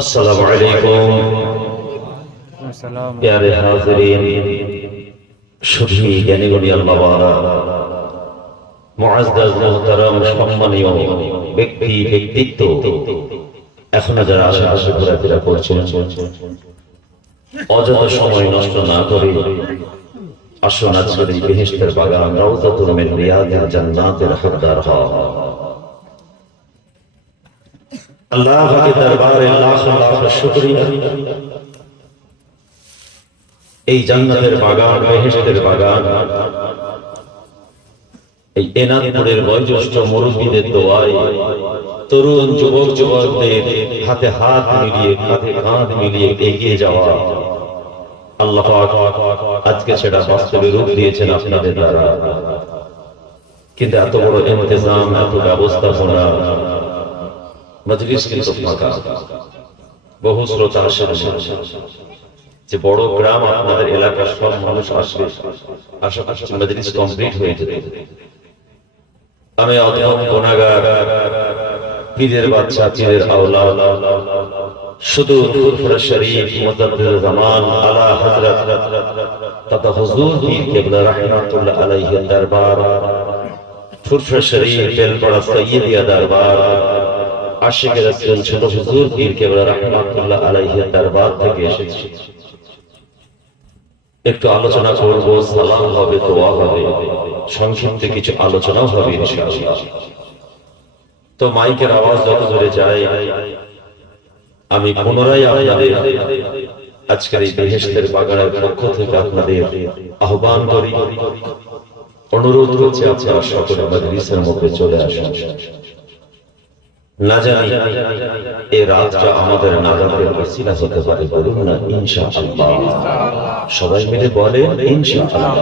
अस्सलामु अलैकुम प्यारे हाज़रीन शुभी জ্ঞানীগুণী আল্লাহ ওয়ালা মুআজ্জাজ মুহতারাম সম্মানীয় ব্যক্তিত্ব এখনো যারা আশেপাশে ঘোরাফেরা করছেন অযথা সময় নষ্ট না করে আসুন আজকের এই বেহেশতের বাগান রাউযাতুল মিন রিয়াদিল জান্নাতিল হকদার হওয়া अल्लाह के दरबारे लाख लाख शुक्रिया এই জান্নাতের বাগান বেহেশতের বাগান এই এনাদপুরের বয়োজ্যেষ্ঠ মুরব্বিদের দোয়ায় তরুণ যুবক যুবকদের হাতে হাত মিলিয়ে কাঁধে কাঁধ মিলিয়ে এগিয়ে যাওয়া আল্লাহ পাক আজকে সেটা বাস্তবে রূপ দিয়েছেন আপনাদের দ্বারা। কিন্তু এত বড় ইন্তজাম এত ব্যবস্থাপনা মজলিস কিন্তু ফাঁকা, বহু শ্রোতা আসেন যে বড় গ্রাম আপনাদের এলাকার সব মানুষ আসবে, আশেপাশে মজলিস কমপ্লিট হয়ে যেত। আমি অধম গুনাহগার পীরের বাচ্চা পীরের আওলাদ শুধু ফুরফুরা শরীফ মুজাদ্দিদ জামান আলা হযরত তথা হুজুর পীর কিবলা রাহমাতুল্লাহ আলাইহির দরবার, ফুরফুরা শরীফ বেলপাড়া সাইয়্যিদিয়া দরবার, আশিকে রাসূল ছোট হুজুর পীর কিবলা রাহমাতুল্লাহ আলাইহির দরবার থেকে এসেছি। একটু আলোচনা করব, সালাম হবে, দোয়া হবে, সংক্ষিপ্ত কিছু আলোচনা হবে ইনশাআল্লাহ। তো মাইকের আওয়াজ যত জোরে যায় আমি পুনরায় আপনাদের আজকের এই বেহেশতের বাগানের পক্ষ থেকে আপনাদের আহ্বান করি, অনুরোধ করছি আপনারা সকলে মজলিসের মধ্যে চলে আসুন। না জানি এই রাতটা আমাদের নাজাতের ওসিলা হতে পারে, বলুন না ইনশাআল্লাহ। সবাই মিলে বলেন ইনশাআল্লাহ।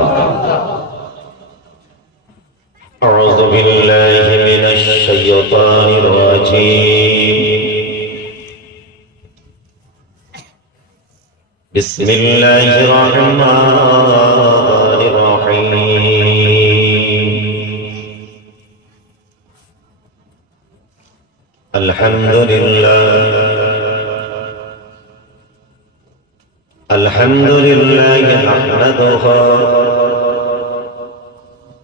আউযু বিল্লাহি মিনাশ শাইতানির রাজীম। বিসমিল্লাহির রাহমানির রাহিম। আলহামদুলিল্লাহ নাহমাদুহু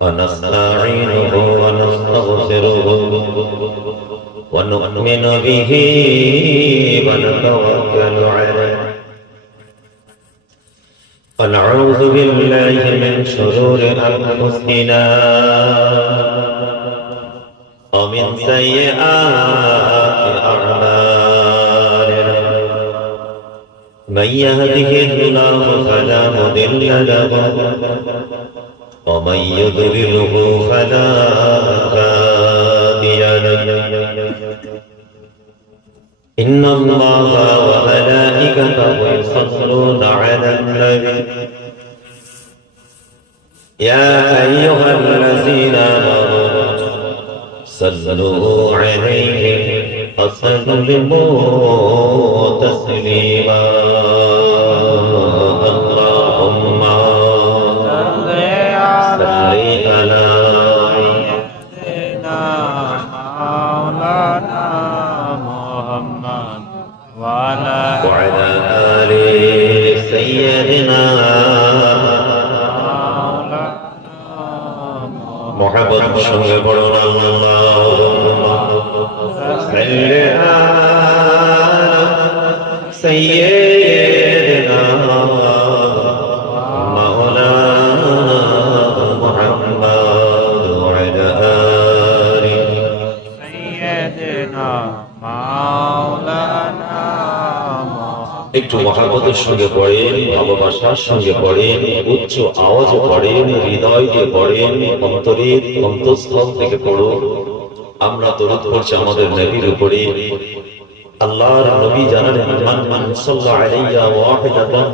ওয়া নাস্তাঈনুহু ওয়া নাস্তাগফিরুহু ওয়া নু'মিনু বিহি ওয়া নাতাওয়াক্কালু আলাইহি ওয়া নাউযু বিল্লাহি মিন শুরুরি আনফুসিনা ومن سيئات أعمالنا من يهده الله فلا مضل له ومن يضلله فلا هادي له إن الله وملائكته يصلون على النبي يا أيها الذين آمنوا صلوا عليه وسلموا تسليما اللهم صل على سيدنا مولانا محمد وعلى آل سيدنا محبت সঙ্গে পড়ুন আল্লাহুম্মা সাল্লি আলা সাইয়্যিদিনা মাওলানা মুহাম্মদ ওয়া আলা আলি সাইয়্যিদিনা মাওলানা। একটু মহব্বতের সঙ্গে পড়েন, ভালোবাসার সঙ্গে পড়েন, উচ্চ আওয়াজে পড়েন, হৃদয় দিয়ে পড়েন, অন্তরের অন্তঃস্থল থেকে পড়ুন। আমরা দরুদ পড়ছি আমাদের নবীর উপরে। আল্লাহর নবী জানালেন মান সাল্লা আলাইয়া ওয়াহিদাতান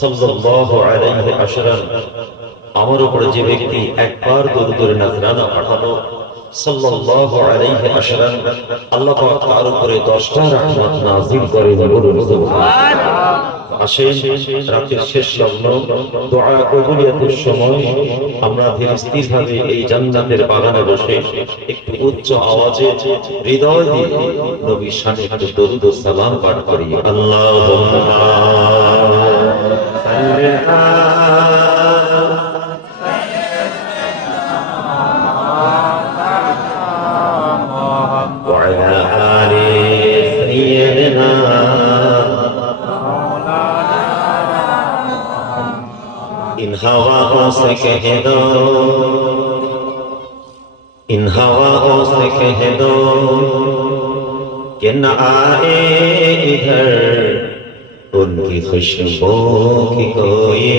সাল্লাল্লাহু আলাইহি আশরান, আমার উপরে যে ব্যক্তি একবার দরুদের নজরানা পাঠালো সাল্লাল্লাহু আলাইহি ওয়াসাল্লাম আল্লাহ পাক তার উপরে 10টা রহমত নাযিল করেন। বলুন সুবহানাল্লাহ। আসেন রাতের শেষ লগ্ন দোয়া কবুলিয়াতের সময় আমরা ধীরে স্থির ভাবে এই জান্নাতের বাগানে বসে একটু উচ্চ আওয়াজে হৃদয় দিয়ে নবীর শানে একটু দরুদ ও সালাম পাঠ করি। আল্লাহুম্মা সাল্লি इन हवाओं से कह दो, इन हवाओं से कह दो कि न आए इधर उनकी खुशबू की कोई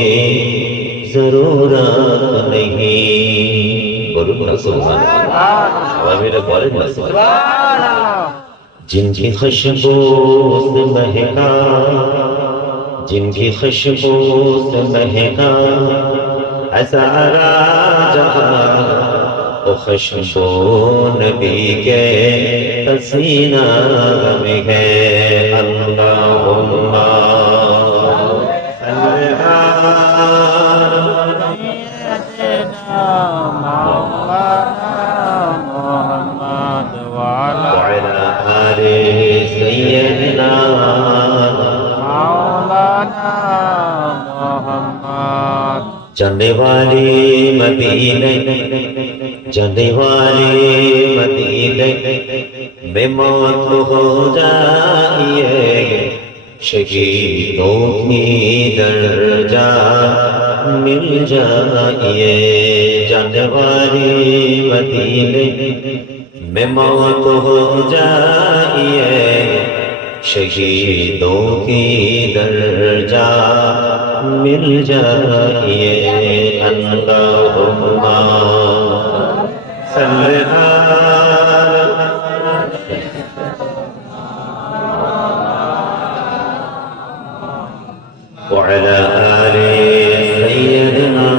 जरूरत नहीं। बोलो ना सुभान अल्लाह। मेरे बोले ना सुभान अल्लाह। जिनकी खुशबू से महका, जिनकी खुशबू से महका सारा जहां, वो खुशबू नबी के पसीना में है। अल्लाहुम्मा सल्ली अला मुहम्मद व अला आलि सय्यिदना जाने वाली मदीने, जाने वाली मदीने में मौत हो जाइए, शहीदों की दर्जा मिल जाइए। जाने वाली मदीने में मौत हो जाइए, शहीदों की दर्जा मिल जाइए। अल्लाहुम्मा सल्ली अला आलि सय्यिदना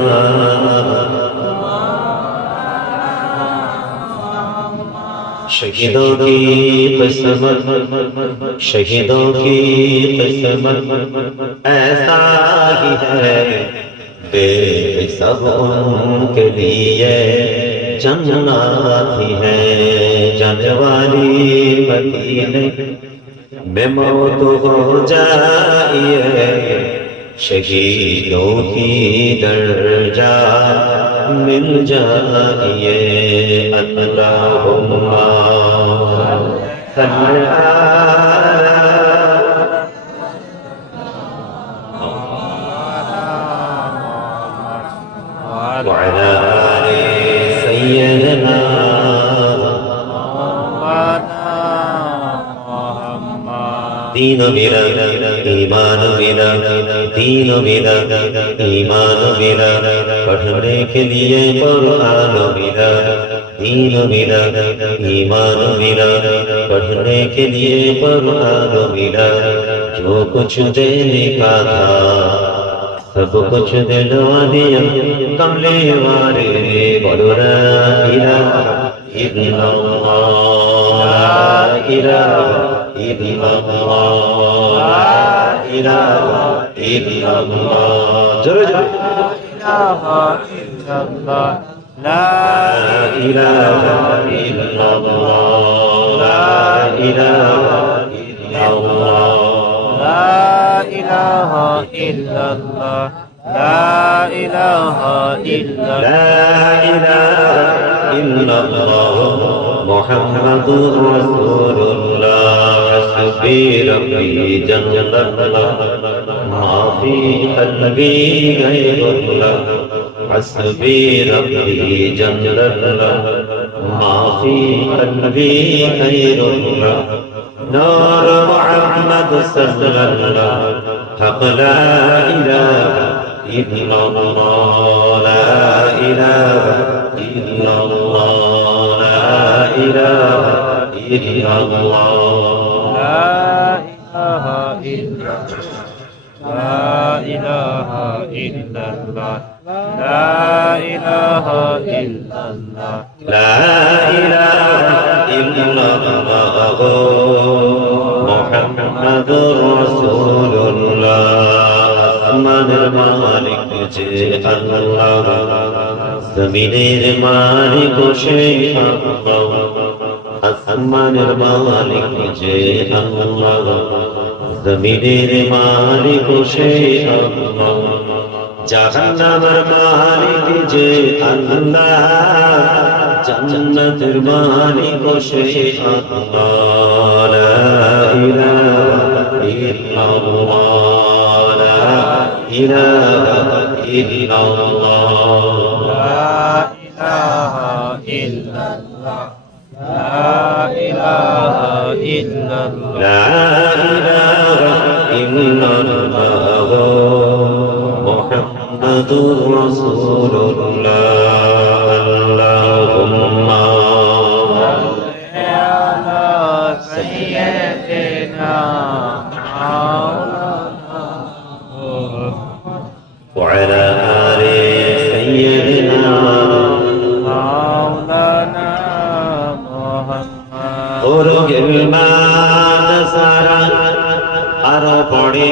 शहीदों की किस्मत, शहीदों की किस्मत ऐसा ही है, बेहिसाब उनके लिए जन्नत ही है। जाने वाली मदीने में मौत हो जाइए, शहीदों की दर्जा मिल जाइए। अल्लाहुम्मा सल्ली वअला आलि सय्यिदना दीन मेरा ईमान मेरा, दीन मेरा ईमान मेरा, पढ़ने के लिए कुरान मेरा, दीन मेरा ईमान मेरा, पढ़ने के लिए कुरान मेरा। जो कुछ देने का था सब कुछ दिलवा दिया कमले वाले। बोलो ला इलाहा इल्लल्लाह, ला इलाहा इल्लल्लाह, ला इलाहा इल्लल्लाह। जोरे जोरे ला इलाहा इल्लल्लाह, ला इलाहा इल्लल्लाह, ला इलाहा इल्लल्लाह, ला इलाहा इल्लल्लाह मुहम्मदुर रसूलुल्लाह। हस्बी रब्बी जल्लल्लाह मा फी क़ल्बी गैरुल्लाह, हस्बी रब्बी जल्लल्लाह मा फी क़ल्बी गैरुल्लाह। नूर मुहम्मद सल्लल्लाह हक़ ला इलाहा इल्लल्लाह, ला इलाहा इल्लल्लाह, ला इलाहा इल्लल्लाह, ला इलाहा इल्लल्लाह, ला इलाहा इल्लल्लाह, لا إله إلا الله لا إله إلا الله محمد رسول الله আসমানের মালিক যে আল্লাহ জমিনের মালিক সেই আল্লাহ আসমানের মালিক যে আল্লাহ জমিনের মালিক সেই আল্লাহ জাহান্নামের মালিক যে আল্লাহ জান্নাতের মালিক সেই আল্লাহ লা ইলাহা ইল্লাল্লাহ লা ইলাহা ইল্লাল্লাহ لا إله إلا الله لا إله إلا الله محمد رسول الله اللهم صل على سيدنا وعلى آل سيدنا مولانا محمد خرج المال سارا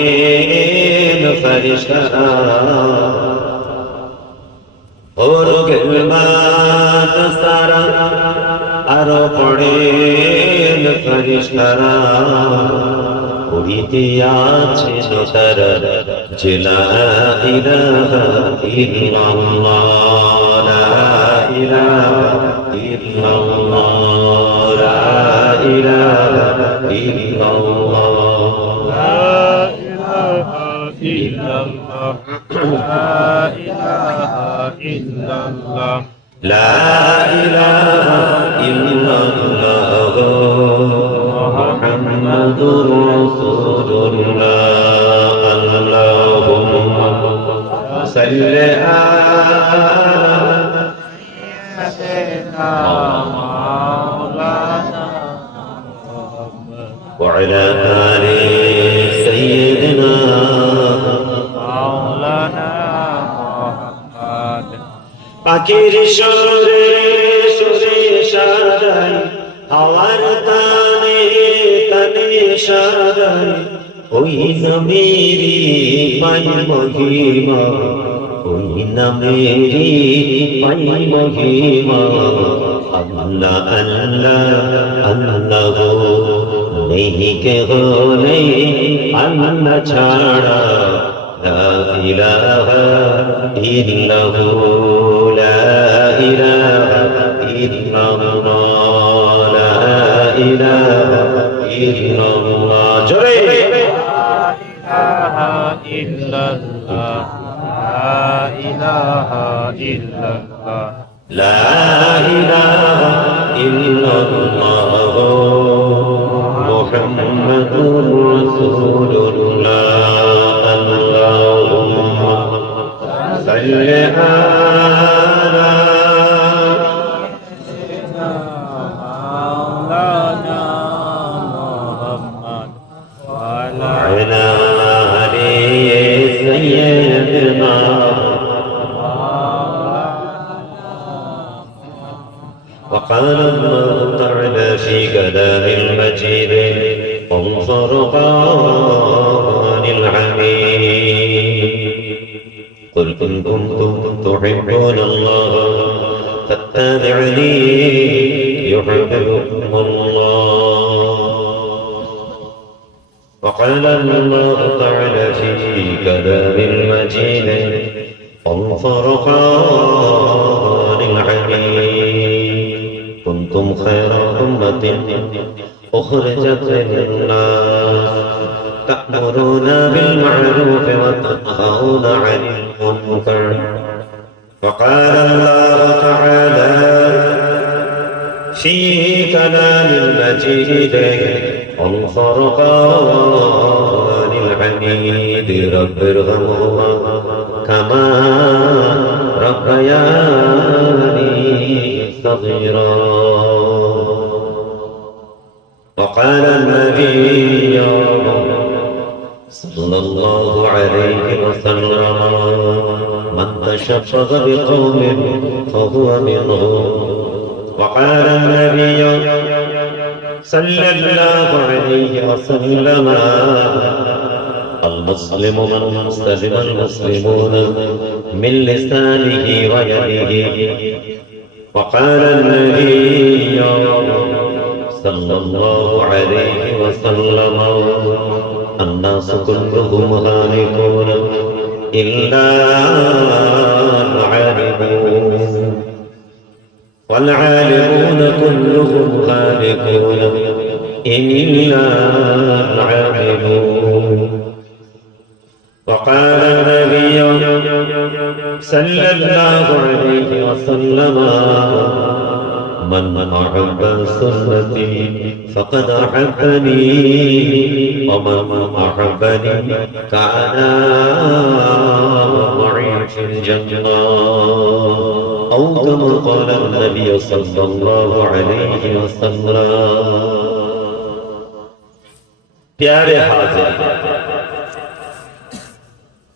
أربعين فرشتة خرج المال سارا أربعين فرشتة পড়িতে আছে তার যে লা ইলাহা ইল্লাল্লাহ লা ইলাহা ইল্লাল্লাহ লা ইলাহা ইল্লাল্লাহ لا إله إلا الله لا إله إلا الله لا إله إلا الله محمد رسول الله اللهم صل على سيدنا مولانا محمد وعلى آل سيدنا مولانا محمد পাখির সুরে সুরে সাজাই আমার তানে তানে সাজাই ওই নামেরি পাই মহিমা ওই নামেরি পাই মহিমা আল্লাহ আল্লাহ আল্লাহ নেই কে হো নেই আল্লাহ ছাড়া لا إله إلا هو لا إله إلا الله لا إله إلا الله جري لا إله إلا الله لا إله إلا الله لا إله إلا الله محمد رسول الله اللهم صل على سيدنا مولانا محمد وعلى على آل سيدنا وقال الله تعالى في كلام المجيد والفرقان الحميد قل إن كنتم تحبون الله فاتبعني يحببكم الله وقال الله تعالى في كلام المجيد والفرقان الحميد كنتم خير أمة أخرجت للناس تأمرون بالمعروف وتنهون عن المنكر وقال الله تعالى في كلام المجيد والفرقان الحميد رب ارحمهما كما ربياني صغيرا وقال النبي صلى الله عليه وسلم من تشبه بقوم فهو منهم وقال النبي صلى الله عليه وسلم المسلم من سلم المسلمون من لسانه ويده وقال النبي صلى الله عليه وسلم الناس كلهم هالكون إلا العالمون والعالمون كلهم هالكون إلا العالمون وقال النبي صلى الله عليه وسلم من أحب سنتي فقد أحبني ومن أحبني كان معي في الجنة أو كما قال النبي صلى الله عليه وسلم प्यारे हाजिर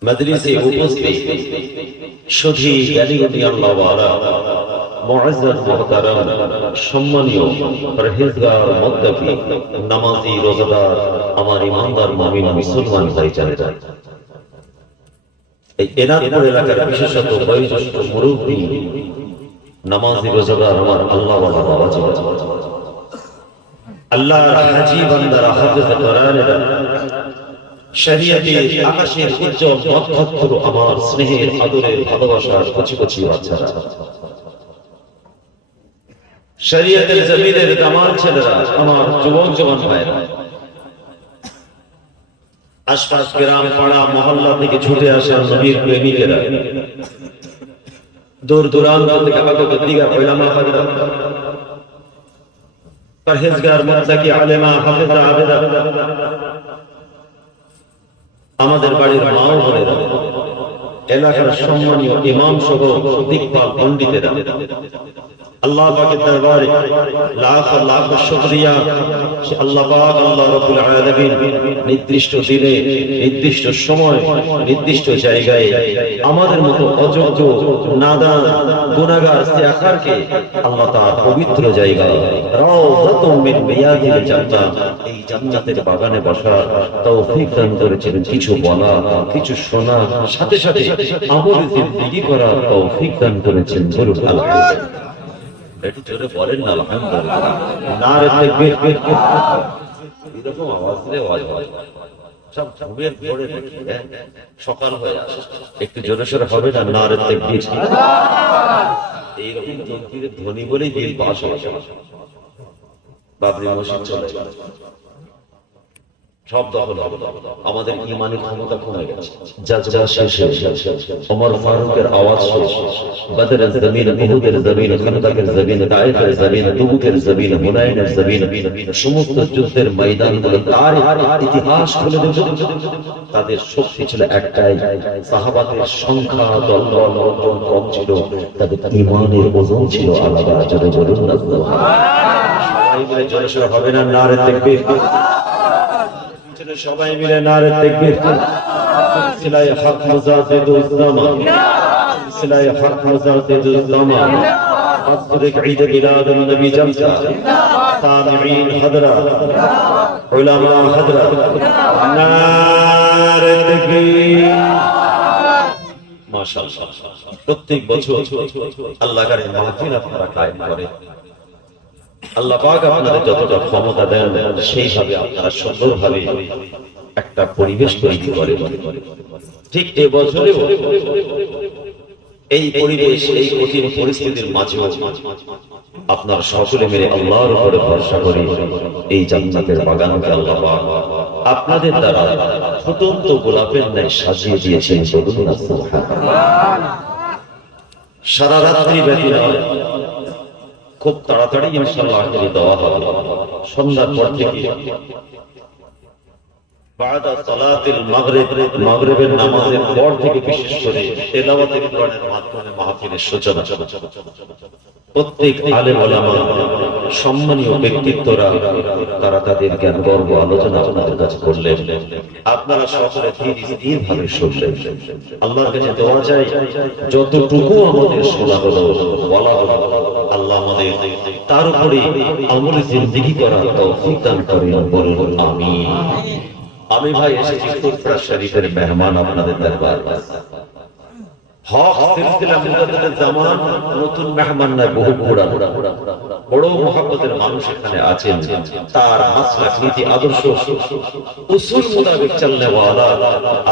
मजलिसे उपस्थित शुद्धि জ্ঞানী আল্লাহ ওয়ালা মুআজ্জাজ মুহতারাম সম্মানীয় পরহেজগার মুত্তাকি নামাজি রোজাদার আমার ইমানদার মুমিন মুসলমান ভাইজানেরা এই এনাদপুর এলাকার বিশেষত বয়োজ্যেষ্ঠ মুরব্বি নামাজি রোজাদার আমার আল্লাহ ওয়ালা বাবাজি আল্লাহর হাজী বান্দারা হাফেজ কোরআনেরা শরীয়তে আকাশের উজ্জ্বল নক্ষত্র আমার স্নেহের আদরের ভালোবাসার কচি কচি বাচ্চারা শরীয়তের জমিনের দামান ছেলেরা আমার যুবক জওয়ান ভাইরা আশপাশ গ্রাম পাড়া মহল্লা থেকে ছুটে আসা নবীর প্রেমিকেরা দূর দূরান্ত থেকে আগত দিগা উলামা হযরত পরহেজগার মুত্তাকি আলেমা হাফেজা আবেদা আমাদের বাড়ির মা ও বোনেরা এলাকার সম্মানীয় ইমাম সহ দিকপাল পণ্ডিতেরা আল্লাহ পাকের দরবারে লাখ লাখ শুকরিয়া যে আল্লাহ পাক আল্লাহ রাব্বুল আলামিন নির্দিষ্ট দিনে নির্দিষ্ট সময় নির্দিষ্ট জায়গায় আমাদের মতো অযোগ্য নাদান গুনাহগার সিয়াখারকে আল্লাহ তাআলা পবিত্র জায়গা রাউযাতুম মিন রিয়াদিল জান্নাত এই জান্নাতের বাগানে বসার তৌফিক দান করেছেন কিছু বলা কিছু শোনা সাথে সাথে আমল জিন্দেগি করার তৌফিক দান করেছেন বলুন আলহামদুলিল্লাহ একটু জোরে বলেন না আলহামদুলিল্লাহ নারে তাকবীর এরকম আওয়াজ দিলে আওয়াজ হয় সব ঘুমের পড়ে দেখি সকাল হয়ে আসে একটু জোরে সোরে হবে না নারে তাকবীর এইরকম তাকবীরের ধ্বনি বলেই দিল পাশ হয় বাবরি মসজিদ চলে গেল সব দখল হবে আমাদের ঈমানের ক্ষমতা কমে গেছে জাজবা শেষ ওমর ফারুকের আওয়াজ শেষ বদরের জমিন উহুদের জমিন খানদাকের জমিন তায়েফের জমিন তুবুকের জমিন হুনাইনের জমিন সমস্ত যুদ্ধের ময়দানগুলো তার ইতিহাস খুলে দেব তাদের শক্তি ছিল একটাই সাহাবাদের সংখ্যা দলবল কম ছিল তাদের ঈমানের ওজন ছিল আলাদা জোরে বলুন না সুবহানাল্লাহ সবাই মিলে জোরে সোরে হবে না নারে তাকবীর সবাই মিলে নারে তাকবীর সিলায়ে হক মুজাহিদুজ জামান সিলায়ে হক মুজাহিদুজ জামান আসরিক ঈদ মিলাদুন নবী জামসা তামিঈন হযরত উলামা হযরত নারে তাকবীর মাশাআল্লাহ প্রত্যেক বছর আল্লাহ কারীম মাহফিল আপনারা কায়েম করেন আল্লাহ পাক আপনাদের যতটা ক্ষমতা দেন সেইভাবে আপনারা সুন্দরভাবে একটা পরিবেশ তৈরি করেন ঠিক এই বছরে এই পরিবেশ এই কঠিন পরিস্থিতির মাঝেও আপনারা সকলে মিলে আল্লাহর উপরে ভরসা করে এই জান্নাতের বাগানকে আল্লাহ পাক আপনাদের দ্বারা ফুটন্ত গোলাপের ন্যায় সাজিয়ে দিয়েছেন বলুন না সুবহানাল্লাহ সারা রাত্রি ব্যাপী খুব তাড়াতাড়ি ইনশাআল্লাহ আজকে দেওয়া হবে সন্ধ্যার পর থেকে বাদা সালাতিল মাগরিব, মাগরিবের নামাজের পর থেকে বিশেষ করে তেলাওয়াতের কোরআনের মাধ্যমে মাহফিলের সূচনা। প্রত্যেক আলেম ওলামা, সম্মানীয় ব্যক্তিত্বরা তারা তাদের জ্ঞান গর্ব আলোচনা আপনাদের কাছে করলেন। আপনারা সকলে ধীর ভাবে শুনলেন। আল্লাহর কাছে দোয়া চাই, যতটুকু আমাদের শোনা হলো, বলা হলো, আল্লাহ আমাদের তার উপরে আমলে জিন্দেগি করার তৌফিক দান করেন, বলুন আমিন। আমি ভাই এসেছি ফুরফুরা শরীফের মেহমান আপনাদের দরবার। হক সিলসিলা মুজাদ্দিদের জামান নতুন মেহমান নয়, বহু পুরানো। বড় মুহাব্বতের মানুষ এখানে আছেন, তার মাসলাক নীতি আদর্শ উসুল মোতাবেক চলনে ওয়ালা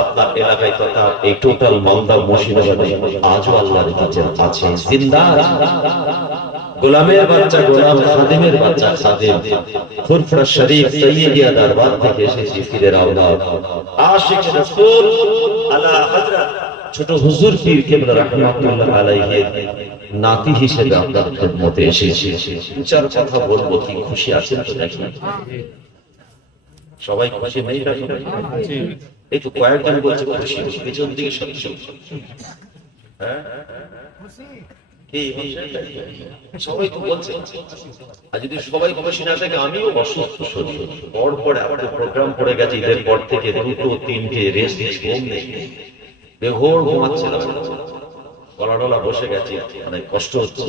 আপনার এলাকায় তথা এই টোটাল মালদা মুর্শিদাবাদে আজও আল্লাহর কাছেন আছে, জিন্দা। গোলামের বাচ্চা গোলাম, খাদিমের বাচ্চা খাদিম। ফুরফুরা শরীফ সাইয়্যিদিয়া দরবার থেকে এসেছি পীরের আওলাদ, আশিক রাসূল আলা হযরত ছোট হুজুর পীর কেবলা রাহমাতুল্লাহ আলাইহির নাতি হিসেবে আপনার খেদমতে এসেছি। চার কথা বলবো, কি খুশি আছেন তো নাকি? সবাই খুশি নেই? এই তো কয়েকজন বলছে খুশি, পিছন দিকে সব হ্যাঁ সবাই তো বলছে। আর যদি সবাই খুশি না থাকে, আমিও অসুস্থ শরীর, পরে আমাদের প্রোগ্রাম পড়ে গেছে, ঈদের পর থেকে 2-3টে রেস্ট নেই, বেঘোর ঘুমাচ্ছিলাম, গলা টলা বসে গেছে, অনেক কষ্ট হচ্ছে।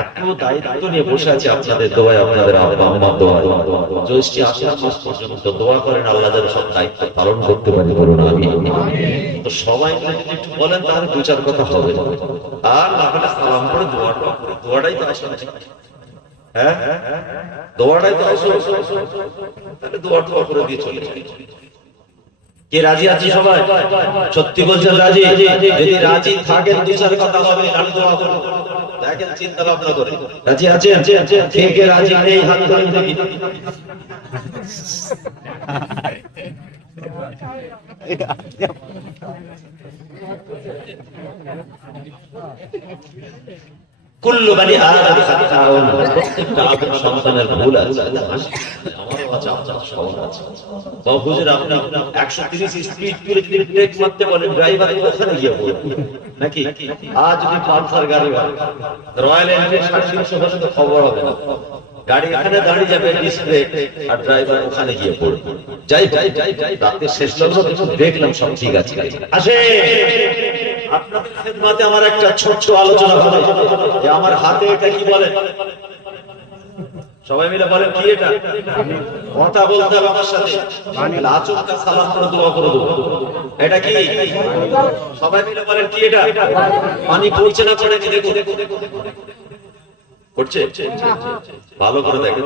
এত দায়িত্ব নিয়ে বসে আছে আপনাদের দোয়ায়, আপনাদের আব্বা আম্মার দোয়ায়। জ্যৈষ্ঠী আষাঢ় মাস পর্যন্ত দোয়া করেন আল্লাহ যেন সব দায়িত্ব পালন করতে পারি, বলুন আমিন। তো সবাই মিলে যদি একটু বলেন তাহলে 2-4 কথা হবে, আর না হলে সালাম করে দোয়াটাই তো আসে না। হ্যাঁ, দোয়াটাই তো আসে, তাহলে দোয়া করে দিয়ে চলে যায়। কে রাজি আছে সবাই? সত্যি বলছেন রাজি? যদি রাজি থাকেন 2-4 কথা হবে, আমি দোয়া করব। দেখেন চিন্তা ভাবনা করে রাজি আছেন? কে রাজি নেই হাত ধরে দেখি। কুল্লু বানি আদম খাতাউন, প্রত্যেকটা আদম সন্তানের ভুল আছে, আমারও আছে, আপনার সবার আছে। বাবা হুজুর আপনি 130 স্পিড করে যদি ব্রেক মারতে বলেন, ড্রাইভার ওখানে গিয়ে পড়বে নাকি? আজ যদি পালসার গাড়ি হয়, রয়্যাল এনফিল্ড 350 হলে তো খবর হবে না, গাড়ি এখানে দাঁড়িয়ে যাবে ডিসপ্লে, আর ড্রাইভার ওখানে গিয়ে পড়বে। যাই রাতে শেষ লগ্ন দেখলাম সব ঠিক আছে। আসে আপনাদের খেদমতে আমার একটা ছোট্ট আলোচনা হবে, যে আমার হাতে এটা কি বলেন? সবাই মিলে বলেন কি এটা? কথা বলতে হবে আমার সাথে, আচমকা সালাম করে দোয়া করে দেবো। এটা কি? সবাই মিলে বলেন কি এটা? পানি পড়ছে না পড়ে কি দেখো, পড়ছে, ভালো করে দেখে,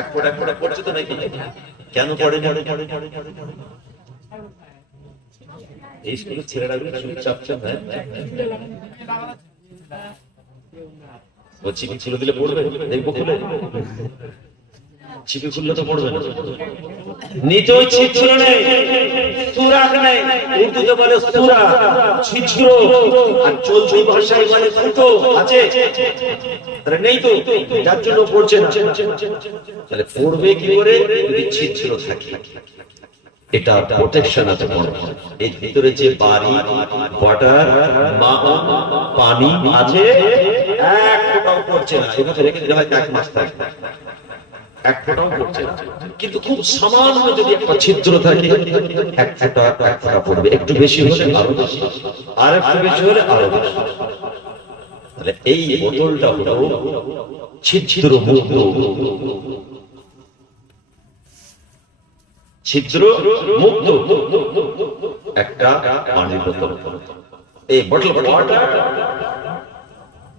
এক ফোঁটা পড়ছে তো নাকি? কেন পড়ে? এই স্কুলের ছেলেরা চুপচাপ চিপি খুলে দিলে পড়বে, দেখবো খুলে, চিপি খুললে তো পড়বে না। নিচেও ছিদ্র নেই, সুরাখ নেই, উর্দুতে বলে সুরা, ছিদ্র, আর চলতি ভাষায় বলে ফুটো আছে, নেই তো, যার জন্য পড়ছে না। তাহলে পড়বে কি করে? যদি ছিদ্র থাকে। এটা প্রোটেকশন আছে। এর ভিতরে যে বাড়ি, ওয়াটার, পানি আছে, এক ফোঁটাও পড়ছে না। এভাবে রেখে দিলে হয়তো 1 মাস থাকবে, এক ফোঁটাও পড়ছে না। কিন্তু খুব সামান্য যদি একটা ছিদ্র থাকে, এক ফোঁটা পড়বে, একটু বেশি হলে আরো বেশি, আর একটু বেশি হলে আরো বেশি। তাহলে এই বোতলটা হলো ছিদ্র মুক্ত, ছিদ্র মুক্ত একটা পানির বোতল। এই বোতল ওয়াটার,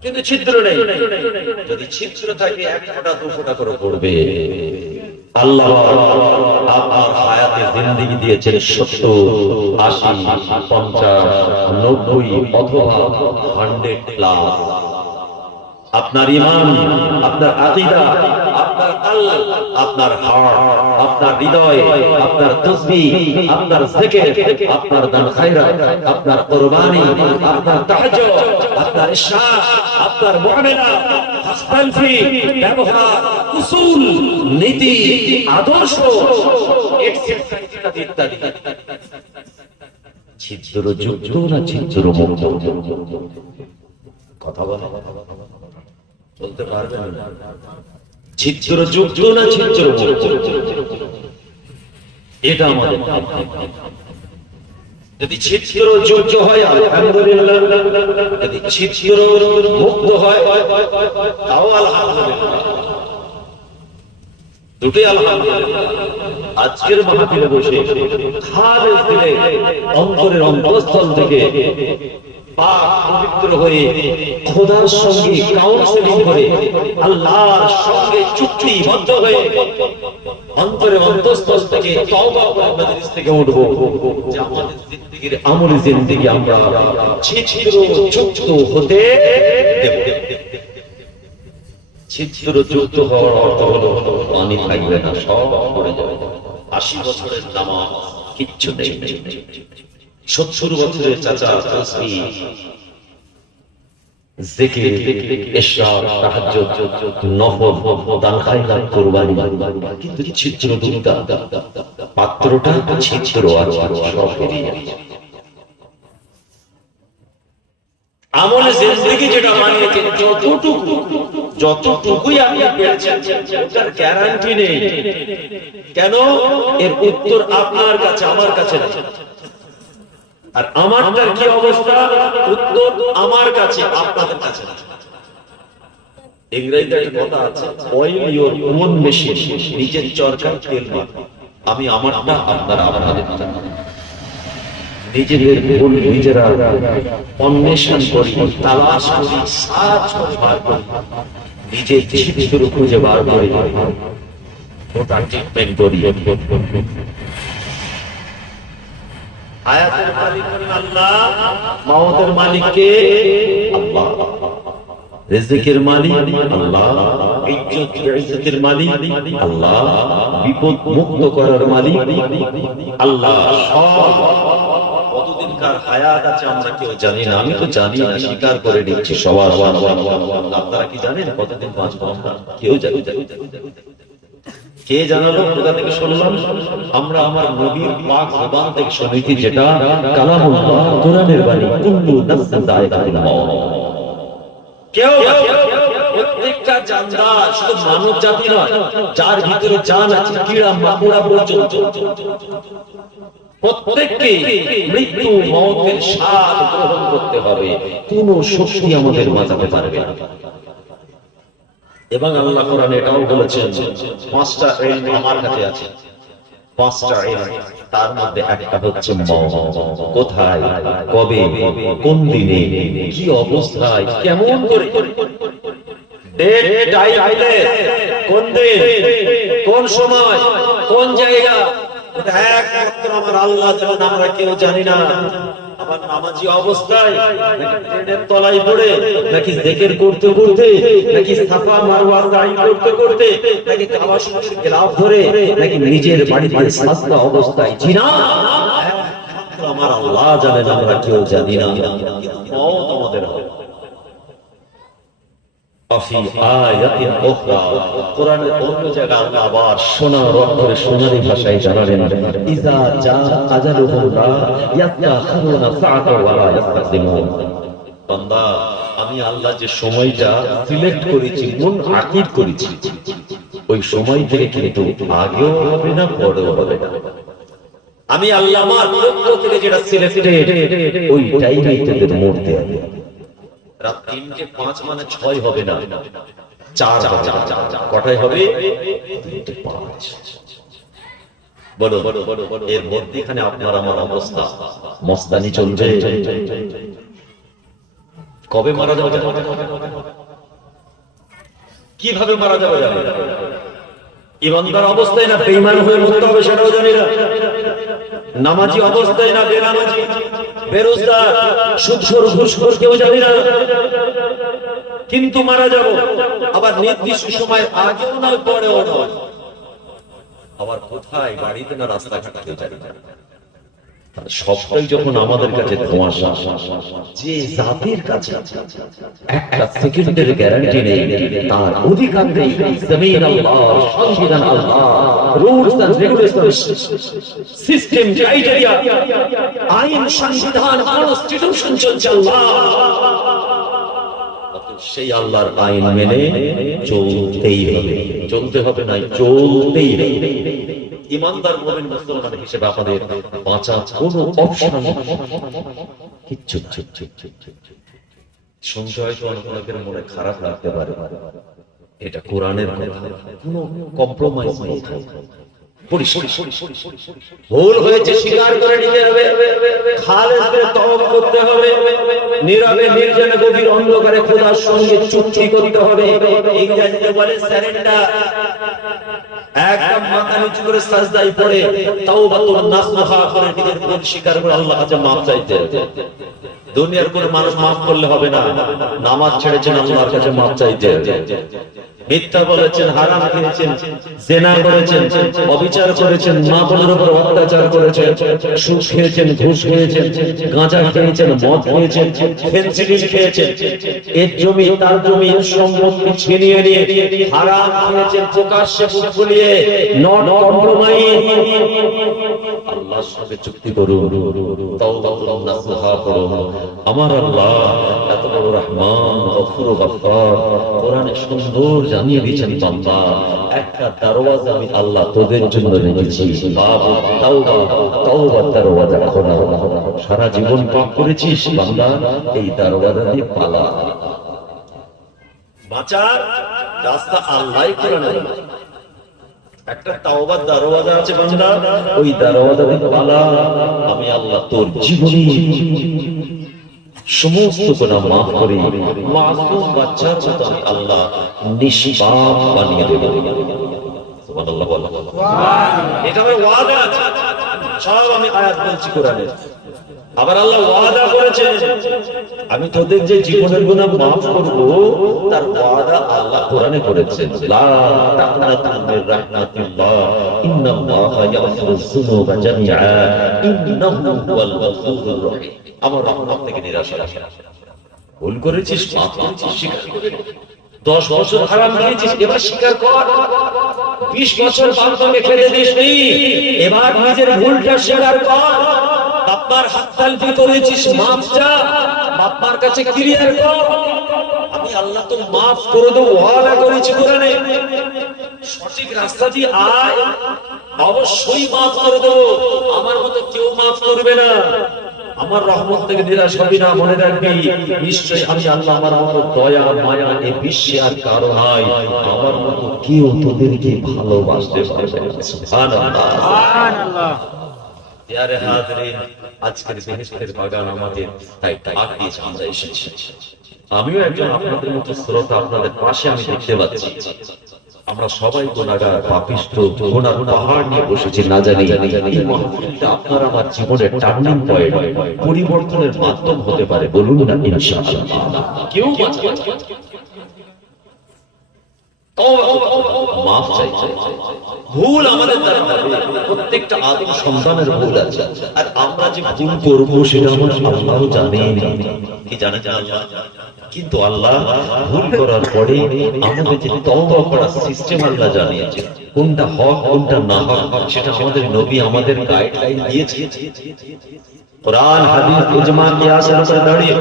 কিন্তু ছিদ্র নেই। যদি ছিদ্র থাকে 1 ফোঁটা 2 ফোঁটা করে পড়বে। আল্লাহ আপনার হায়াতে জিন্দেগি দিয়েছেন 70, 80, 50, 90 অথবা 100+। আপনার ঈমান, আপনার আকীদা, আপনার আপনার কলব, আপনার হার্ট, আপনার হৃদয়, আপনার তাসবিহ, আপনার জিকির, আপনার দান খায়রাত, আপনার কুরবানি, আপনার তাহাজ্জুদ, আপনার ইশরাক, আপনার মুআমালা, হাসপালফি, ব্যবহার, উসুল, নীতি, আদর্শ, ইত্যাদি ছিদ্রযুক্ত না ছিদ্রমুক্ত? কথা বলতে পারবেন না? ছিদ্রযুক্ত না ছিদ্রমুক্ত? এটা আমাদের যদি ছিদ্রযুক্ত হয় আলহামদুলিল্লাহ, যদি ছিদ্রমুক্ত হয় তাও আলহামদুলিল্লাহ, দুটোই আলহামদুলিল্লাহ। আজকের মাহফিলে বসে খালেস দিলে অন্তরের অন্তঃস্থল থেকে পাক পবিত্র হয়ে খোদার সঙ্গে কাউন্সেলিং করে আল্লাহর সঙ্গে চুক্তিবদ্ধ হয়ে অন্তরের অন্তঃস্থল থেকে তওবা করে মজলিস থেকে উঠব যে আমাদের জিন্দেগির আমলি জিন্দেগি আমরা ছিদ্রযুক্ত হতে দেব। ছিদ্রযুক্ত হওয়ার অর্থ হলো পানি থাকবে না, সব পড়ে যাবে। 80 বছরের নামাজ কিচ্ছু নেই, 70 বছরের চাচা তাসবিহ, জিকির, ইশরাক, তাহাজ্জুদ, নফল, দান খায়রাত, কুরবানি, কিন্তু ছিদ্রযুক্ত পাত্রটা ছিদ্র আছে, সব বেরিয়ে যাচ্ছে। আমলে জিন্দেগি যেটা বানিয়েছেন যতটুকুই আপনি পেয়েছেন তার গ্যারান্টি নেই। কেন? এর উত্তর আপনার কাছে, আমার কাছে নেই। আর আমারটার কি অবস্থা? উত্তর আমার কাছে, আপনাদের কাছে না। ইংরেজিতে একটা কথা আছে, অয়েল ইওর ওন মেশিন, নিজের চরকায় তেল মার। আমি আমারটা, আপনারা আপনাদেরটা। নিজেদের ভুল নিজেরা অন্বেষণ করি, তালাশ করি, সার্চ করে বার করি, নিজের ছিদ্র খুঁজে বার করি, ওটা ট্রিটমেন্ট করি। হায়াতের মালিক আল্লাহ, মাউতের মালিক কে? আল্লাহ। রিজিকের মালিক আল্লাহ, ইজ্জতের মালিক আল্লাহ, বিপদ মুক্ত করার মালিক আল্লাহ। সব কতদিনকার হায়াত আছে আমরা কেউ জানি না। আমি তো জানি না, স্বীকার করে নিচ্ছি সবার। আপনারা কি জানেন কতদিন বাঁচবো আমরা? কেউ জানি? কে জানালো? কোথা থেকে শুনলাম? আমরা আমার নবীর পাক জবান থেকে শুনেছি, যেটা কালামুল্লাহ, কোরআনের বাণী। কুল্লু নাফসিন যায়কাতুল মাউত। কেউ প্রত্যেকটা জানদার, শুধু মানব জাতি নয়, যার ভিতরে জান আছে, কীড়া মাকড়া পর্যন্ত প্রত্যেককে মৃত্যু মওতের স্বাদ গ্রহণ করতে হবে। কোন শক্তি আমাদের বাঁচাতে পারবে না। এবং আল্লাহ কোরআনে এটাও বলেছেন, 5টা ইলম আমার কাছে আছে, 5টা ইলম, তার মধ্যে একটা হচ্ছে মওত। কোথায়, কবে, কোন দিনে, কি অবস্থায়, কেমন করে, ডেট টাইম, কোন দিন, কোন সময়, কোন জায়গা, একমাত্র আমার আল্লাহ জানেন, আমরা কেউ জানি না। আবার নামাজি অবস্থায়, নাকি ট্রেনের তলায় পড়ে, নাকি জিকির করতে করতে, নাকি সাফা মারওয়া সাই করতে করতে, নাকি কাবা শরীফের গিলাফ ধরে, নাকি নিজের বাড়িতে সাজদা অবস্থায়, জিনা, একমাত্র আমার আল্লাহ জানেন, আমরা কেউ জানি না। মওত আমাদের হবে। আফি আয়াতিন উখরা, কোরআনের অন্য জায়গায় আল্লাহ আবার সোনার অক্ষরে সোনালী ভাষায় জানালেন, ইযা জা আজালুহুম লা ইয়াস্তাখিরুনা সাআতান ওয়া লা ইস্তাকদিমুন। বান্দা, আমি আল্লাহ যে সময়টা সিলেক্ট করেছি, মুনআকিদ করেছি, ওই সময় থেকে কিন্তু আগেও হবে না, পরেও হবে না। আমি আল্লাহ আমার পক্ষ থেকে যেটা সিলেক্টেড, ওই টাইমেই তাদের মরতে হবে। রাত 3:05 মানে 6 হবে না, 4 হবে। কটায় হবে? 3:05। বলো, এর মধ্যখানে আপনার আমার অবস্থা মস্তানি চলবে। কবে মারা যাবে, কিভাবে মারা যাবে, ইমানদার অবস্থায় না বেঈমান হয়ে মরতে হবে সেটাও জানি না, নামাজি অবস্থায় না বেনামাজি, বেরোজগার, সুদখোর, ঘুষখোর, কেউ জানি না। কিন্তু মারা যাব, আবার নির্দিষ্ট সময় আগেও নয় পরেও নয়, আবার কোথায় বাড়িতে না রাস্তাঘাটে জানি না। সবটাই যখন আমাদের কাছে ধোঁয়াশা, যে জাতির কাছে একটা সেকেন্ডের গ্যারান্টি নেই, তার অধিকার নেই, জমিন আল্লাহ, সংবিধান আল্লাহ, rules and regulations, system, criteria, আইন, সংবিধান, কনস্টিটিউশন চলছে আল্লাহ। সেই আল্লাহর আইন মেনে চলতেই হবে, চলতে হবে না, চলতেই হবে। ইমানদার মুমিন মুসলমান হিসেবে আমাদের বাঁচা কোনো অপশন কিচ্ছু সঞ্চয় তো অনেকের মনে খারাপ লাগতে পারে, এটা কোরআনের কথা, কোনো কম্প্রোমাইজ নেই। ভুল হয়েছে স্বীকার করে নিতে হবে, খালেস করে তওবা করতে হবে, নীরবে নির্জনে গভীর অন্ধকারে খোদার সঙ্গে চুক্তি করতে হবে। ইংরেজিতে বলে সারেন্ডার। একদম মাথা নিচু করে সাজদায় পড়ে তাওবাতুন নাসুহা করে নিজের ভুল স্বীকার করে আল্লাহর কাছে মাফ চাইতে হবে। দুনিয়ার কোনো মানুষ মাফ করলে হবে না, নামাজ ছেড়েছেন আল্লাহর কাছে মাফ চাইতে হবে। মিথ্যা বলেছেন, হারাম খেয়েছেন, জিনা করেছেন, অবিচার করেছেন, মা বোনের উপর অত্যাচার করেছেন, সুদ খেয়েছেন, ঘুষ খেয়েছেন, গাঁজা খেয়েছেন, মদ খেয়েছেন, ফেন্সিডিল খেয়েছেন, এর জমি তার জমি সম্পত্তি ছিনিয়ে নিয়ে হারাম খেয়েছেন, প্রকাশ্যে মুখ ফুলিয়ে, নট কম্প্রোমাইজ। আল্লাহর সাথে চুক্তি করুন, তাওবাতুন নাসুহা করুন। আমার আল্লাহ এত বড় রহমান, গফুর, গফফার, কোরআনে সুন্দর জানিয়ে দিয়েছেন, বান্দা একটা দরওয়াজা আমি আল্লাহ তোদের জন্য রেখেছি, বাবু তাওবা, তাওবার দরওয়াজা খোলা। সারা জীবন পাপ করেছিস বান্দা, এই দরওয়াজা দিয়ে পালা, বাঁচার রাস্তা আল্লাহই করে নেন। একটা তাওবার দরওয়াজা আছে বান্দা, ওই দরওয়াজা দিয়ে পালা, আমি আল্লাহ তোর জীবনী সমস্ত গুনাহ মাফ করে মাসুম বাচ্চার মতো আমি আল্লাহ নিষ্পাপ বানিয়ে দেব। সুবহানাল্লাহ বলো। এটা আমার ওয়াদা আছে, সব আমি আয়াত বলছি কোরআনে। আবার আল্লাহ ওয়াদা করেছেন আমি তোদের যে জীবনের গুনাহ মাফ করব, তার ওয়াদা আল্লাহ কোরআনে করেছেন। লা তাকনাতু মির রাহমাতিল্লাহ, ইন্নাল্লাহা ইয়াগফিরুয যুনুবা জামিআ, ইন্নাহু হুয়াল গফুরুর রহিম। আমার রহমত থেকে নিরাশা রাখে না। ভুল করেছিস, পাপ করেছিস, স্বীকার করে নে। 10 বছর হারাম খেয়েছিস, এবার স্বীকার কর। 20 বছর বান্ধবকে ফেলে দিসনি, এবার নিজের ভুলটা স্বীকার কর। বাপ্পার হাততালি করেছিস, মাফ চা, বাপ্পার কাছে ক্লিয়ার কর। আমি আল্লাহ তো মাফ করে দেব, ওয়াদা করেছি কোরআনে। সঠিক রাস্তা দিয়ে আয়, অবশ্যই মাফ করে দেব। আমার মতো কেউ মাফ করবে না। আমার রহমত থেকে নিরাশ হবি না, মনে রাখবি নিশ্চয়ই আমি আল্লাহ আমার মতো দয়া মায়া এই বিশ্বে আর কারো নাই, আমার মতো কেউ তোদেরকে ভালোবাসতে পারবে না। সুবহানাল্লাহ, সুবহানাল্লাহ। ইয়ারে হাজরিন, আজকের বেহেশতের বাগান আমাদের তাই ডাক দিয়েছে, আমরা এসেছি। আমিও একজন আপনাদের মতো শ্রোতা, আপনাদের পাশে আমি দেখতে পাচ্ছি। আমরা সবাই গুনাহগার, পাপিষ্ঠ, গুনাহ পাহাড় নিয়ে বসেছি, না জানি এই মাহফিলটা আপনার আমার জীবনের টার্নিং পয়েন্ট, পরিবর্তনের মাধ্যম হতে পারে। বলুন না ইনশাআল্লাহ। কেউ মাফ চাইছে, ভুল আমাদের দ্বারা হবে, প্রত্যেকটা আদম সন্তানের ভুল আছে, আর আমরা যে ভুল করবো সেটা আমার আল্লাহও জানেন। কি জানে আল্লাহ? কিন্তু আল্লাহ ভুল করার পরে আমাদের যে তওবা করার সিস্টেম আল্লাহ জানিয়েছে, কোনটা হক কোনটা না হক সেটা আমাদের নবী আমাদের গাইডলাইন দিয়েছে। কোরআন, হাদিস, ইজমা, কিয়াসের উপরে দাঁড়িয়ে,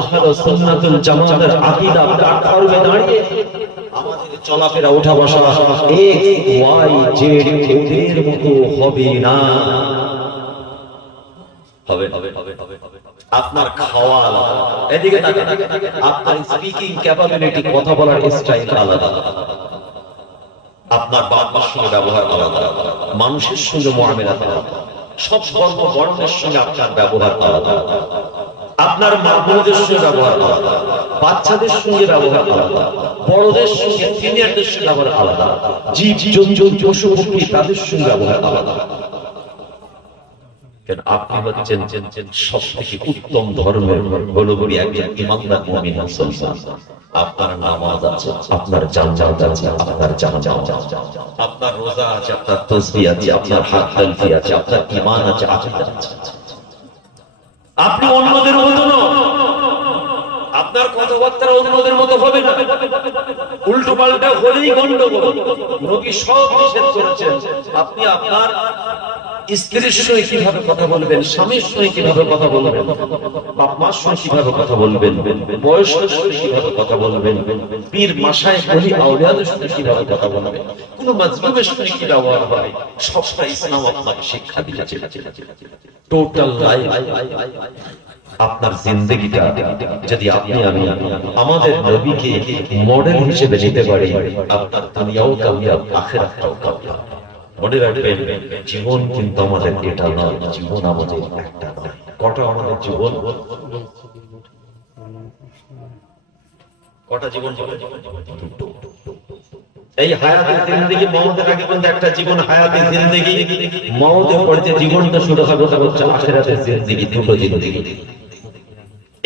আহলুস সুন্নাতুল জামাতের আকীদা প্ল্যাটফর্মে দাঁড়িয়ে আমাদের চলাফেরা, ওঠা বসা এক্স ওয়াই জেড ওদের মতো হবে না। হবে হবে হবে হবে। আপনার খাওয়া আলাদা, এদিকে তাকান, আপনার স্পিকিং ক্যাপাবিলিটি, কথা বলার স্টাইল আলাদা, আপনার বাবার সঙ্গে ব্যবহার আলাদা, মানুষের সঙ্গে মুআমালাত আলাদা, সব বর্ণ বর্ণের সঙ্গে আপনার ব্যবহার আলাদা, আপনার মা বোনদের সঙ্গে ব্যবহার আলাদা, বাচ্চাদের সঙ্গে ব্যবহার আলাদা, বড়দের সঙ্গে সিনিয়রদের সঙ্গে ব্যবহার আলাদা, জীব জন্তু পশু পক্ষী তাদের সঙ্গে ব্যবহার আলাদা। কেন আপনি হচ্ছেন সব থেকে উত্তম ধর্মের হলো বলি একজন ইমানদার মুমিন মুসলমান। আপনার নামাজ আছে, আপনার জানাজা আছে, আপনার জানাজা আছে, আপনার রোজা আছে, আপনার তাসবিহ আছে, আপনার হাত তালফি আছে, আপনার ঈমান আছে, আকীদা আছে। আপনি অন্যদের মতো নন, আপনার কথাবার্তা অন্যদের মতো হবে না, উল্টো পাল্টা হলেই গন্ডগোল। নবী সব নিষেধ করেছেন। আপনি আপনার স্ত্রীর সঙ্গে কিভাবে কথা বলবেন, স্বামীর সঙ্গে কিভাবে কথা বলবেন, বাপ মার সঙ্গে কিভাবে কথা বলবেন, বয়স্কদের সঙ্গে কিভাবে কথা বলবেন, পীর মাশায়েখ ওলি আউলিয়াদের সঙ্গে কিভাবে কথা বলবেন, কোন মাজলুমের সঙ্গে কি ব্যবহার হয়, সবটা ইসলাম আপনাকে শিক্ষা দিয়েছে। টোটাল লাইফ, আপনার জিন্দেগিটা যদি আপনি আমি আমাদের নবীকে মডেল হিসেবে নিতে পারি, আপনার দুনিয়াও কামিয়াব, আখিরাতটাও কামিয়াব। মনে রাখবেন, জীবন কিন্তু আমাদের এটা নয়, জীবন আমাদের একটা নয়। কটা আমাদের জীবন? কটা জীবন? দুটো। এই হায়াতে জিন্দেগি মওতের আগে কিন্তু একটা জীবন হায়াতে জিন্দেগি, মওতের পরে যে জীবনটা শুরু হবে তা হচ্ছে আখিরাতের জিন্দেগি। দুটো জিন্দেগি।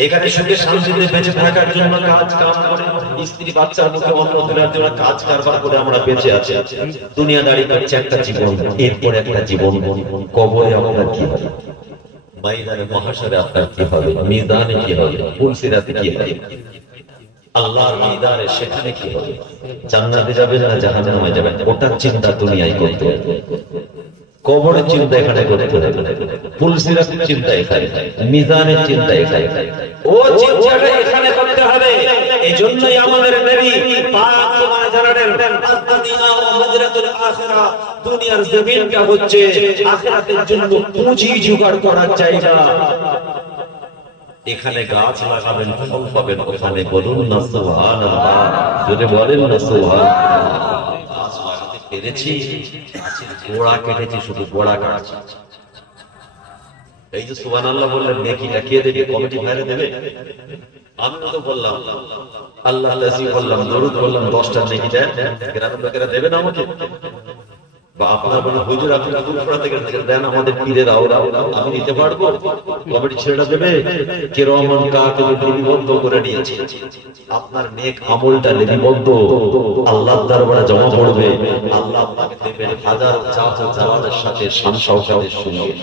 এখানে সুখে শান্তিতে বেঁচে থাকার জন্য কাজ কাম করে, স্ত্রী বাচ্চার মুখে অন্ন তোলার জন্য কাজ কারবার করে আমরা বেঁচে আছি। দুনিয়াদারি করছে একটা জীবন, এরপর একটা জীবন। কবরে আপনার কি হবে, ময়দানে মাহশরে আপনার কি হবে, মিজানে কি হবে, পুলসিরাতে কি হবে, আল্লাহর ময়দানে সেখানে কি হবে, জান্নাতে যাবেন না জাহান্নামে যাবেন, ওটার চিন্তা দুনিয়ায় করতে হবে। কবরের চিন্তা এখানে করতে হবে, পুলসিরাতের চিন্তা এখানে, মিজানের চিন্তা এখানে, ও চিন্তাটা এখানে করতে হবে। এজন্যই আমাদের নবী পাক তোমার জানালেন, আদ-দুনিয়া ওয়া মাজরাতুল আখিরা, দুনিয়ার জমিনটা হচ্ছে আখিরাতের জন্য পুঁজি জোগাড় করার জায়গা। এখানে গাছ লাগাবেন, ফল পাবেন, ওখানে বলুন না সুবহানাল্লাহ, যদি বলেন না সুবহানাল্লাহ। গাছ লাগাতে পেরেছি, গোড়া কেটেছি, শুধু গোড়া কাটছি। এই যে সুবহানাল্লাহ বললেন, নেকিটা কে দেবে? কমিটি ভাইরা দেবে? আমি তো বললাম আল্লাহ আল্লাহি বললাম, দরুদ বললাম, 10টা নেকি দেন, গ্রামের লোকেরা দেবে না আমাকে? বা আপনারা বলেন হুজুর আপনি ফুরফুরা থেকে দেন, আমাদের পীরের আওরা, আমি নিতে পারবো? কমিটি ছেড়ে দেবে? কিরামান কাতিব লিপিবদ্ধ করে নিয়েছে, আপনার নেক আমলটা লিপিবদ্ধ আল্লাহর দরবারে জমা পড়বে, আল্লাহ আপনাকে দেবেন হাজার জাওয়াদের সাথে শান শওকতের সঙ্গে,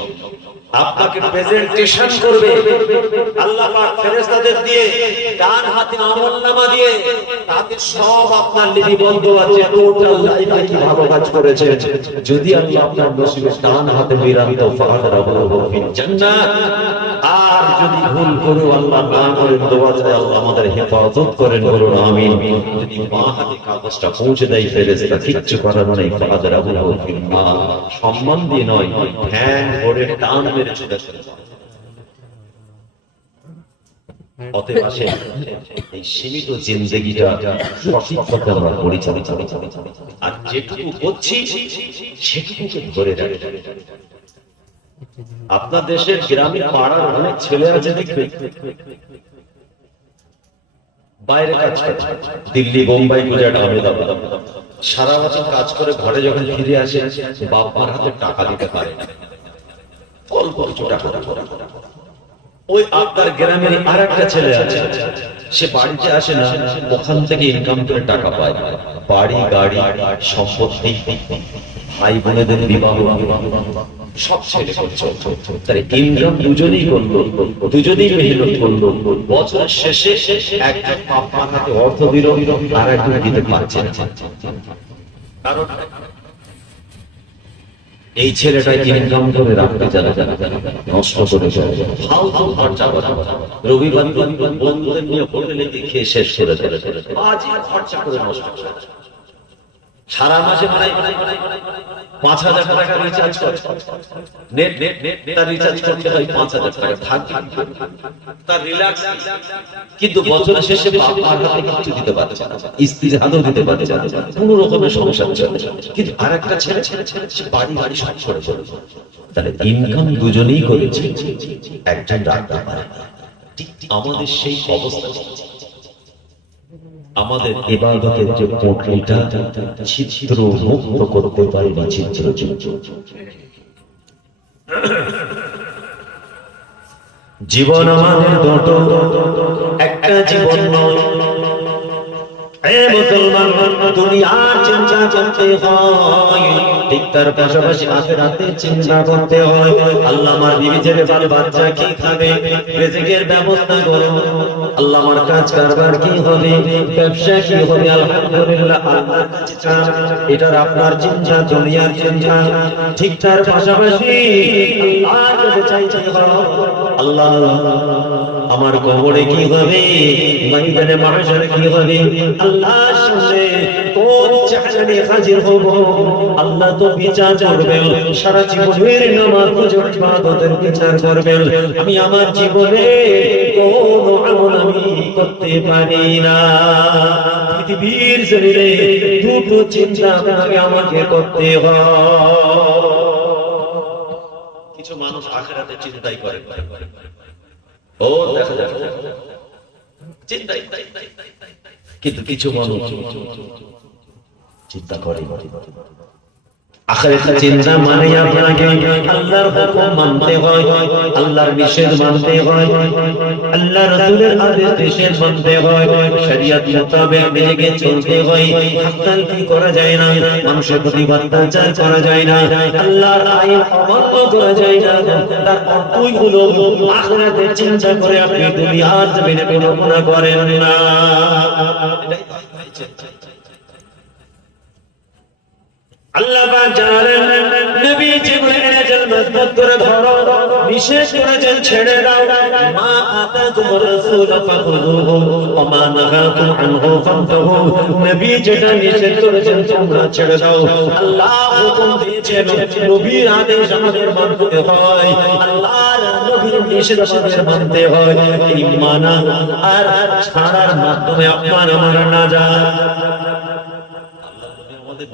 আপনাকে প্রেজেন্টেশন করবে আল্লাহ পাক ফেরেশতাদের দিয়ে, ডান হাতে আমলনামা দিয়ে, তাতে সব আপনার লিপিবদ্ধ আছে, টোটাল লাইফে কি ভালো কাজ করেছেন। যদি আল্লাহ আপনার নসিবে ডান হাতে মিলান তো ফাহাদাহু ফিল জান্নাত, আর যদি ভুল করে আল্লাহ না করে দোয়া করে আল্লাহ আমাদের হেফাজত করেন, বলুন আমিন। যদি বাঁ হাতে কাগজটা পৌঁছে দেয় ফেরেশতা, কিচ্ছু করার নেই, ফাহাদাহু ফিল নার, সম্মান দিয়ে নয়, ধ্যান করে টান মেরে চলে চলে যায়। অতএব আসেন এই সীমিত জিন্দেগিটা সঠিকভাবে আমরা পরিচালিত, আর যেটুকু করছি সেটুকুকে ধরে রাখি। আপনার দেশের গ্রামে পাড়ার অনেক ছেলে আছে, দেখবে বাইরে কাজ করে, দিল্লি, বোম্বাই, গুজরাট, আহমেদাবাদ, সারা বছর কাজ করে ঘরে যখন ফিরে আসে বাপ মার হাতে টাকা দিতে পারে না, অল্প কিছু টাকা। ওই আপনার গ্রামের আর একটা ছেলে আছে, সে বাড়িতে আসে না, ওখান থেকে ইনকাম করে টাকা পায়, বাড়ি গাড়ি সম্পত্তি, ভাই বোনেদের বিবাহ সব ছেলে করছে। তাই ইনকাম দুজনেই করলো, দুজনেই মেহনত করলো, বছরের শেষে একজন বাপ মার হাতে অর্থ দিল, আর একজন দিতে পারছে না। কারণ এই ছেলেটা ইনকাম করে রাখতে জানা নষ্ট করে যায়, ফালতু খরচা করে, রবিবার বন্ধুদের নিয়ে হোটেলে গিয়ে খেয়ে শেষ করে দেয়, বাজে খরচা করে নষ্ট করে। সারা মাসে মানে 5,000 টাকা রিচার্জ করে, নেট তার রিচার্জ করতে হয় 5,000 টাকা, থাকবে তার রিল্যাক্স। কিন্তু বছরের শেষে বাবার হাতে কিছু দিতে পারছে না, স্ত্রীর হাতেও দিতে পারছে না, কোনো রকমের সংসার চলে। কিন্তু আরেকটা ছেলে বাড়ি বাড়ি সব করে চলে। তাহলে ইনকাম দুজনেই করেছে, একজন রাখতে পারে। ঠিক আমাদের সেই অবস্থা, আমাদের ইবাদতের যে পটলিটা ছিদ্র মুক্ত করতে পারি না, ছিদ্র জীবন আমাদের দুটো, একটা জীবন নয়। এ মুসলমান, দুনিয়ার চিন্তা করতে হয়, ঠিক তার পাশাপাশি আখিরাতের চিন্তা করতে হয়। আল্লাহ আমার বিবি ছেলে বাল বাচ্চা কি খাবে, রিজিকের ব্যবস্থা করো। আল্লাহ আমার কাজ কারবার কি হবে, ব্যবসা কি হবে, আলহামদুলিল্লাহ আল্লাহর কাছে চান। এটার আপনার চিন্তা, দুনিয়ার চিন্তা। ঠিক তার পাশাপাশি আল্লাহর কাছে চাইতে হয়, আল্লাহ আমার কবরে কি হবে, ময়দানে মাহশরে কি হবে, আল্লাহর সামনে কোন চেহারা হাজির হব। আল্লাহ তো বিচার করবেন, সারা জীবনের নামাজ ইবাদতের বিচার করবেন। আমি আমার জীবনে কোন আমল আমি করতে পারি না। পৃথিবীর জমিনে দুটো চিন্তা আমাকে করতে হয়। কিছু মানুষ আখিরাতে চিন্তাই করে, ও দেখা যায় চিন্তাই, কিন্তু কিছু মানুষ চিন্তা করে আখিরাতের চিন্তা মানে আপনাকে আল্লাহর হুকুম মানতে হয়, আল্লাহর নিষেধ মানতে হয়, আল্লাহ রাসূলের আদেশ নিষেধ মানতে হয়, শরীয়ত মোতাবেক মেনে চলতে হয়। হাক্কাল কি করা যায় না, মানুষের প্রতি অত্যাচার করা যায় না, আল্লাহর আইন অমান্য করা যায় না। তার অর্থই হলো আখিরাতের চিন্তা করে আপনি দুনিয়ার জমিনে কোনো গুনাহ করেন না। আল্লাহ পাক জানেন নবী জিবরিল আজল মজবুত করে ধরো, বিশেষ করেছেন ছেড়ে দাও। মা আতাকুম রাসূল ফাখুযুহু ওয়া মা নাহাকুম আনহু ফান্তাহু। নবী যেটা নিষেধ করেছেন তোমরা ছেড়ে দাও। আল্লাহ হুকুম দিয়েছেন, নবীর আদেশ আমাদের মানতে হয়, আল্লাহর নবীর নিষেধ আমাদের মানতে হয়। এই মানা আর ছাড়ার মাধ্যমে আপনার আমার নাজাত।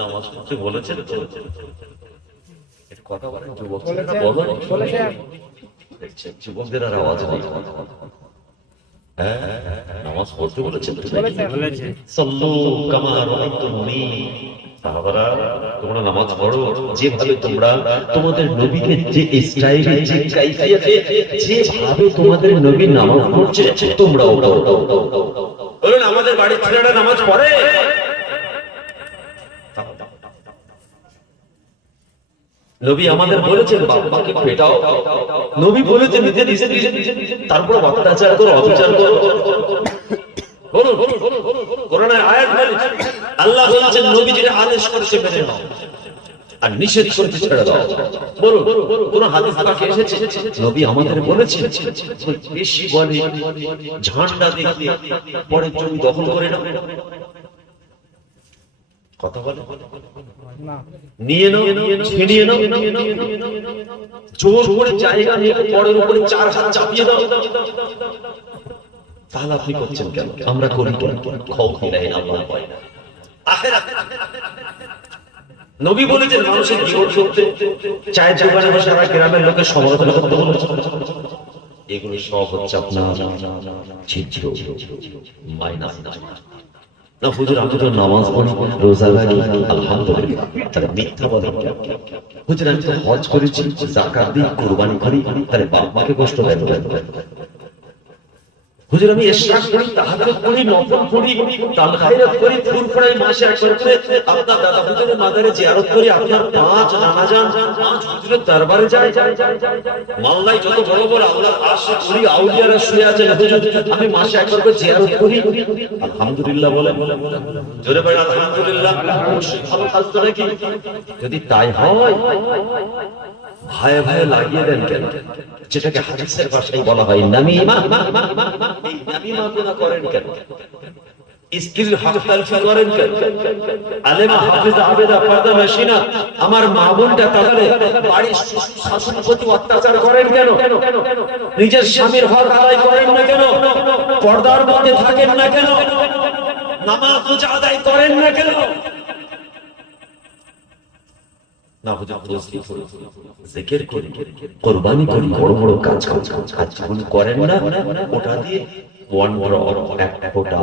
নামাজ পড়তে বলেছেন তো, কথা বলেন যুবকদের আর আওয়াজ নেই। নামাজ পড়তে বলেছেন, সাল্লু কামা রাআইতুমুনি। সাহাবারা তোমরা নামাজ পড়ো যেভাবে তোমরা তোমাদের নবীকে যে স্টাইলে, যে কাইফিয়তে, যেভাবে তোমাদের নবী নামাজ পড়ছে তোমরাও পড়ো। বলুন আমাদের বাড়ির ছেলেরা নামাজ পড়ে? নবী আমাদের বলেছেন বাবাকে পেটাও, নবী বলেছেন নিজে নিজে নিজে নিজে তারপর অত্যাচার করো, অবিচার করো। বলুন কোরআনের আয়াত বলেছে, আল্লাহ বলেছেন নবী যেটা আদেশ করেছে মেনে নাও আর নিষেধ করেছে ছেড়ে দাও। বলুন কোন হাদিস পাকে এসেছে নবী আমাদের বলেছেন বেশি বলে ঝান্ডা দেখে পরে জমি দখল করে নাও, কথা বলে নিয়ে নাও, ছিনিয়ে নাও, জোর করে জায়গা নিয়ে পরের উপরে 4 হাত চাপিয়ে দাও। তাহলে আপনি করছেন কেন? আমরা করি কেন? খৌফ নাই না, আল্লাহ ভয় না। আখিরাত নবী বলেছেন মানুষের জীবন চলতে চায়ের দোকানে বসে সারা গ্রামের লোকের সমালোচনা করতে বলেছেন। এগুলো সব হচ্ছে আপনার ছিদ্র মাইনাস। না হুজুর আমি তো নামাজ পড়ি, রোজা রাখি, আলহামদুলিল্লাহ, তাহলে মিথ্যা বলেন কেন? হুজুর আমি তো হজ করেছি, যাকাত দিই, কুরবানি করি, তাহলে বাপ মাকে কষ্ট দেন কেন? হুজুর আমি ইশরাক করি, তাহাজ্জুদ করি, নফল করি, দান খায়রাত করি, ফুল পড়াই, মাসে একবার করে আপনার দাদা হুজুরের মাজারে জিয়ারত করি, আপনার 5 নামাজান 5 হুজুরের দরবারে যাই, মাওলাই যত বড় বড় আল্লাহর আশিক ওলি আউলিয়ারা শুয়ে আছেন, হুজুর আমি মাসে একবার করে জিয়ারত করি। আলহামদুলিল্লাহ বলেন, জোরে বলেন আলহামদুলিল্লাহ। ভালো কাজ তো নাকি? যদি তাই হয় ভাই ভাই লাগিয়ে দেন কেন? যেটাকে হাদিসের ভাষায় বলা হয় নামিমা। এই নামিমা গুনাহ করেন কেন? স্ত্রীর হক তালফি করেন কেন? আলেমা হাফেজা আবেদা পর্দা মাসিনা আমার মা বোনটা তাহলে বাড়ির শাশুড়ির প্রতি অত্যাচার করেন কেন? নিজের স্বামীর হক আদায় করেন না কেন? পর্দার মধ্যে থাকেন না কেন? নামাজ রোজা আদায় করেন না কেন? না হুজুর তসবিহ পড়ি, জিকির করি, কুরবানি করি, বড় বড় কাজ যেগুলো করেন না, ওটা দিয়ে ওয়ান ড্রপ, একটা ফোঁটা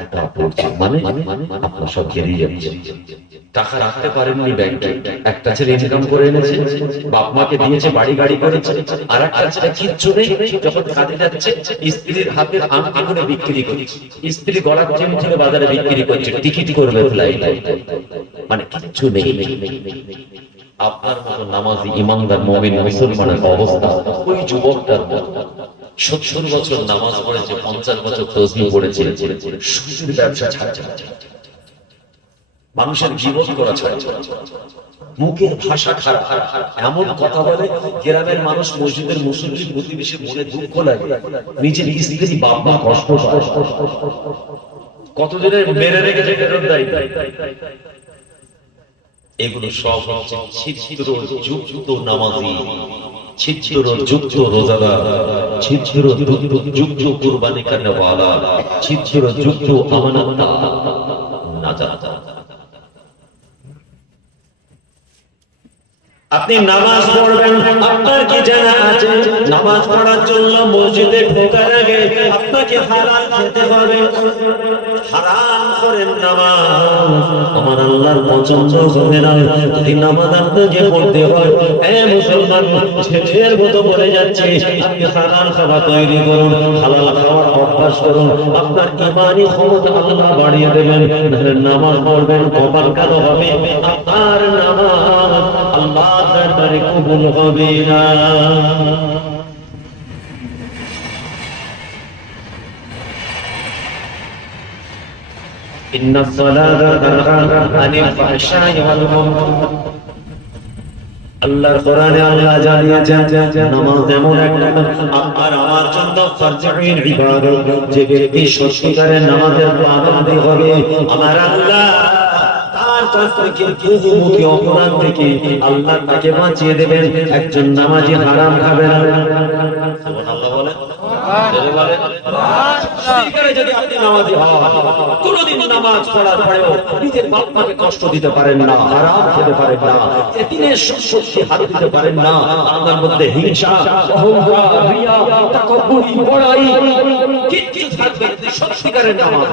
একটা পড়ছে, মানে আপনার সব বেরিয়ে যাচ্ছে। টাকা রাখতে পারেননি ব্যাংকে, একটা ছেলে ইনকাম করে এনেছে, বাপ মাকে দিয়েছে, বাড়ি গাড়ি করেছে, আর একটা ছেলে কিচ্ছু নেই, যখন কাজে যাচ্ছে স্ত্রীর হাতের আঙুলে বিক্রি করছে, স্ত্রী গলার চেন থেকে বাজারে বিক্রি করছে, টিকিট করবে ফ্লাইট, মানে কিচ্ছু নেই। আপনার মতো নামাজি ইমানদার মুমিন মুসলমানের অবস্থা ওই যুবকটার মতো। 70 বছর নামাজ পড়েছে, 50 বছর তাসবিহ পড়েছে, সুদের ব্যবসা ছাড়ছে, মানুষের গীবত করা ছাড়ছে, মুখের ভাষা খারাপ, এমন কথা বলে গ্রামের মানুষ, মসজিদের মুসল্লি, প্রতিবেশী মনে দুঃখ লাগে, নিজের স্ত্রী বাপ মা কষ্ট পায়, কতজনের মেরে রেখেছে ফেরত দেয়। এগুলো সব হচ্ছে ছিদ্র যুক্ত নামাজি, ছিদ্র যুক্ত রোজাদার, ছিদ্র যুক্ত কুরবানি করনেওয়ালা, ছিদ্র যুক্ত আমানতদার না জানা। আপনি নামাজ পড়বেন, আপনার কি জানা আছে নামাজ পড়ার জন্য মসজিদে ঢোকার আগে আপনাকে হালাল খেতে হবে? হারাম করেন নামাজ আমার আল্লাহর পছন্দ হবে না। যদি নামাজ আপনাকে পড়তে হয়, হে মুসলমান, ছেলের মতো বলে যাচ্ছে আপনি হালাল খাবার তৈরি করুন, হালাল খাওয়ার অভ্যাস করুন, আপনার ইমানি ক্ষমতা আল্লাহ বাড়িয়ে দেবেন। নামাজ পড়বেন, কপাল কালো হবে, আপনার নামাজ আল্লাহ দরবারে কবুল হবে না। ইন্নাস সালাতা তানহা আনিল ফাহশাই ওয়াল মুনকার। আল্লাহর কোরআনে আল্লাহ জানিয়েছেন নামাজ এমন একটা আপনার আমার জন্য ফরজুন ইবাদত, যে ব্যক্তি সত্যিকারের নামাজের পাবন্দ হবে, আমার আল্লাহ তার কাছ থেকে বহুমুখী অপরাধ থেকে আল্লাহ তাকে বাঁচিয়ে দেবেন। একজন নামাজি হারাম খাবে না। সুবহানাল্লাহ বলেন, যদি আপনি নামাজি হন, কোনদিন নামাজ পড়ার পরেও নিজের বাপ মাকে কষ্ট দিতে পারেন না, হারাম খেতে পারেন না, এতিমের শক্তি হাত দিতে পারেন না, আপনার মধ্যে হিংসা, অহংকার, রিয়া, তাকাব্বুরি, বড়াই কিচ্ছু থাকবে না, সত্যিকারের নামাজ।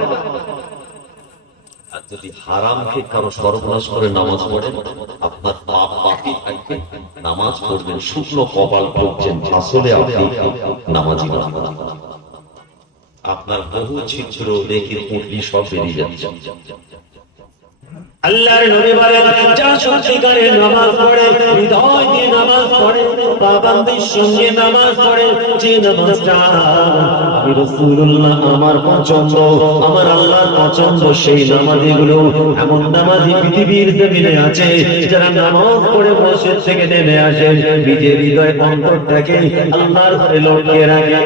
আর যদি হারাম খেয়ে কারো সর্বনাশ করে নামাজ পড়েন, আপনার পাপ বাকি থাকবে, নামাজ পড়বেন, শুকনো কপাল ভুগছেন, আসলে আপনি নামাজি না। আপনার বহু ছিদ্র দেখে পুঁটলি সব বেরিয়ে যাচ্ছে। আল্লাহর নবী বলেন, যারা সত্যিকারের নামাজ পড়ে, হৃদয় দিয়ে নামাজ পড়ে, পাবন্দির সঙ্গে নামাজ পড়ে, যে নামাজটা আমি রাসূলুল্লাহ আমার পছন্দ, আমার আল্লাহর পছন্দ, সেই নামাজগুলো এমন নামাজি পৃথিবীর জমিনে আছে যারা নামাজ পড়ে মসজিদ থেকে নেমে আসে, নিজের হৃদয় অন্তরটাকে আল্লাহর ঘরে লটকিয়ে রাখে।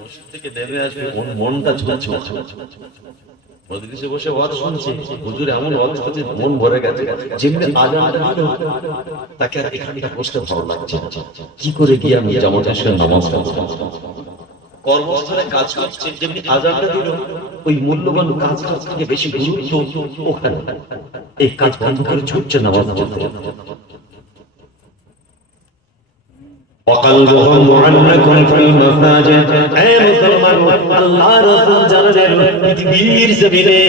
মসজিদ থেকে নেমে আসবে, মনটা ঝুলছে, মজলিসে বসে ওয়াজ শুনছে, হুজুর এমন ওয়াজ করছে, মন ভরে গেছে, যেমনি আজানটা দিল তাকে আর এখানটা বসতে ভালো লাগছে, কি করে গিয়ে আমি জামাতের সঙ্গে নামাজ পড়ব। কর্মস্থলে কাজ করছে, যেমনি আজানটা দিল ওই মূল্যবান কাজটা থেকে বেশি গুরুত্ব ওখানে, এই কাজ বন্ধ করে ছুটছে নামাজ পড়তে। وقلبهم معلق في المساجد। اے মুসলমান, আল্লাহর রাসূল জানালেন পৃথিবীর জমিনে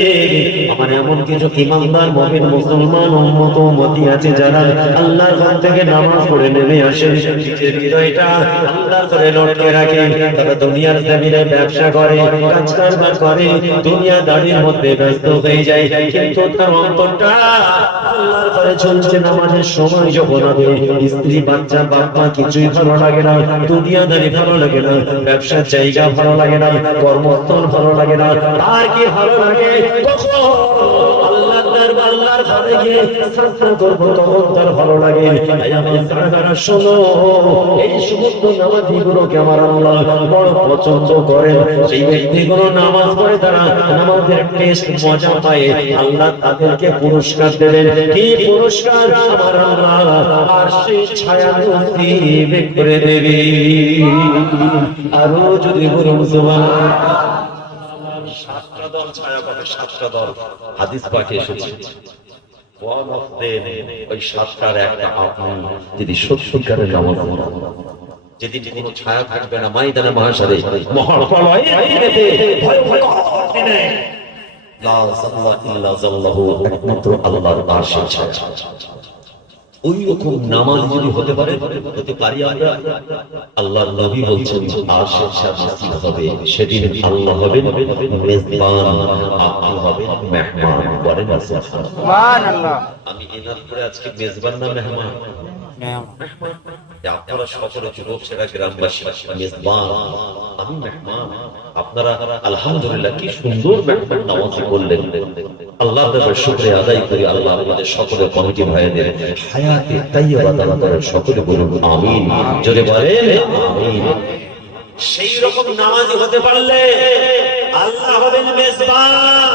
আমার এমন কিছু ঈমানদার মুমিন মুসলমান উম্মত উম্মতি আছে যারা আল্লাহর ঘর থেকে নামাজ পড়ে নেমে আসে, নিজের হৃদয়টা আল্লাহর ঘরে লটকে রাখে। তারা দুনিয়ার জমিনে ব্যবসা করে, কাজ কারবার করে, দুনিয়াদারির মধ্যে ব্যস্ত হয়ে যায়, কিন্তু তার অন্তরটা আল্লাহর ঘরে চলছে। নামাজের সময় যখন হবে, স্ত্রী বাচ্চা বাপ মা কিছুই ভালো লাগে না, দুনিয়াদারি ভালো লাগে না, ব্যবসার জায়গা ভালো লাগে না, কর্মস্থল ভালো লাগে না, আর কি ভালো লাগে? আল্লাহর দরবার আল্লাহর ঘরে গিয়ে সাজদা করব, তখন তার ভালো লাগে। আমার শোনো, এই সমস্ত নামাজীগুলোকে আমার আল্লাহ বড় পছন্দ করেন। সেই ব্যক্তিগুলো নামাজ পড়ে, তারা নামাজের টেস্ট মজা পায়, আল্লাহ তাদেরকে পুরস্কার দেবেন। কি পুরস্কার? আমার আল্লাহ আরশের ছায়া নসিব করে দেবে। আরো যদি বলুন সুবহানাল্লাহ, 7টা দল ছায়া পাবে, 7টা দল হাদিস পাকে এসেছে। ওয়ান অফ দেম, ওই সাতটার একটা আপনি যদি সত্যিকারের নামাজ পড়েন, যেদিন কোনো ছায়া থাকবে না ময়দানে মাহশারে, মহাপ্রলয়ে ভয়ঙ্কর দিনে, লা যাল্লা ইল্লা যাল্লাহু, একমাত্র আল্লাহর আরশের ছায়া। ওই রকম নামাজ যদি হতে পারে, হতে পারি আমরা। আল্লাহর নবী বলছেন আরশের ছায়া নসিব হবে, সেদিন আল্লাহ হবেন মেজবান, আপনি হবেন মেহমান। বলেন সুবহানাল্লাহ। আমি এনার পরে আজকে মেজবান না মেহমান? আপনারা সকলে যুবক সেরা গ্রামবাসী, মেজবান, আমি মেহমান। আপনারা আলহামদুলিল্লাহ কি সুন্দর মেহমান নামাজি করলেন। আল্লাহর দরবারে শুকরিয়া আদায় করি। আল্লাহ আমাদের সকলে কমিটি ভাইদের হায়াতে তাইয়্যিবা দান করেন। সকলে বলুন আমিন, জোরে বলেন আমিন। সেই রকম নামাজি হতে পারলে আল্লাহ হবেন মেজবান।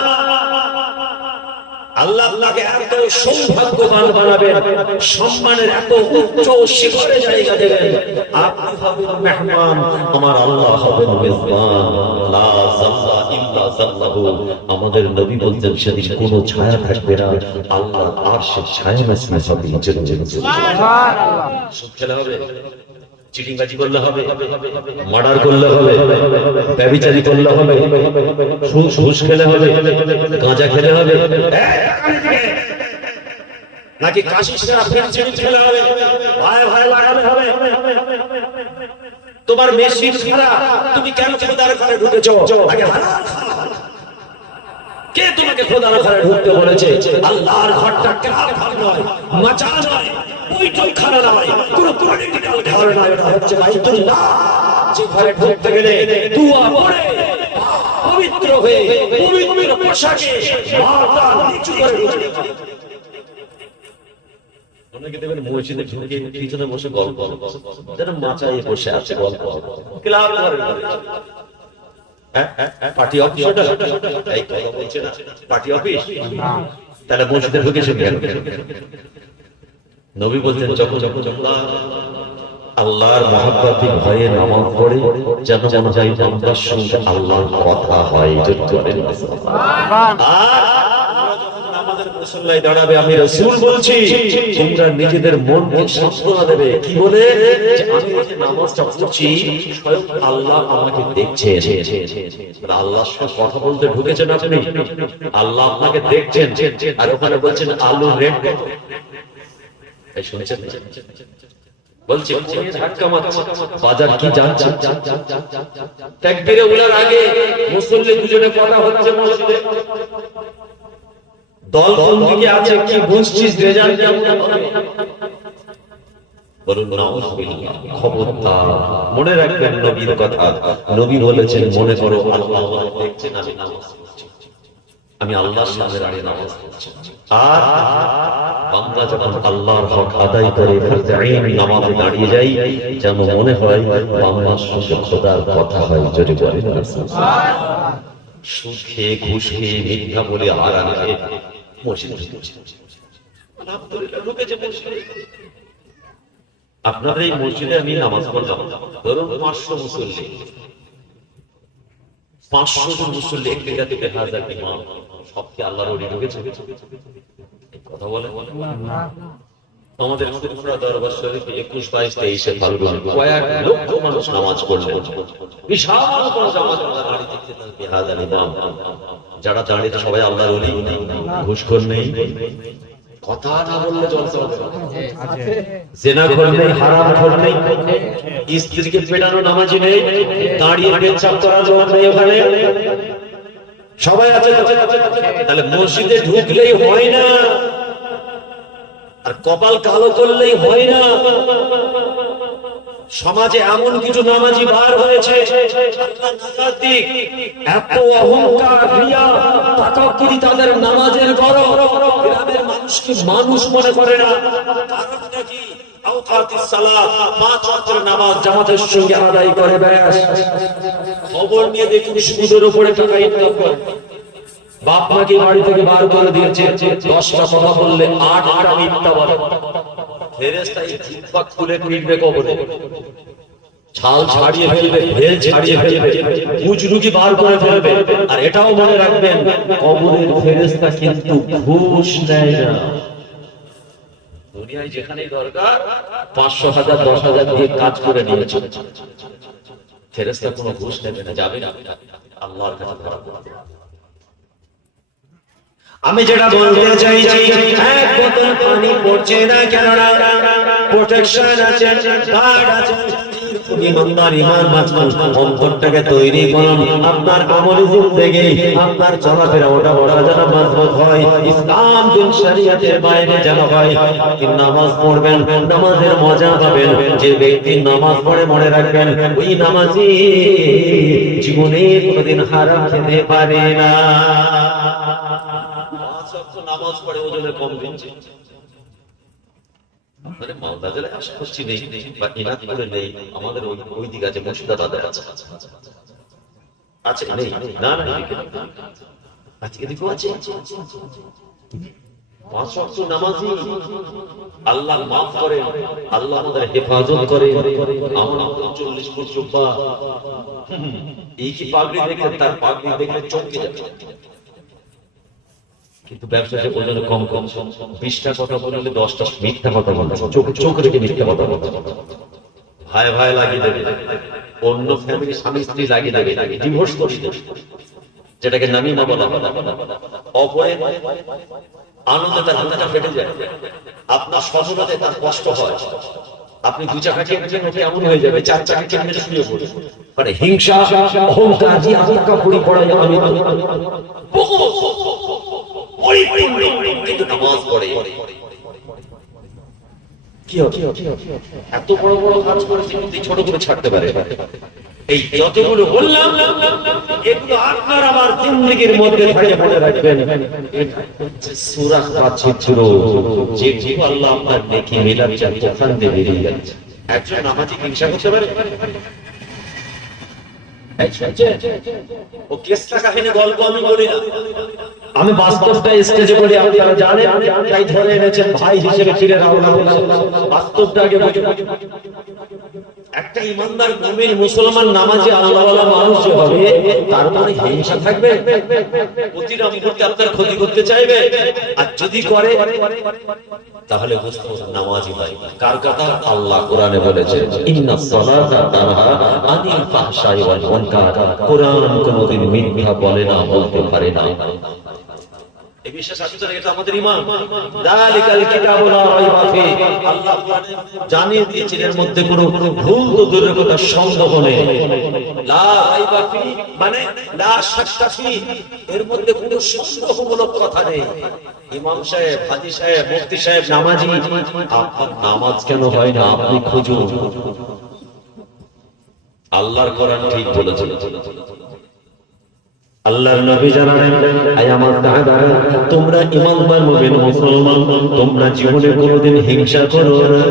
আল্লাহ আপনাকে এত সৌভাগ্যবান বানাবেন, সম্মানের এত উচ্চ শিখরে জায়গা দেবেন, আপনি হবেন মেহমান, আমার আল্লাহ হবেন মেজবান। লা যাল্লা ইল্লা যাল্লাহু, আমাদের নবী বলতেন সেদিন কোনো ছায়া থাকবে না, আল্লাহ আরশের ছায়া নসিব হবে। সুবহানাল্লাহ। সুদ খেলা হবে, চিটিংবাজি করলে হবে, মার্ডার করলে হবে, ব্যভিচারী করলে হবে, ঘুষ খেলে হবে, গাঁজা খেলে হবে, নাকি কাশি ছাড়া ফেন্সিডিল খেলে হবে, ভাই ভাই লাগালে হবে। তোমার মেশিন ছাড়া তুমি কেন খোদার ঘরে ঢুকেছো? আগে হালাল খাও। কে তোমাকে খোদার ঘরে ঢুকতে বলেছে? আল্লাহর ঘরটা কার ঘর নয়, মাজার নয়, বৈঠকখানা নয়, কোন পলিটিক্যাল ঘর নয়, এটা হচ্ছে বাইতুল্লাহ। যে ঘরে ঢুকতে গেলে দোয়া পড়ে পবিত্র হয়ে পবিত্র পোশাকে মাথা নিচু করে ঢুকতে হবে। অনেকে দেখবেন মসজিদে ঢুকে পিছনে বসে গল্প, যেন মাচায় বসে আছে গল্প, ক্লাব করে পার্টি অফিস, এই কথা বলছে না, পার্টি অফিস। তাহলে মসজিদে ঢুকেছে কেন? নবী বলতেন যখন আল্লাহর মহব্বতে ভয়ে নামাজ পড়ে, যেন মনে হয় বান্দার সঙ্গে আল্লাহর কথা হয়। আমাদের মুসল্লায় দাঁড়াবে, আমি রাসূল বলছি, তোমরা নিজেদের মনকে সান্ত্বনা দেবে। কি বলে? যে আমি যে নামাজটা পড়ছি স্বয়ং আল্লাহ আমাকে দেখছে। আল্লাহর সঙ্গে কথা বলতে ঢুকেছেন আপনি, আল্লাহ আপনাকে দেখছেন। আর ওখানে বলছেন আলু রেড, এই শুনেছেন? বলছে ধাক্কা মারছে, বাজার কি যাচ্ছে, তাকবীরে উলার আগে মুসল্লি দুজনে কথা হচ্ছে মসজিদে, দল কোন দিকে আছে কি বুঝছিস, রেজাল্ট কেমন হবে? বলুন নাউযুবিল্লাহ। খবরদার, মনে রাখবেন নবীর কথা। নবী বলেছেন মনে করো আল্লাহ আমাকে দেখছেন, আমি নামাজ পড়ছি, আমি আল্লাহর সামনে দাঁড়িয়ে নামাজ পড়ছি। আর বান্দা যখন আল্লাহর হক আদায় করে ফারজাইন নামাজে দাঁড়িয়ে যায়, যেন মনে হয় বান্দার সঙ্গে খোদার কথা হয়। জোরে বলেন সুবহানাল্লাহ। সুদ খেয়ে, ঘুষ খেয়ে, মিথ্যা বলে, হারাম খেয়ে মসজিদে আলহামদুলিল্লাহ ঢুকেছে মসজিদে। আপনাদের এই মসজিদে আমি নামাজ পড়লাম, ধরুন 500 মুসল্লি, 500 জন মুসল্লি, এক জায়গা থেকে 1000 ইমাম, সবকে আল্লাহর ওলি ঢুকেছে। কথা বলে আমাদের ফুরফুরা দরবার শরীফে 21, 22, 23 ফাল্গুন কয়েক লক্ষ মানুষ নামাজ পড়লেন। বিশাল বড় জামাত দাঁড়িয়ে দেখতে থাকে 1000 ইমাম। যারা দাঁড়িয়ে সবাই আল্লাহর ওলি, ঘুষখোর নেই, কথা না বললে জলসা হবে না, জিনাখোর নেই, হারামখোর নেই, স্ত্রীকে পেটানো নামাজি নেই, দাঁড়িয়ে পেচ্ছাপ করা লোক নেই, ওখানে সবাই আছে। তাহলে মসজিদে ঢুকলেই হয় না, আর কপাল কালো করলেই হয় না। সমাজে এমন কিছু নামাজি বার হয়েছে, এত অহংকার, রিয়া, তাকাব্বুরি তাদের নামাজের গরম, গ্রামের মানুষকে মানুষ মনে করে না। কারণটা কি? আওকাতিস সালাত, 5 ওয়াক্তের নামাজ জামাতের সঙ্গে আদায় করে ব্যাস। খবর নিয়ে দেখুন সুদের উপরে টাকা ইনকাম করে। বাপ মাকে বাড়ি থেকে বার করে দিয়েছে, 10টা কথা বললে 8টা মিথ্যা বলে। ফেরেশতা এই জিহ্বা খুলে পিটবে কবরে, ছাল ছাড়িয়ে ফেলবে, ভেল ছাড়িয়ে ফেলবে, উজরুগি বার করে ফেলবে। আর এটাও মনে রাখবেন, কবরের ফেরেশতা কিন্তু ঘুষ নেয় না। দুনিয়ায় যেখানেই দরকার 500,000 10,000 দিয়ে কাজ করে নিয়েছে, ফেরেশতা কোনো ঘুষ নেবে না, যাবে না, আল্লাহর কাছে ধরা পড়বে। আমি যেটা বলতে চাইছি, এক বোতল পানি পড়ছে না কেন, প্রোটেকশন আছে, গার্ড আছে। ইমানদার ইমান বাঁচান, অন্তরটাকে তৈরি করুন, আপনার আমলি জিন্দেগি, আপনার চলাফেরা ওটা বড় যেন মজবুত হয়, ইসলাম বিন শরীয়তের বাইরে যেন হয়। আপনি নামাজ পড়বেন, নামাজের মজা পাবেন। যে ব্যক্তি নামাজ পড়ে মনে রাখবেন, ওই নামাজি জীবনে কোনোদিন হারাম খেতে পারে না। নামাজ পড়ে ওজনে কম দিচ্ছে, আপনাদের মালদা জেলায় আশপাশে নেই বা ইনাদপুরে নেই, আমাদের ওই দিকে আছে, মুর্শিদাবাদে আছে, আছে নেই না না আজকে এদিকেও আছে। 5 ওয়াক্ত নামাজি, আল্লাহ মাফ করে, আল্লাহ আমাদের হেফাজত করে। আমরা 40 ফুট জুব্বা, এই কি পাগড়ি দেখে, তার পাগড়ি দেখে চমকে যাচ্ছে। কিন্তু ব্যবসাতে ওজনে কম কম, 20টা কথা বললে 10টা মিথ্যা কথা বলছে, চোখ রেখে মিথ্যা কথা বলছে, ভাই ভাই লাগিয়ে দেবে, অন্য ফ্যামিলি স্বামী স্ত্রী লাগিয়ে দেবে, ডিভোর্স করে দেবে, যেটাকে নামিমা বলা হয়। অপরে আনন্দে তার হাতটা ফেটে যায়, আপনার সফলতায় তার কষ্ট হয়। আপনি 2 চাকা কিনছেন, ওকে এমন হয়ে যাবে 4 চাকা কিনে শুয়ে পড়ে। মানে হিংসা, অহংকার, যে আতঙ্কা পড়ি পড়ায় আমি কিন্তু নামাজ পড়ে কি হবে? এত বড় বড় কাজ করেছে কিন্তু ছোট করে ছাড়তে পারে। এই যতগুলো বললাম, এগুলো আপনার আমার জিন্দেগির মধ্যে থেকে মনে রাখবেন। সূরা ফাতিহা যে আল্লাহ আপনার নেকি মিলাচ্ছেন, ওখান দিয়ে বেরিয়ে যাচ্ছে। একজন নামাজি হিংসা করতে পারে? ও কেসটা কাহিনী গল্প আমি বলি না, আমি বাস্তবটা স্টেজে বলি, আপনারা জানেন, তাই ধরে এনেছেন ভাই হিসেবে ফিরে রাখলাম। বাস্তবটা আগে বুঝে। একটা ইমানদার মুমিন মুসলমান নামাজি আল্লাহওয়ালা মানুষ যে হবে, তার মনে হিংসা থাকবে? প্রতিটা মুহূর্তে আপনার ক্ষতি করতে চাইবে? আর যদি করে তাহলে বুঝতে হবে নামাজি ভাই। কার কথা? আল্লাহ কোরআনে বলেছে, ইন্নাস সালাতা তানহা আনিল ফাহশাই ওয়াল মুনকার। কোরআন কোনদিন মিথ্যা বলে না, বলতে পারে না। এই বিশ্বাস আছে তো? এটা আমাদের ঈমান। যালিকাল কিতাবু লা রাইবা ফি। আল্লাহ জানিয়ে দিয়েছেন এর মধ্যে কোনো ভুল তো দূরের কথা, সন্দেহ নেই। লা রাইবা ফি মানে লা শাক্কা ফি, এর মধ্যে কোনো সন্দেহমূলক কথা নেই। ইমাম সাহেব, হাজী সাহেব, মুফতি সাহেব নামাজি, আপনার নামাজ কেন হয় না আপনি খুঁজুন। আল্লাহর কোরআন ঠিক বলেছে। আল্লাহর নবী জানালেন, আয় আমার দাদারা, তোমরা ঈমানদার মুমিন মুসলমান, তোমরা জীবনে কোনোদিন হিংসা করো না।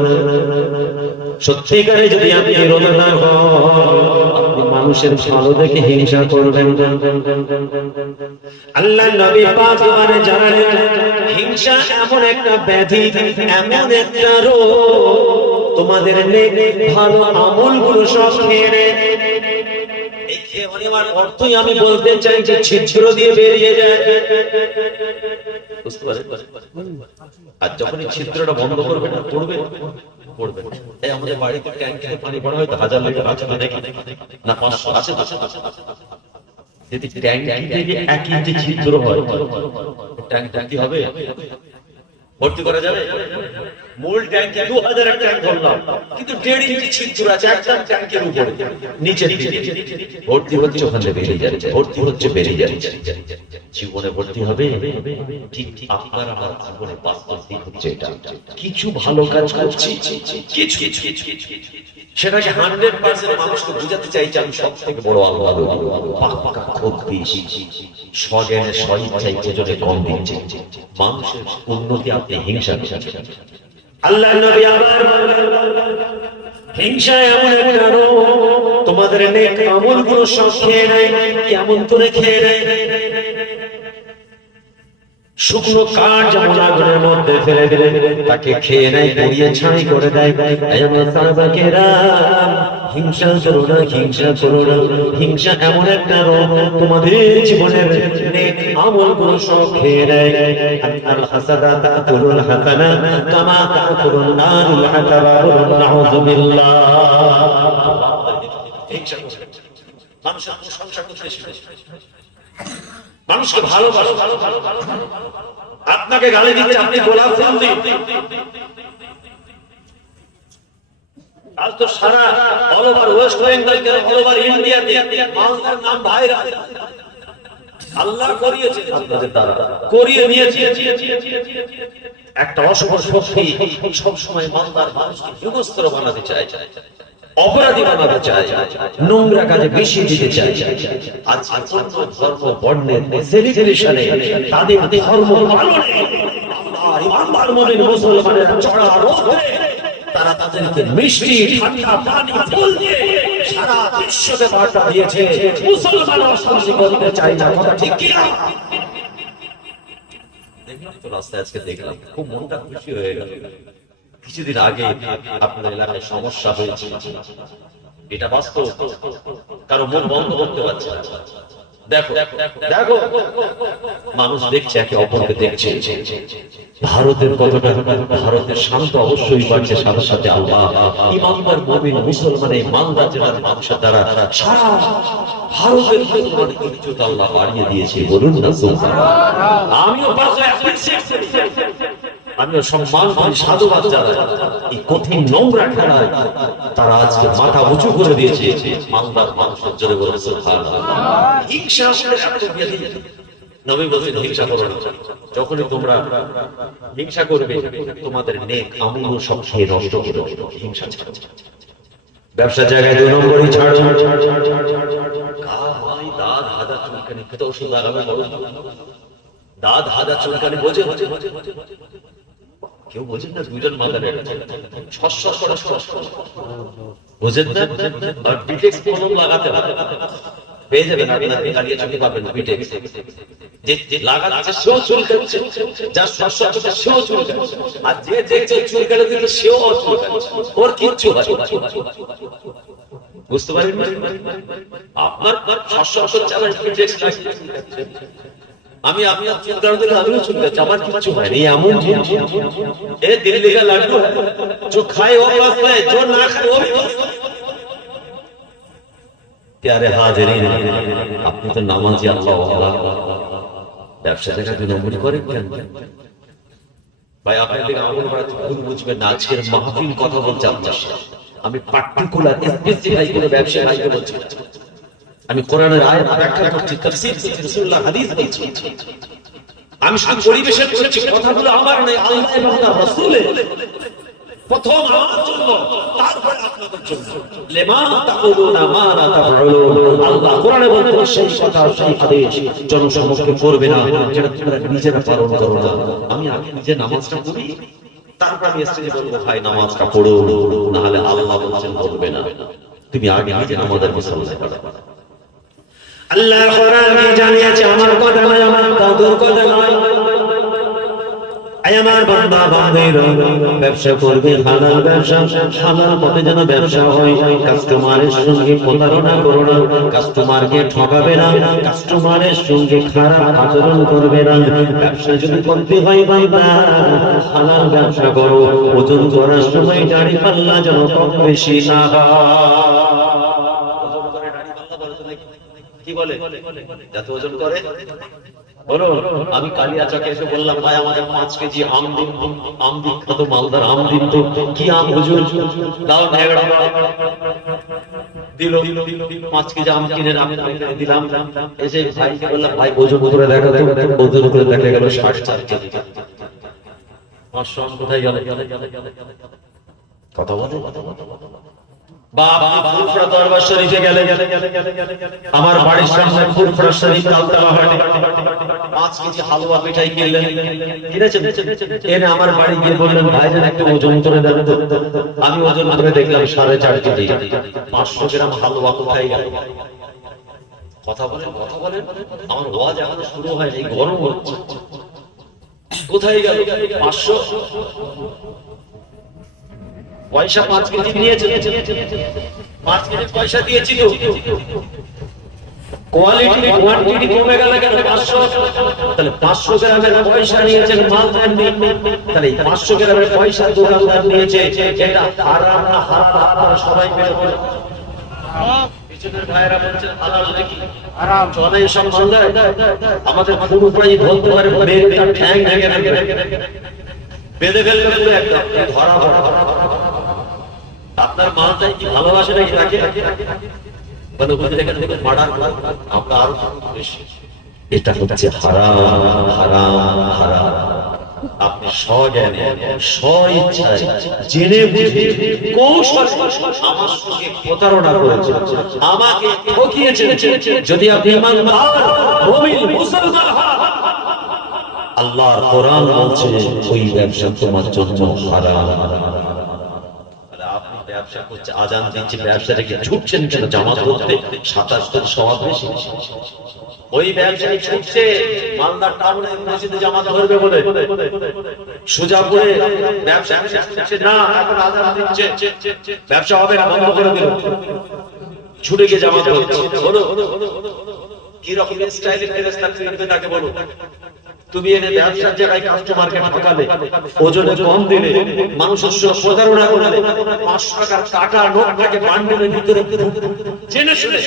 সত্যিকারে যদি আপনি রোজাদার হন, আপনি মানুষের ভালো দেখে হিংসা করবেন। আল্লাহর নবী পাক আমাদের জানালেন, হিংসা এমন একটা ব্যাধি, এমন একটা রোগ, তোমাদের নেক ভালো আমলগুলো সব খেয়ে নেয়। অর্থই আমি বলতে চাই যে ছিদ্র দিয়ে বেরিয়ে যায়। বুঝতে পারেন? আর যখন এই ছিদ্রটা বন্ধ করবে না, পড়বে পড়বে। এই আমাদের বাড়িতে ট্যাঙ্কে পানি পড়া হয় তো, 1000 লিটার আছে না, দেখি না 500 আছে তো। যদি ট্যাঙ্ক থেকে 1 ইঞ্চি ছিদ্র হয়, ট্যাঙ্ক কি হবে? ভর্তি করা যাবে? মূল ট্যাঙ্কে 2000 এর ট্যাঙ্ক ভরলাম, কিন্তু 1.5 ইঞ্চি ছিদ্র আছে একটা ট্যাঙ্কের উপরে, নিচে ভর্তি হচ্ছে, ওখানে বেরিয়ে যাচ্ছে, ভর্তি হচ্ছে, বেরিয়ে যাচ্ছে। জীবনে ভর্তি হবে। ঠিক আপনার আমার জীবনে বাস্তব দিক হচ্ছে এটা। কিছু ভালো কাজ করছি, কিছু সেটাকে 100% মানুষকে বোঝাতে চাইছি আমি সব থেকে বড় আল্লাহ, পাক্কা খুব বেশি স্বজ্ঞানে স্বইচ্ছায় প্রয়োজনে কম দিচ্ছে। মানুষের উন্নতি আপনি হিংসা করছেন। আল্লাহ নবী আবার হিংসা এমন একটা রোগ, তোমাদের নেক আমলগুলো সব খেয়ে নেয়। কেমন করে খেয়ে নেয়? শুকনো কাঠ যেমন আগুনের মধ্যে ফেলে দিলে তাকে খেয়ে নেয়, পুড়িয়ে ছাই করে দেয়। হিংসা করো না, হিংসা করো না। হিংসা এমন একটা রোগ তোমাদের জীবনের নেক আমলগুলো সব খেয়ে নেয়। আল হাসাদা তাকুলুল হাসানা কামা তাকুলুন নারুল হাতাবা নাউযু বিল্লাহ। হিংসা করো, মানুষের প্রশংসা করতে শিখো, মানুষকে ভালোবাসো। আপনাকে গালি দিচ্ছে, আপনি গোলাপ ফুল দিন। আজ তো সারা অল ওভার ওয়েস্ট বেঙ্গল কে অল ওভার ইন্ডিয়াতে মালদার নাম ভাইরাল। আল্লাহ করিয়েছে আপনাদের দ্বারা, করিয়ে নিয়েছে। একটা অশুভ শক্তি সব সময় মালদার মানুষকে যুগস্ত্র বানাতে চায়, অপরাধী বানাতে চায়, নোংরা কাজে বেশি দিতে চায়। আজ ধর্ম বর্ণের সেলিব্রেশনে তাদের ধর্ম পালনে ইমানদার মুমিন মুসলমানের চড়া রোদে তারা তাদেরকে মিষ্টি ঠান্ডা পানি ফুল দিয়ে সারা বিশ্বকে বার্তা দিয়েছে মুসলমান অশান্তি করতে চায় না। কথা ঠিক কি না? দেখলাম তো রাস্তায় আজকে, দেখলাম খুব মনটা খুশি হয়ে গেল। কিছুদিন আগে আপনার এলাকায় সমস্যা হয়েছে, এটা বাস্তব, কারো মন বন্ধ করতে পারছে না। দেখো দেখো মানুষ দেখছে, একে অপরকে দেখছে। ভারতের কতটা, ভারতের শান্ত অবশ্যই বাড়ছে, সাথে সাথে আল্লাহ ইমানদার মুমিন মুসলমান এই মালদা জেলার মানুষের দ্বারা সারা ভারতের ইজ্জত আল্লাহ বাড়িয়ে দিয়েছে। বলুন না সুবহানাল্লাহ। আমিও আমিও সম্মান করি, সাধুবাদ জানাই। এই কঠিন নোংরা খেলায় তারা আজকে মাথা উঁচু করে দিয়েছে মালদার মানুষের জন্য। বলুন সুবহানাল্লাহ। হিংসা নবী বলেছেন হিংসা করো না। যখনই তোমরা হিংসা করবে তোমাদের নেক আমল সব খেয়ে নষ্ট করে দেবে। হিংসা ছাড়ো। ব্যবসা জায়গায় 2 নম্বরই ছাড়ো। ভাই দাঁত হাদা চুলকানি খেতে ওষুধ লাগাবে, দাঁত হাদা চুলকানি বোঝে, কেউ বোঝেন না। 2জন মাদারে ছস করে বোঝেন না। আর বিটেক্স কলম লাগাতে হবে, পেয়ে যাবেন আপনার গাড়িয়ে চোখে পাবেন বিটেক্স। যে লাগাচ্ছে সেও চুলকাচ্ছে, যার ছস করছে সেও চুলকাচ্ছে, আর যে দেখছে চুলকালে দিলে সেও চুলকাচ্ছে, ওর কিচ্ছু হয়। বুঝতে পারেন? আপনার ছস করছে আবার বিটেক্স লাগাচ্ছে। আমি আপনার চুলকানো দিলে আমিও চুলকাচ্ছি, আমার কিচ্ছু হয়নি। এমন জিনিস এ দিল্লি কা লাড্ডু, जो खाए वो मस्त है, जो ना खाए वो भी मस्त है। प्यारे हाजिरीन, আপনি তো নামাজি আল্লাহ ওয়ালা, ব্যবসা জায়গা 2 নম্বরই করেন কেন ভাই? আপনাদের দিকে আমল করা ভুল বুঝবেন না। আজকের মাহফিল কথা বলছি আপনার সাথে, আমি পার্টিকুলার স্পেসিফাই করে ব্যবসা ভাইকে বলছি। আমি কোরআনের আয়াত ব্যাখ্যা করছি, তাফসীর করছি, রাসূলুল্লাহ হাদিস বলছি। আমি শুধু পরিবেশন করছি, কথাগুলো আমার নয়, আল্লাহ এবং তার রাসূলের। প্রথম আমার জন্য, তারপরে আপনাদের জন্য। লিমা তাকুলুনা মা লা তাফআলুন। আল্লাহ কোরআনে বলেন সেই কথা, সেই আদেশ জনসমক্ষে করবে না যেটা তোমরা নিজেরা পালন করো না। আমি আগে নিজে নামাজটা পড়ি, তারপর আমি স্টেজে বলবো ভাই নামাজটা পড়ো, না হলে আল্লাহ বলেছেন বলবে না। তুমি আগে নিজে নামাজের মুসল্লি করো। আল্লাহ কোরআনে জানিয়েছে আমার কথা নয়, আমার দাদুর কথা নয়। আমার বান্দা বান্দিরা ব্যবসা করবে, হালাল ব্যবসা, হালাল পথে যেন ব্যবসা হয়। কাস্টমারের সঙ্গে প্রতারণা করো না, কাস্টমারকে ঠকাবে না, কাস্টমারের সঙ্গে খারাপ আচরণ করবে না। ব্যবসা যদি করতে হয় বান্দা, হালাল ব্যবসা করো। ওজন করার সময় দাড়ি পাল্লা যেন কম বেশি না হয়। কি বলে যাতে ওজন করে? বলো। আমি কালিয়াচকে এসে বললাম ভাই আমাদের 5 কেজি আম দিন, আম বিখ্যাত মালদার আম দিন তো। কি আম হুজুর? দাও নেগড়া দিল। 5 কেজি আম কিনে আমি দিলাম। এসে ভাইকে বললাম ভাই ওজন করে দেখা তো। ওজন করে দেখা গেল 64 কেজি। 500 আম কোথায় গেল? কথা বলে বাবা ফুরফুরা দরবার শরীফে গেলেন। আমার বাড়ির সামনে ফুরফুরা শরীফ তালতলা হাটে 5 কেজি হালুয়া মিঠাই কিনলেন, কিনেছেন। এনে আমার বাড়ি গিয়ে বললেন ভাইজান একটু ওজন করে দেন তো। আমি ওজন করে দেখলাম 4.5 কেজি। 500 গ্রাম হালুয়া কোথায় গেল? কথা বলেন, কথা বলেন। আমার ওয়াজ এখনো শুরু হয়নি, গরম হচ্ছে। কোথায় গেল 500? পয়সা 5 কেজি নিয়েছে। মার্কেটে পয়সা দিয়েছি তো, কোয়ালিটি কোয়ান্টিটি কমে গেল কেন? 500, তাহলে 500 গ্রামের পয়সা নিয়েছেন, মাল দেননি, তাহলে 500 গ্রামের পয়সা দোকানদার নিয়েছে, এটা হারাম না হালাল? আপনারা সবাই মিলে বলেন। পিছনের ভাইরা বলছেন হালাল নাকি হারাম? চলে সব মামলা আমাদের পুরো প্রায় বলতে পারে মেয়েটা ঠ্যাং ভেঙে বেঁধে ফেলবে পুরো একদম ধরা ধরা। আপনার মালটাই কি ভালোবাসে নাকি তাকে? এটা হচ্ছে হারাম হারাম হারাম। আপনি স্বজ্ঞানে স্বইচ্ছায় জেনে বুঝে কৌশলে আমার সঙ্গে প্রতারণা করেছেন, আমাকে ঠকিয়েছেন। যদি আপনি ইমানদার মুমিন মুসলমান হন, আল্লাহর কোরআন বলছে ওই ব্যবসা তোমার জন্য হারাম। ব্যবসা করছে, আজান দিচ্ছে, ব্যবসাটাকে ছুটছেন কেন? জামাত করতে 27 সওয়াব বেশি। ওই ব্যবসায়ী ছুটছে মালদার টাউনে মসজিদে জামাত ধরবে বলে, সোজা করে ব্যবসা ছুটছে না, এখন আজান দিচ্ছে, ব্যবসা হবে না, বন্ধ করে দিল, ছুটে গিয়ে জামাত করছে। বলো কি রকমের স্টাইলে ফেরেশতা ফিরবে তাকে বলো। তুমি এনে ব্যবসার জায়গায় কাস্টমারকে ঠকালে, ওজনে কম দিলে, মানুষের সঙ্গে প্রতারণা করলে, 500 টাকার কাটা নোটটাকে বান্ডেলের ভিতরে জেনে শুনে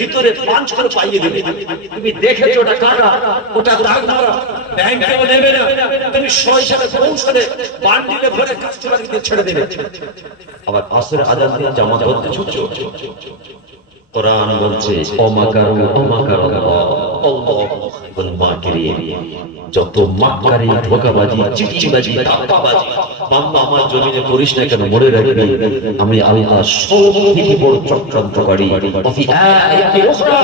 ভিতরে পাঁচ করে পাইয়ে দিলে। তুমি দেখেছো ওটা কাটা, ওটা দাগ মারা, ব্যাংকেও নেবে না, তুমি সয়সালে কৌশলে বান্ডেলে ভরে কাস্টমারকে ছেড়ে দেবে। আবার আসরের আজান দিয়ে জামাত ধরতে ছুটছো। কোরআন বলছে অমাকারু অমাকারু আল্লাহুল মাকিরিন। যত মাক্কারি, ধোঁকাবাজি, চিটিবাজি, ধাপ্পাবাজি বান্দা আমার জমিনে করিস না কেন, মনে রাখবি আমি আল্লাহ সবথেকে বড় চক্রান্তকারী। ওয়াফি আয়াতি উখরা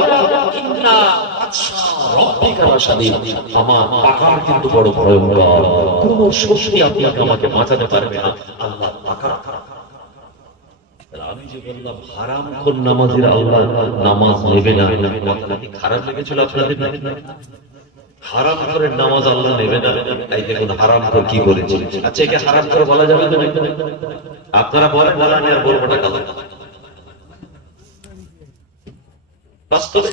ইন্না বাতশা রাব্বিকা লাশাদীদ। আমার পাকড় কিন্তু বড় ভয়ঙ্কর, কোন শক্তি আপনাকে আমাকে বাঁচাতে পারবে না। আল্লাহ পাকড়। আমি যে বললাম হারামখোর নামাজের আল্লাহ নামাজ নেবে না, কথাটা কি খারাপ লেগেছিল আপনাদের? হারামখোরের নামাজ আল্লাহ নেবে না, এই দেখুন হারামখোর কি বলেছে। আচ্ছা একে হারামখোর বলা যাবে না? আপনারা বলেন, বলা নেই, আর বলবো না কালো। বাস্তবে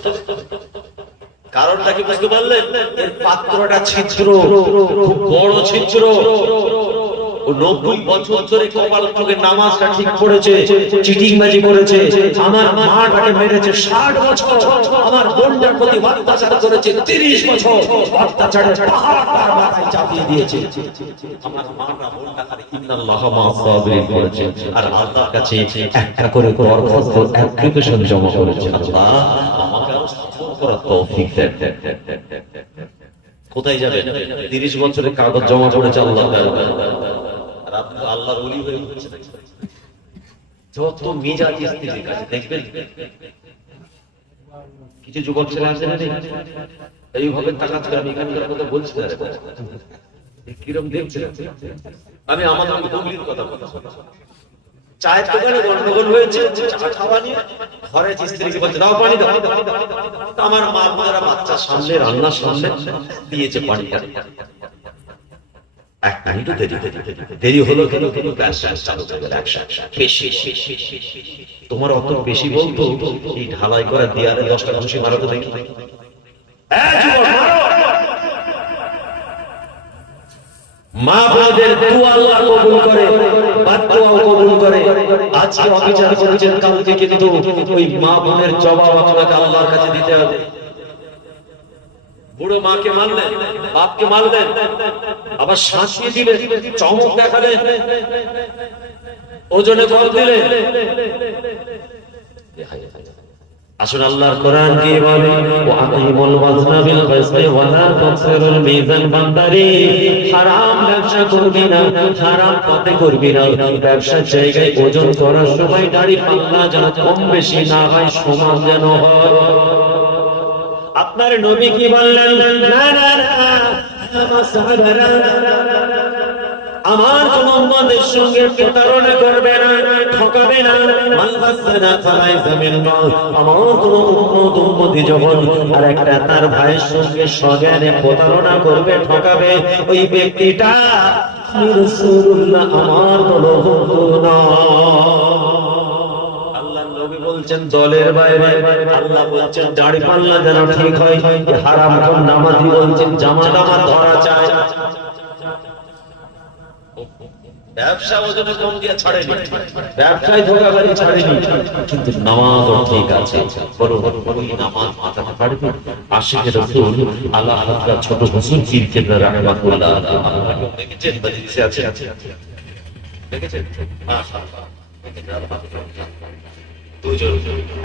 কারণটা কি বুঝতে পারলেন? এর পাত্রটা ছিদ্র, খুব বড় ছিদ্র। 90 বছর ধরে কপাল থেকে নামাজটা ঠিক পড়েছে, চিটিংবাজি করেছে, আমার মাটাকে মেরেছে 60 বছর, আমার বোনটার প্রতি অত্যাচার করেছে 30 বছর, অত্যাচারের পাহাড় মাথায় চাপিয়ে দিয়েছে। আমার মাটা বোনটা খালি ইন্নাল্লাহা মা'আস সাবিরিন করেছে, আর আল্লাহর কাছে একটা করে দরখাস্ত অ্যাপ্লিকেশন জমা করেছে, আল্লাহ আমাকে আরো সফল করার তৌফিক দেন। কোথায় যাবেন? 30 বছরের কাগজ জমা করেছে আল্লাহর কাছে। আপনি তো আল্লাহর ওলি হয়ে উঠেছেন। যত মিজাজ স্ত্রীর কাছে দেখবেন, কিছু যুবক ছেলে আছে না, এইভাবে তাকাচ্ছে। আমি এখানকার কথা বলছি না, কিরম দেখছেন? আমি আমাদের হুগলির কথা বলছি। চায়ের দোকানে গন্ডগোল হয়েছে, চা খাওয়া নিয়ে ঘরে স্ত্রীকে বলছে দাও পানি দাও। আমার মা মারা বাচ্চা সামনে, রান্নার সামনে দিয়েছে পানিটা। এক মিনিটও দেরি হলো কেন? তোমার অত বেশি বলতো এই ঢালাই করে দেয়ালে 10টা ঘুষি মারো তো দেখি। মা বোনদের দোয়া আল্লাহ কবুল করে, বাদদোয়াও কবুল করে। আজকে অবিচার করেছেন, কালকে কিন্তু ওই মা বোনের জবাব আপনাকে আল্লাহর কাছে দিতে হবে। বুড়ো মাকে মারলেন, বাপকে মারলেন, আবার শাসিয়ে দিলেন, চমক দেখালেন, ওজনে কম দিলেন। আসুন আল্লাহর কোরআন কি বলে? ওয়া আকিমুল ওয়াজনা বিল কিসতি ওয়া লা তুকসিরুল মিজান। বান্দারে হারাম ব্যবসা করবি না, হারাম পথে করবি না। ব্যবসার জায়গায় ওজন করার সময় দাড়ি পাল্লা যেন কম বেশি না হয়, সমান যেন হয়। আপনার নবী কি বললেন? না না না, আমার কোন উম্মতের সঙ্গে প্রতারণা করবে না, ঠকাবে না। মালবাসনা ফালাইসা মিন্না। আমার কোন উম্মতি যখন আরেকটা তার ভাইয়ের সঙ্গে সজ্ঞানে প্রতারণা করবে, ঠকাবে, ওই ব্যক্তিটা রাসূলুল্লাহ আমার কোন বন্ধু না। আল্লাহর নবী দলের বাইরে আল্লাহ বলছেন দাড়ি পাল্লা যেন ঠিক হয়, হারাম কোন নামাজি বলছেন জামা নামাজ ধরা চায়, ব্যবসা ওজনে কম দিয়ে ছাড়েনি, ব্যবসায় ধোকাবাজি ছাড়েনি, কিন্তু নামাজও ঠিক আছে। বড় ওই নামাজ মাথাটা কাটবে। আশিকে রাসূল আল্লাহ হযরত ছোট হুজুর পীর কেবলা রাহমাতুল্লাহ আলাইহি দেখেছেন, মজলিসে আছে, দেখেছেন? দুজন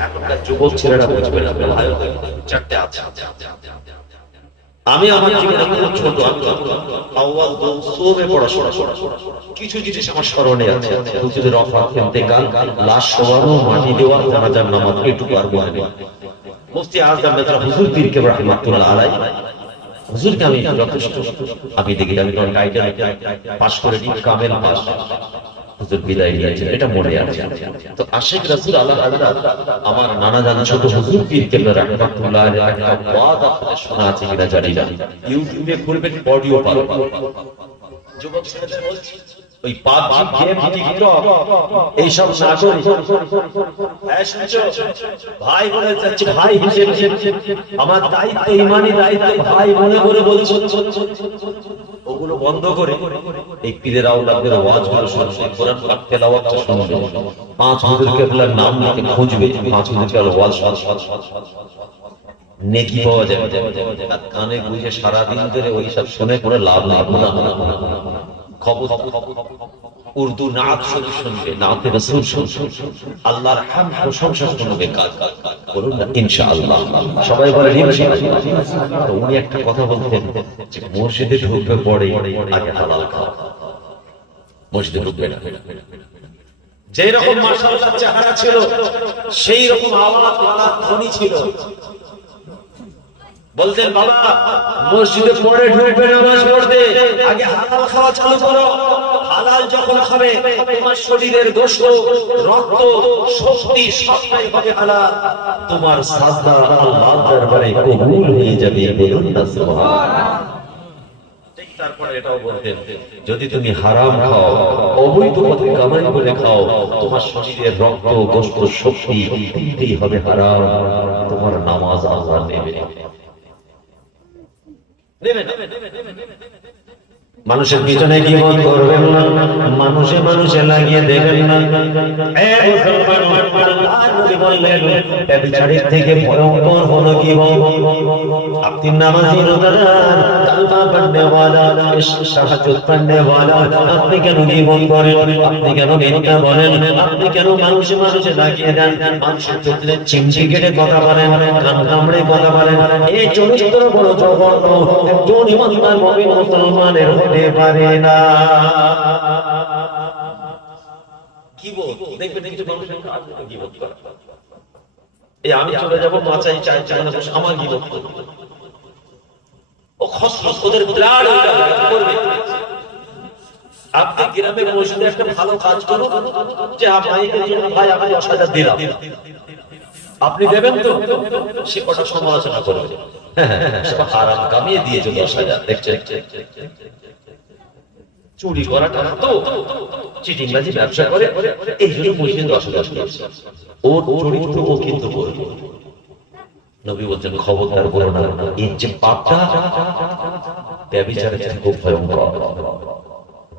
এখনকার যুবক ছেলেরা বুঝবে না, ভালো চারটে আছে। আমি আমার জীবনে খুব ছোট, আমি আউয়াল দৌসুমে পড়াশোনা, কিছু জিনিস আমার স্মরণে আছে। হুজুরের ওফাত, ইন্তেকাল, লাশ শোয়ানো, মাটি দেওয়া, জানাজার নামাজ, এইটুকু আর মনে নেই। মুফতি আযম নেতা হুজুর পীর কেবলা রাহমাতুল্লাহ আলাইহি, হুজুরকে আমি যথেষ্ট, আমি দেখি আমি কোন টাইটেল পাস করে দিই, কামেল পাস, হুজুর বিদায় নিয়েছেন, এটা মনে আছে। তো আশিক রাসূল আল্লাহ হযরত আমার নানা জান ছোট হুজুর পীর কেবলা রাহমাতুল্লাহ আলাইহি একটা ওয়াজ আপনাদের শোনা আছে কিনা জানি না, ইউটিউবে খুলবেন, অডিও পাবেন। যুবক ছেলেদের বলছি ওই পাবজি গেম, টিকটক এইসব না করি। হ্যাঁ শুনছো ভাই, বলে যাচ্ছে ভাই হিসেবে আমার দায়িত্ব, ইমানি দায়িত্ব ভাই মনে করে বলছি, ওগুলো বন্ধ করে এই পীরের আওলাদের ওয়াজগুলো শুনবে, কোরআন পাক তেলাওয়াত শুনবে, পাঁচ হুজুর কেবলার নাম লিখে খুঁজবে, পাঁচ হুজুর কেবলার ওয়াজ নেকি পাওয়া যাবে। আর কানে বুঝে সারা দিন ধরে ওই সব শুনে করে লাভ নেই। খবর উর্দু নাত শুধু শুনবে, নাতে রাসূল শুনবে, আল্লাহর হামদ প্রশংসা শুনবে, কাজ করুন না ইনশাআল্লাহ। সবাই বলেন ইনশাআল্লাহ। তো উনি একটা কথা বলতেন যে মসজিদে ঢুকবে পড়ে আগে হালাল খাও, মসজিদে ঢুকবে না। যেই রকম মাশাআল্লাহ চেহারা ছিল, সেই রকম আওয়াজ ধ্বনি ছিল। বলতেন বাবা মসজিদে পড়ে ঢুকবে নামাজ পড়তে আগে হালাল খাওয়া চালু করো। হালাল যখন খাবে তোমার শরীরের গোশত, রক্ত, শক্তি সবটাই হবে হালাল। তোমার সাজদা আল্লাহর দরবারে কবুল হয়ে যাবে। বলুন না সুবহানাল্লাহ। ঠিক তারপরে এটাও বলতেন যদি তুমি হারাম খাও, অবৈধ পথে কামাই করে খাও, তোমার শরীরের রক্ত, গোশত, শক্তি তিনটেই হবে হারাম। তোমার নামাজ আল্লাহ নেবে না। মানুষের পিছনে কি মন করবেন না, মানুষে মানুষে লাগিয়ে দেবেন না। ব্যভিচারীর থেকে ভয়ঙ্কর হলো কি আপনি নামাজি রোজাদার, কালমা পড়নে ওয়ালা, শাহাদাত পড়নে ওয়ালা, আপনি কেন জীবন করেন, আপনি কেন মিথ্যা বলেন, আপনি কেন মানুষে মানুষে লাগিয়ে দেন, মানুষের চোখে চিমচি কেটে কথা বলেন, কান কামড়ে কথা বলেন। এই চরিত্র বড় জঘন্য, একজন ইমানদার মুমিন মুসলমানের হতে পারে না। কি বল দেখবেন একটু মানুষের কি বল করে, এই আমি চলে যাব মাচাই চাই চাই না আমার কি বল ও খসরস ওদের ব্লাড করবে। আপনি গ্রামে মসজিদে একটা ভালো কাজ করুন, যে আপনাদের জন্য ভাই আমি 10,000 দিলাম, আপনি দেবেন তো, সে কথা সমালোচনা করবে, সব হারাম কামিয়ে দিয়েছে 10,000। দেখছেন চুরি করাটা তো চিটিংবাজি ব্যবসা করে, এই জন্য মসজিদে 10,000 দিয়েছে। ওর চরিত্র ও কিন্তু করবে। নবী বলছেন খবরদার করো না, এই যে পাপটা ব্যভিচারের চেয়ে খুব ভয়ঙ্কর।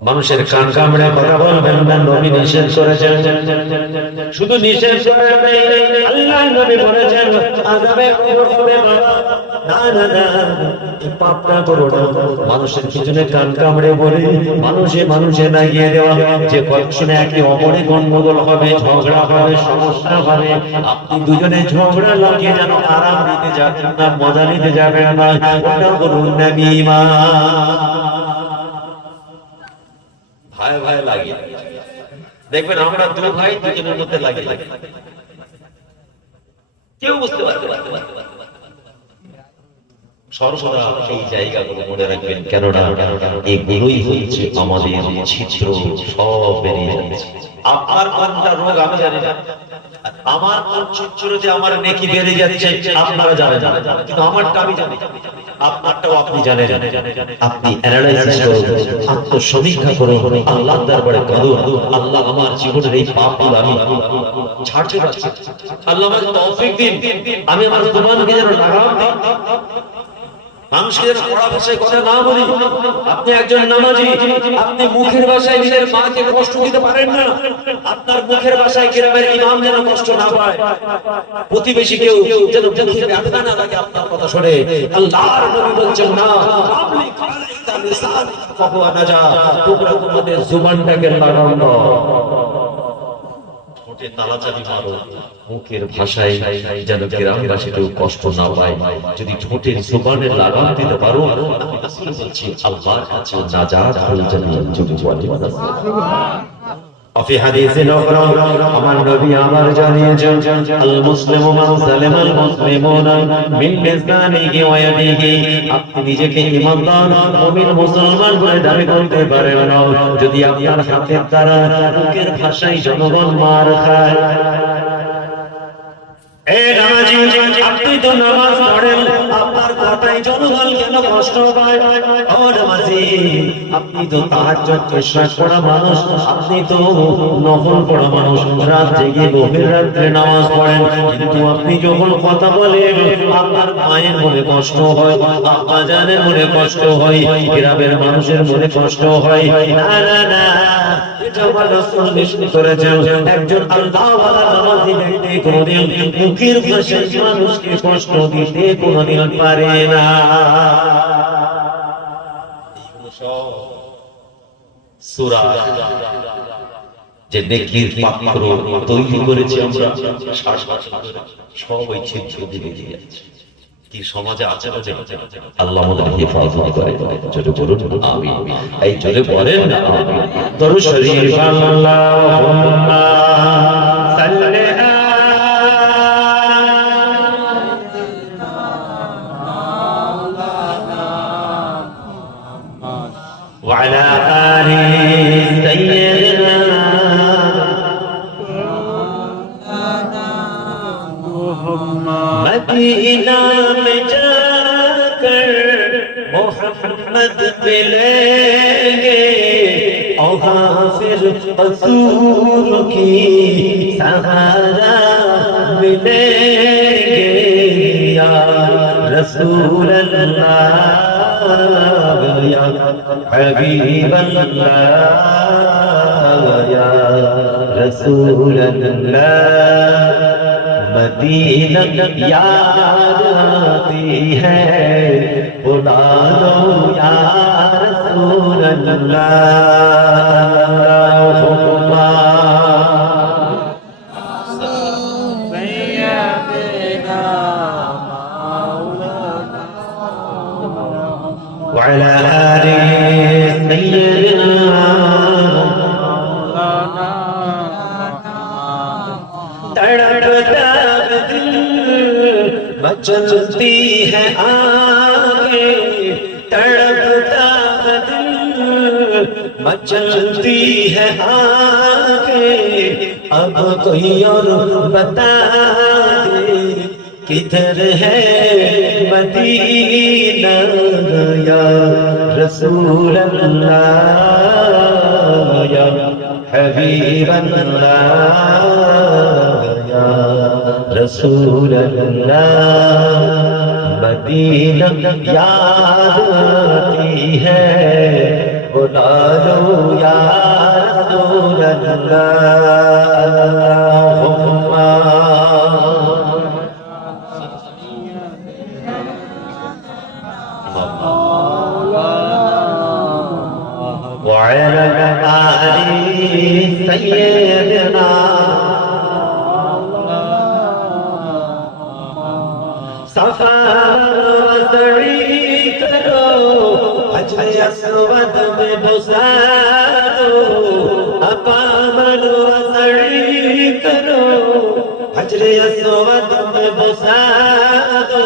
মানুষের কান কামড়ে কথা বলবেন না, নবী নিষেধ করেছেন। শুধু নিষেধ করেন নাই, আল্লাহ নবী বলেছেন আযাবে কবর হবে। না না না, এই পাপটা করো না। মানুষের পিছনে কান কামড়ে বলে মানুষে মানুষে লাগিয়ে দেওয়া, যে শুনে একে অপরে গন্ডগোল হবে, ঝগড়া হবে, সমস্যা হবে। আপনি দুজনে ঝগড়া লাগিয়ে যেন আরাম নিতে যাবেন না, মজা নিতে যাবেন না, ওটা করুন না বিমা। ভাই ভাই লাগিয়ে দেখবেন আমরা দুই ভাই দুজনের মধ্যে লাগিয়ে কেউ বুঝতে পারবে। সর্বদা এই জায়গাগুলো মনে রাখবেন, কেননা এগুলোই হচ্ছে আমাদের ছিদ্র, সব বেরিয়ে যাচ্ছে। আপনার কোনটা রোগ আমি জানি না, আমার কোন ছিদ্র যে আমার নেকি বেড়ে যাচ্ছে আপনারা জানেন না, কিন্তু আমারটা আমি জানি, আপনারটাও আপনি জানেন। আপনি অ্যানালাইসিস করুন, আত্মসমীক্ষা করুন, আল্লাহর দরবারে কাঁদুন, আল্লাহ আমার জীবনের এই পাপগুলো আমি ছাড়তে পারছি, আল্লাহ আমাকে তৌফিক দিন, আমি আমার জবানকে যেন লাগাম দিই, মানুষকে যেন পড়া ভাষায় কথা না বলি। আপনি একজন নামাজি, আপনি মুখের ভাষায় নিজের মাকে কষ্ট দিতে পারেন না, আপনার মুখের ভাষায় গ্রামের ইমাম যেন কষ্ট না পায়, প্রতিবেশী কেউ যেন মুখে ব্যথা না লাগে আপনার কথা শুনে। আল্লাহর নবী বলছেন না, তোমরা তোমাদের জুবানটাকে লাগাম দাও, ঠোঁটে তালাচাবি মারো, মুখের ভাষায় যেন গ্রামবাসীকেও কষ্ট না পায়। যদি ঠোঁটের জুবানে লাগাম দিতে পারো, আমি রাসূল বলছি আল্লাহর কাছে নাজাত হয়ে যাবে। যদি বলি في حديث أخرى আমার নবী আমার জানিয়েছেন, আল মুসলিমু মান সালামাল মুসলিমুনা মিন লিসানিহি ওয়া ইয়াদিহি। আপনি নিজেকে ঈমানদার মুমিন মুসলমান বলে দাবি করতে পারেন না যদি আপনার হাতের দ্বারা মুখের ভাষায় জনগণ মার খায়। এই নামাজি, আপনি তো নামাজ পড়েন, আপনার কথায় জনগণ কেন কষ্ট পায়? ও নামাজি, আপনি তো তাহাজ্জুদ চেষ্টা করা মানুষ, আপনি তো নফল পড়া মানুষ, রাত জেগে গভীর রাত্রে নামাজ পড়েন, কিন্তু আপনি যখন কথা বলেন আপনার মায়ের মনে কষ্ট হয়, আপা জানের মনে কষ্ট হয়, গ্রামের মানুষের মনে কষ্ট হয়। না না না, এটা আমার রাসূল নিষেধ করেছেন। একজন আল্লাহওয়ালা নামাজি ব্যক্তি কোনদিন মুখের ভাষায় মানুষকে কষ্ট দিতে কোনদিন পারে না। সূরা যে নেকির পাত্র তৈরি করেছি আমরা, সব ওই ছিদ্র দিয়ে বেরিয়ে যাচ্ছে। কি সমাজে আছে না, আল্লাহ আমাদের হেফাজত করে। জোরে বলুন আমিন। এই জোরে বলেন না আমিন। দরুদ শরীফ আল্লাহুম্মা সাল্লি وعلى آل سيدنا मदीना में जाकर मोहम्मद मिलेंगे, वहाँ फिर कसूर की सहारा मिलेंगे। या रसूल अल्लाह, या हबीब अल्लाह, या रसूल अल्लाह, मदीना याद आती है, बुला लो या रसूल अल्लाह। وعلى آل سيدنا तड़पता दिल मचलती है आगे, तड़पता दिल मचलती है आगे, अब कोई और बता दे किधर है मदीना। या रसूल अल्लाह, या हबीब अल्लाह, या रसूल अल्लाह, मदीना याद आती है, बुला लो या रसूल अल्लाह। وعلى آل سيدنا صفا وسعی کرو, حجر اسود میں بسا دو, اقامل وسعی کرو, حجر اسود میں بسا دو,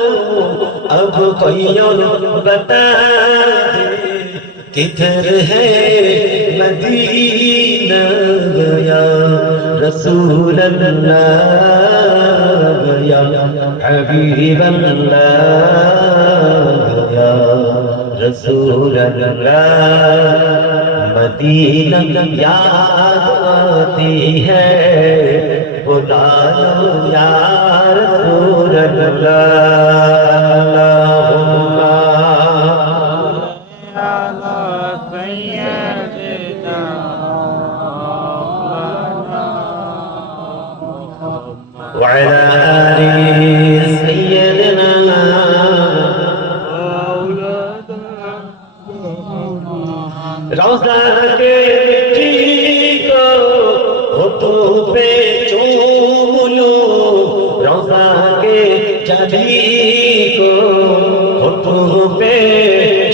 अब कोई और बता दे किधर है मदीना गया रसूल अल्लाह गया हबीब अल्लाह गया रसूल अल्लाह मदीना याद आती है बुला लो या रसूल अल्लाह وعلى آل سيدنا रोज़ा के ठीक होठों पे चूम लो रोज़ा के जाली को होठों पे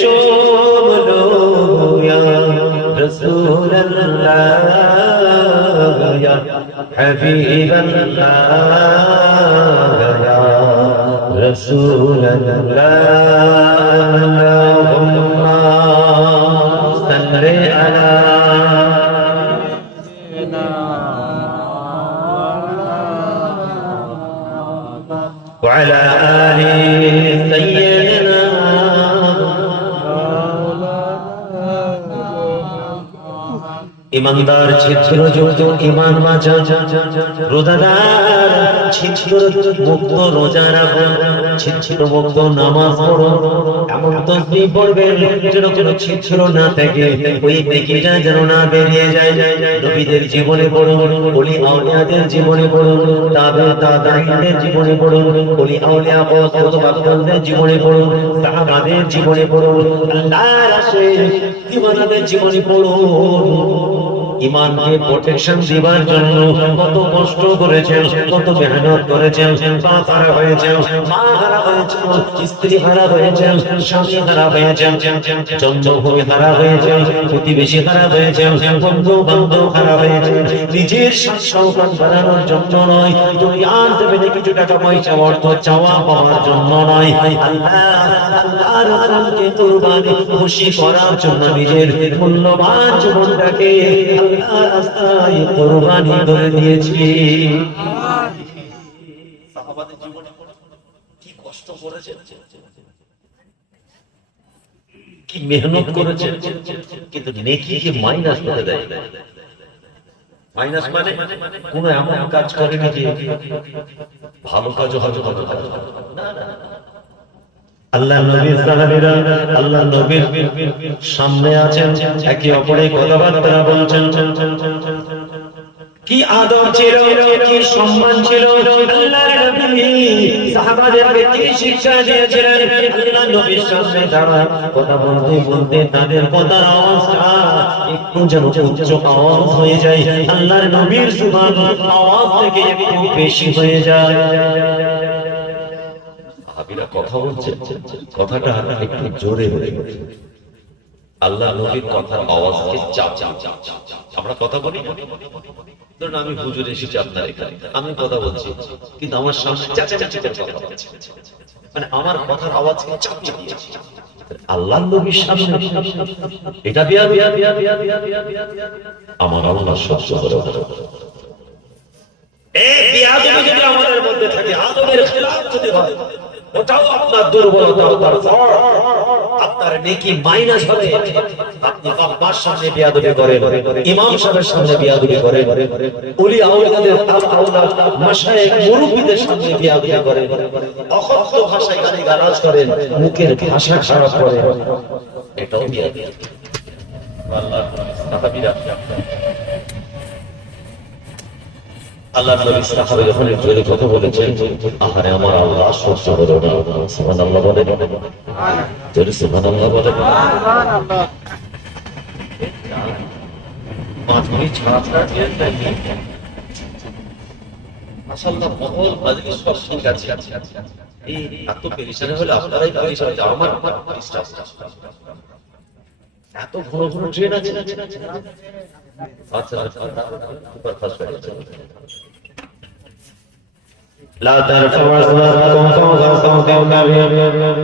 चूम लो या रसूल अल्लाह या हबीब अल्लाह या रसूल अल्लाह وعلى آل سيدنا ईमानदार छिद्र जो ईमान बाजा रोजादार छिद्र मुक्त रोजा রাখো छिद्र মুক্ত নামাজ পড়ো এমন তসবিহ পড়বেন যেন কোনো ছিদ্র না থাকে ওই নেকিটা যেন না বেরিয়ে যায় নবীদের জীবনে পড়ো ওলি আউলিয়াদের জীবনে পড়ো তাবেঈদের জীবনে পড়ো ওলি আউলিয়া কওমদের জীবনে পড়ো সাহাবাদের জীবনে পড়ো আল্লাহর রাসূল দিওয়ানাদের জীবনে পড়ো ইমানকে প্রোটেকশন দিবার জন্য কত কষ্ট করেছেন কত মেহনত করেছেন পা হারা হয়েছেন মা হারা হয়েছেন স্ত্রী হারা হয়েছেন স্বামী হারা হয়েছেন জন্মভূমি হারা হয়েছেন প্রতিবেশী হারা হয়েছেন বন্ধু বান্ধব হারা হয়েছেন নিজের সম্মান বাড়ানোর জন্য নয় দুনিয়ার জমিনে কিছু টাকা পয়সা অর্থ চাওয়া পাওয়ার জন্য নয় আল্লাহর রাসূলকে কুরবানি খুশি করার জন্য নিজের মূল্যবান জীবনটাকে আল্লাহর রাস্তায় কুরবানি করে দিয়েছি। সাহাবাদের জীবনে কি কষ্ট করেছেন, কি মেহনত করেছেন, কিন্তু নেকিকে মাইনাস করে দেয়। মাইনাস মানে কোন এমন কাজ করেনি যে ভালো কাজও হয়তো না না। আল্লাহ নবীর সাহাবীরা আল্লাহ নবীর সামনে আছেন, একে অপরের কথাবার্তা বলছেন। কি আদব ছিল, কি সম্মান ছিল, আল্লাহর নবী সাহাবাদেরকে কি শিক্ষা দিয়েছিলেন। আল্লাহ নবীর সামনে দাঁড়ায় কথা বলতে বলতে তাদের কথার আওয়াজটা একটু যেন উচ্চ আওয়াজ হয়ে যায়, আল্লাহর নবীর সুবহান আওয়াজ থেকে একটু বেশি হয়ে যায়। সাহাবীরা কথা বলছেন, কথাটা একটু জোরে হয়ে গেছে। আল্লাহ নবীর কথার আওয়াজকে চাপ চাপ চাপ। আমরা কথা বলি, ধরুন আমি হুজুর এসেছি আপনার এখানে, আমি কথা বলছি কিন্তু আমার সামনে চেঁচামেচি করে কথা বলছে, মানে আমার কথার আওয়াজকে চাপ চাপ দিয়েছে। আল্লাহ নবীর সামনে এটা আমার আল্লাহ সহ্য করে। এই বিয়াদবি যদি আমাদের মধ্যে থাকে, আদবের খেলাফ যদি হয়, ওটাও আপনার দুর্বলতা, ওটার ফল। আপনার নেকি মাইনাস হবে। আপনি আল্লাহর সামনে বিয়াদবি করেন, ইমাম সাহেবের সামনে বিয়াদবি করেন, ওলি আউলিয়াদের আওলাদ মাশায়েখ মুরব্বিদের সামনে বিয়াদবি করেন, অকথ্য ভাষায় গালিগালাজ করেন, মুখের ভাষা খারাপ করেন, এটাও বিয়াদবি। আল্লাহর সাহাবীরা আল্লাহর নবী সাহাবী যখন জোরে কথা বলেছেন, আহারে আমার আল্লাহ সহ্য হলো না। সুবহানাল্লাহ বলেন, জোরে সুবহানাল্লাহ বলেন। সুবহানাল্লাহ। মাঝে ছাড়া দিয়ে দেন। মাশাআল্লাহ, মহল মাজলিস সব ঠিক আছে। এই এত পেরেশানি হলে আপনারাই পেরেশান, আমার স্টাফ এত ঘন ঘন ট্রেন আছে। আচ্ছা আচ্ছা, সুপার ফাস্ট গাড়ি আছে। লা তারফাউ আসওয়াতাকুম ফাওকা সাওতিন নবী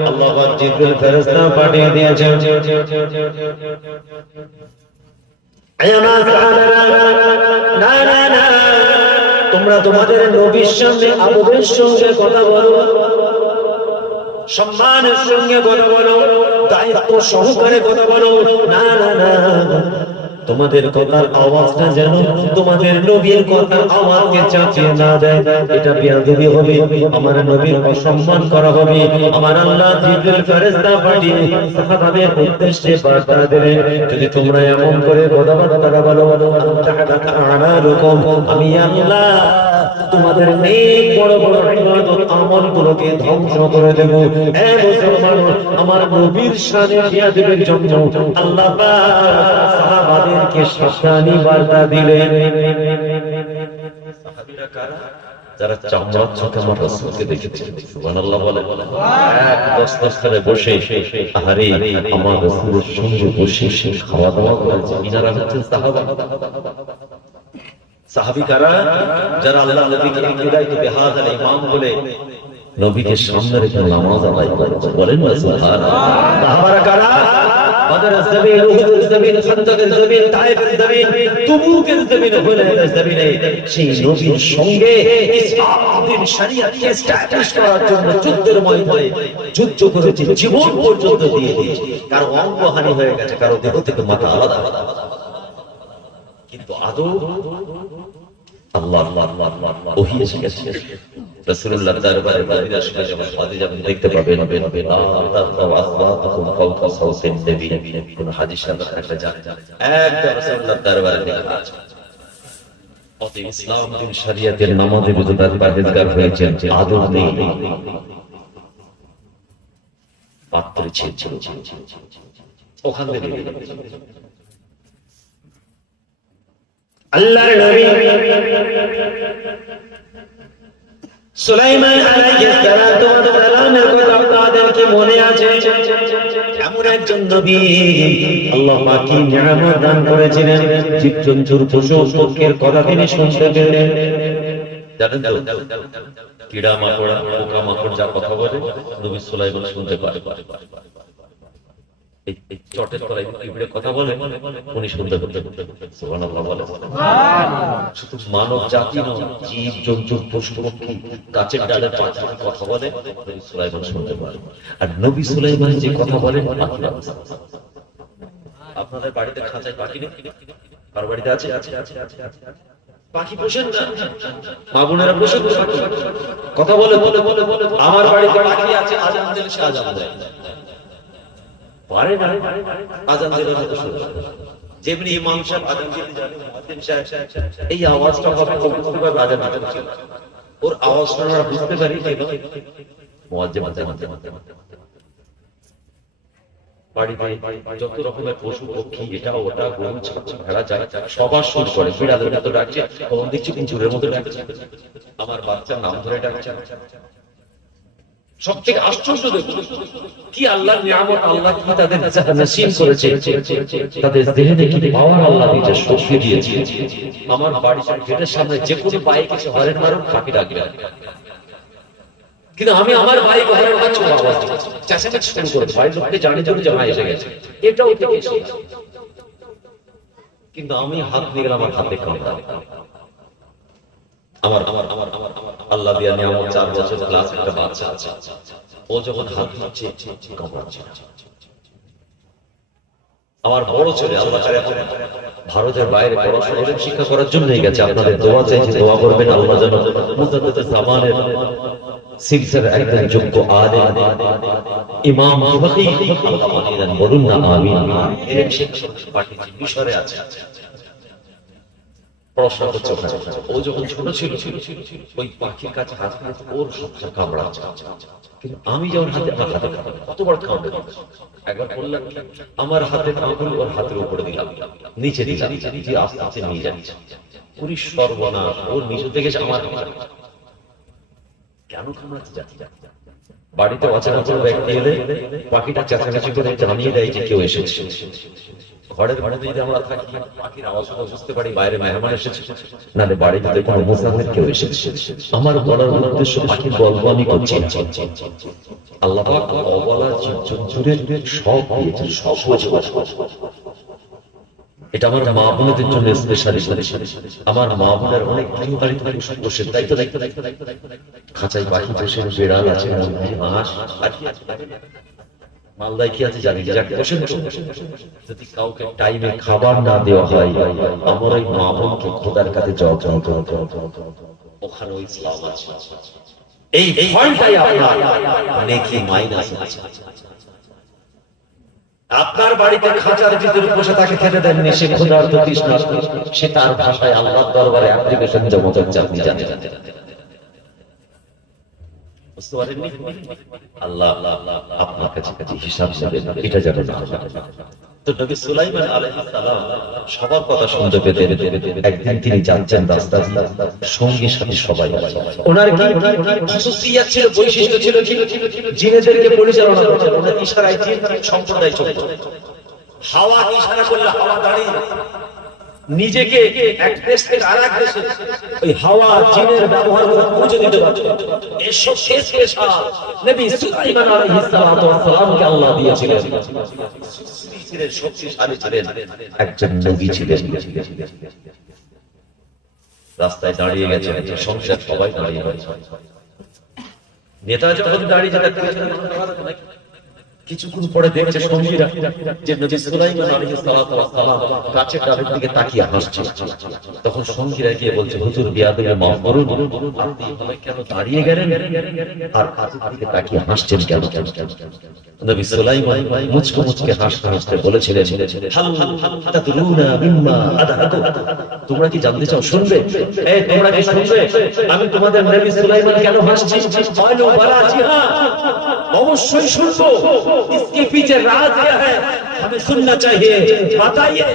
আল্লাহ পাক জিবরিল ফেরেশতা পাঠিয়ে দিয়েছেন আয় আমার সাহাবারা না না না তোমরা তোমাদের নবীর সামনে আদবের সঙ্গে কথা বলো সম্মানের সঙ্গে কথা বলো দায়িত্ব সহকারে কথা বলো না না না তোমাদের কথার আওয়াজটা যেন তোমাদের নবীর কথার আওয়াজকে চাপিয়ে না দেয় এটা বেয়াদবি হবে আমার নবীর অসম্মান করা হবে আমার আল্লাহ জিবরিল ফেরেশতা পাঠিয়ে সাহাবাদের উদ্দেশ্যে বার্তা দিলেন যদি তোমরা এমন করে কথাবার্তা বলো আমি আল্লাহ তোমাদের নেক বড় বড় ইবাদত আমলগুলোকে ধ্বংস করে দেব হে মুসলমান আমার নবীর শানে বেয়াদবির জন্য আল্লাহ পাক সাহাবাদেরকে সাবধানী বার্তা দিলেন সাহাবীরা কারা যারা চামড়ার চোখে আমার রাসূলকে দেখেছেন সুবহানাল্লাহ বলে এক দস্তরখানে বসে আহারে আমার রাসূলের সঙ্গে বসে খাওয়া দাওয়া করেছে ইনারা হচ্ছেন সাহাবা সাহাবী কারা যারা আল্লাহ নবীকে ইবতিদাইতে বিহাদাল ইমাম বলে নবীকে সামনে রেখে নামাজ আদায় করেছে বলেন না সুবহানাল্লাহ সাহাবারা কারা বদরের জমিন উহুদের জমিন খান্দকের জমিন তায়েফের জমিন তুবুকের জমিন হুনাইনের জমিনে সেই নবীর সঙ্গে ইসলাম দ্বীন শরিয়তকে এস্টাবলিশ করার জন্য যুদ্ধের ময়দানে যুদ্ধ করেছে জীবন পর্যন্ত দিয়ে দিয়েছে কারো অঙ্গহানি হয়ে গেছে কারো দেহ থেকে মাথা আলাদা কিন্তু আদৌ আল্লাহ ওহী এসে গেছে রাসূলুল্লাহর দরবারে বাদিরা শুনে যখন খাদিজা দেখতে পাবেন ফাওকা সাওতিন নবী কোন হাদিস একটা জানে একদম রাসূলুল্লাহর দরবারে লেখা আছে অতএব ইসলাম দ্বীন শরিয়তের নামাজে বিজদার পরহেজগার হয়েছেন আদব নেই পাত্রে ছিল ওখান থেকে আল্লাহর নবী সুলাইমান আলাইহিস সালাতু ওয়াস সালামের কথা আপনাদের কি মনে আছে এমন একজন নবী আল্লাহ পাক কি নিয়ামত দান করেছিলেন জীবজন্তুর পশু পক্ষীর কথা তিনি শুনতে পেলেন জানেন তো কীড়া মাকড় পোকা মাকড় যা কথা বলে নবী সুলাইমান শুনতে পারে এই চটের তলায় পিঁপড়ে কথা বলে উনি শুনতে পেতেন সুবহানাল্লাহ বলে শুধু মানব জাতি নয় জীব জন্তু পশু পক্ষী গাছের ডালে পাখি কথা বলে নবী সুলাইমান শুনতে পারে আর নবী সুলাইমান যে কথা বলেন আপনাদের বাড়িতে খাঁচায় পাখি নেই কার বাড়িতে আছে পাখি পোষেন না মা বোনেরা পোষেন কথা বলে আমার বাড়িতে পাখি আছে আজান দিলে সে আজান দেয় পারে না আজান দিলে হয়তো শুনবে যেমনি ইমাম সাহেব আজান দিতে যাবে মুয়াজ্জিন সাহেব এই আওয়াজটা হবে কতভাবে আজান দিতে হচ্ছে ওর আওয়াজটা আমরা বুঝতে পারি কেন মুয়াজ্জিন আজান বাড়িতে যত রকমের পশু পক্ষী এটা ওটা গরু ছাগল ভেড়া যায় সবার সুর করে বিড়ালের মতো ডাকছে তখন দেখছি কুকুরের মতো ডাকছে আমার বাচ্চার নাম ধরে ডাকছে সবথেকে আশ্চর্য দেখুন কি আল্লাহর নিয়ামত আল্লাহ কি তাদের নসিব করেছে তাদের দেহে কি পাওয়ার আল্লাহ দিয়েছে শক্তি দিয়েছে আমার বাড়ির গেটের সামনে যে কোনো বাইক এসে হরেন মারুন পাখি ডাকে কিন্তু আমি আমার বাইক হরেন মারছি আওয়াজ দিচ্ছি চেঁচামেচি শুরু করে ভাই লোককে জানি জামা এসে গেছে এটাও থেকে এসে কিন্তু আমি হাত নিয়ে গেলাম আমার হাতে কামড়া আমার আল্লাহ দিয়া নিয়ামত 4 বছর ক্লাস একটা বাচ্চা আছে ও যখন হাত দিচ্ছে কামড়াচ্ছে আমার বড় ছেলে আল্লাহ তাআলা এখন ভারতের বাইরে পড়াশোনা শিক্ষা করার জন্যই গেছে আপনাদের দোয়া চাইছি দোয়া করবেন আল্লাহ যেন মুজাদ্দিদ জামানের সিলসিলার একজন যোগ্য আলেম ইমাম ফকিহ আল্লাহ বানিয়ে দেন বলুন না আমিন এর শিক্ষক পাঠিয়েছি মিশরে আছে পড়াশোনা করছে ও যখন ছোট ছিল ওই পাখির কাছে হাত ওর হাতটা কামড়াচ্ছে কিন্তু আমি যখন হাতে কতবার কামড়ে একবার বললাম আমার হাতে কামড় ওর হাতের উপরে দিলাম নিচে দিলাম যে আস্তে আস্তে নিয়ে যাচ্ছে পুরি সর্বনাশ ওর নিচে থেকে আমার কেন কামড়াচ্ছে বাড়িতে অচেনা কোনো ব্যক্তি এলে পাখিটা চেঁচামেচি করে জানিয়ে দেয় যে কেউ এসেছে। ঘরের মধ্যে যদি আমরা থাকি, পাখির আওয়াজ শুনে বুঝতে পারি বাইরে মেহমান এসেছে, নাহলে বাড়ির ভিতরে কোনো মুসাফির কেউ এসেছে। আমার বলার উদ্দেশ্য পাখির গল্প আমি করছি না। আল্লাহ পাক অবলা জীবজন্তুদের সব দিয়েছেন, সব এটা আমার মা বোনদের জন্য স্পেশালি। আমার মা বোনের অনেক বাড়িতে বসে দায়িত্ব খাঁচাই পাখি বসে, বেড়াল আছে, হাঁস আর কি আছে, মালদায় কি আছে জানি, যদি কাউকে টাইমে খাবার না দেওয়া হয়, আমার ওই মা বোনকে খোদার কাছে জবাব করতে হবে। ওখানে ইসলাম আছে। এই ফলটাই আপনার নেকি মাইনাস আছে। আপনার বাড়িতে খাঁচার ভিতরে বসে তাকে খেতে দেননি, সে ক্ষুধার্ত তৃষ্ণার্ত, সে তার ভাষায় আল্লাহর দরবারে অ্যাপ্লিকেশন জমা করছে, আপনি জানেন। বুঝতে পারেননি? আল্লাহ আপনার কাছে হিসাব নেবেন, এটা জানেন না। তো নবী সুলাইমান আলাইহিস সালাম সবার কথা শুনতে পেতেন। একদিন তিনি যাচ্ছেন রাস্তা দিয়ে, সঙ্গী সাথী সবাই। ওনার কি খাসুসিয়াত ছিল, বৈশিষ্ট্য ছিল, জিনেদেরকে পরিচালনা করতেন। ওনার ইশারায় জিন সম্প্রদায় চলত। হাওয়া ইশারা করলে হাওয়া দাঁড়িয়ে নিজেকে এক দেশ থেকে আরেক দেশে ওই হাওয়া জিনের ব্যবহার করে পৌঁছে দিতে পারত। এসব শেষ নবী সুলাইমান আলাইহিস সালামকে আল্লাহ দিয়েছিলেন। ছিলেন শক্তিশালী, ছিলেন একজন নবী, ছিলেন। রাস্তায় দাঁড়িয়ে গেছেন, সংসার সবাই দাঁড়িয়ে গেছে। নেতা যখন দাঁড়িয়ে যেতে কিছুক্ষণ পরে দেখছে সঙ্গীরা যে নবী সুলাইমান আলাইহিস সালাম গাছের ডালের দিকে তাকিয়ে হাসছে। তখন সঙ্গীরা গিয়ে বলছে, হুজুর বিয়াদবে মাফ করুন, আপনি এভাবে কেন দাঁড়িয়ে গেলেন আর গাছের দিকে তাকিয়ে হাসছেন কেন? নবী সুলাইমান মুচকে মুচকে হাসতে হাসতে বলেছিলেন, হাল তাদরুনা মিম্মা আদহাতু, তোমরা কি জানতে চাও, শুনবে? এই তোমরা কি শুনবে আমি তোমাদের নবী সুলাইমান কেন হাসছি? বলো বালা, জি হ্যাঁ অবশ্যই শুনবো। इसके पीछे राज क्या है, हमें सुनना चाहिए, बताइए,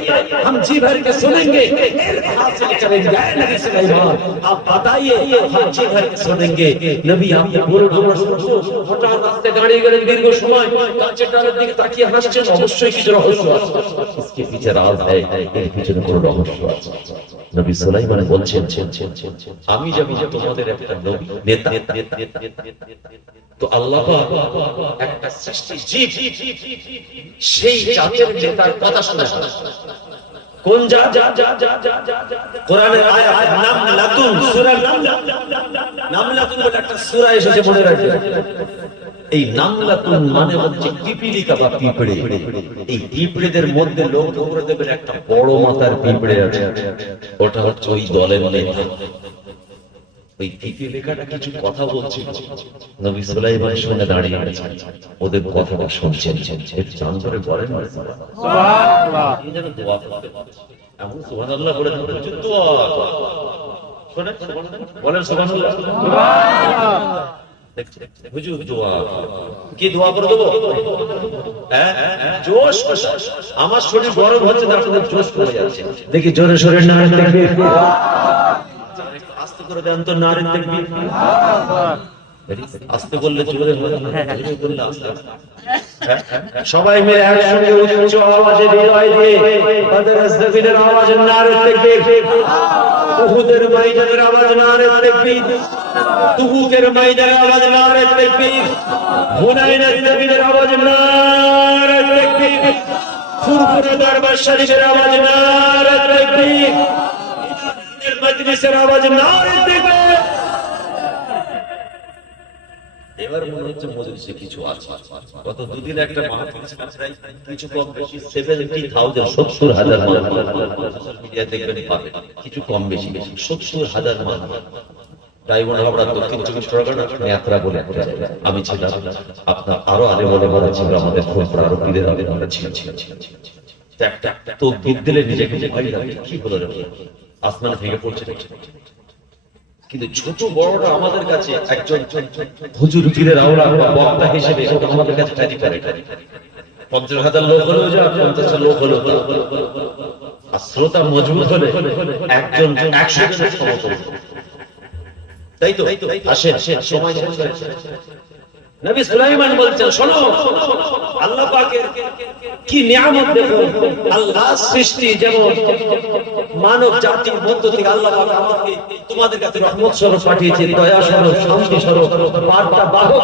हम जी भर के सुनेंगे, हासिल करेंगे। नबी सुलाइमान आप बताइए, हम जी भर के सुनेंगे। नबी आप बोलो, তোমরা শুনছো? হঠাৎ রাস্তায় দাঁড়িয়ে গেলেন, দীর্ঘ সময় গাছের ডালের দিকে তাকিয়ে হাসছেন, অবশ্যই কিছু রহস্য আছে। इसके पीछे राज है, এর পিছনে কোনো রহস্য আছে। নবী সুলাইমান বলছেন, আমি যেমন তোমাদের একটা নবী নেতা, তো আল্লাহ একটা সৃষ্টি জীব, সেই জাতের নেতার কথা শোনা। কোন জাত? কোরআনের আয়াত নামলাতুন, সূরা নামলাতুন বলে একটা সূরা এসেছে, মনে রাখবেন। এই নামলাতুন মানে হচ্ছে পিপিলিকা বা পিঁপড়ে। এই পিঁপড়েদের মধ্যে লক্ষ্য করে দেখবেন একটা বড় মাথার পিঁপড়ে আছে, ওটা হচ্ছে ওই দলের নেতা। ওই পিপিলিকাটা কিছু কথা বলছিল, নবী সুলাইমান শুনে দাঁড়িয়ে গেছেন, ওদের কথাটা শুনছেন। জান করে বলেন সুবহানাল্লাহ, এই যেন দোয়া করতে এমন সুবহানাল্লাহ বলে দোয়া শুনেন, বলেন সুবহানাল্লাহ, সুবহানাল্লাহ। হুজুর দোয়া কি দোয়া করে দেবো? জোশ, আমার শরীর গরম হচ্ছে, আপনাদের জোশ পড়ে যাচ্ছে। দেখি জোরে সোরে নারে তাকবীর, আস্তে করে দেন তো নারে তাকবীর। আস্তে বললে জোরে হয় না, জোরে বললে আস্তে। সবাই মিলে একসঙ্গে উচ্চ আওয়াজে হৃদয় দিয়ে বদর জমিনের আওয়াজে নারে তাকবীর, উহুদের ময়দানের আওয়াজ নারে তাকবীর, তুবুকের ময়দানের আওয়াজ নারে তাকবীর, হুনাইনের জমিনের আওয়াজ নারে তাকবীর, ফুরফুরা দরবার শরীফের আওয়াজ নারে তাকবীর, মজলিসের আওয়াজ নারে তাকবীর। এবার মনে হচ্ছে মজলিসে কিছু আছে। গত দুদিন একটা মাহফিল ছিল, কিছু কম বেশি 70,000 70,000 মানুষ সোশ্যাল মিডিয়া দেখবেন পাবেন, কিছু কম বেশি 70,000 মানুষ। ডায়মন্ড হাবড়া দক্ষিণ 24 পরগনা নেত্রা বলে আমি ছিলাম, আপনার আরো আলে বলে বলা ছিল, আমাদের খুব প্রারব্ধীদের আগে আমরা ছিলাম। তো গীত দিলে নিজেকে ভয় লাগে, কি হলো রে, আসমান ভেঙে পড়ছে। কিন্তু ছোট বড়রা আমাদের কাছে একজন হুজুর পীরের আওলা বা বক্তা হিসেবে আমাদের কাছে ট্যারি করে। 50,000 লোক হলেও যা, 50 লোক হলেও তা। আর শ্রোতা মজবুত হলে একজন 100 জনের সমতুল্য। তাই তো আসেন, সময় শেষ হয়েছে। নবী সুলাইমান বলছেন, শোনো আল্লাহ পাকের কি নিয়ামত দেখো। আল্লাহ সৃষ্টি যেমন মানব জাতির মধ্য থেকে আল্লাহ পাক আমাকে তোমাদের কাছে রহমত স্বরূপ পাঠিয়েছে, দয়া স্বরূপ, শান্তি স্বরূপ, বার্তা বাহক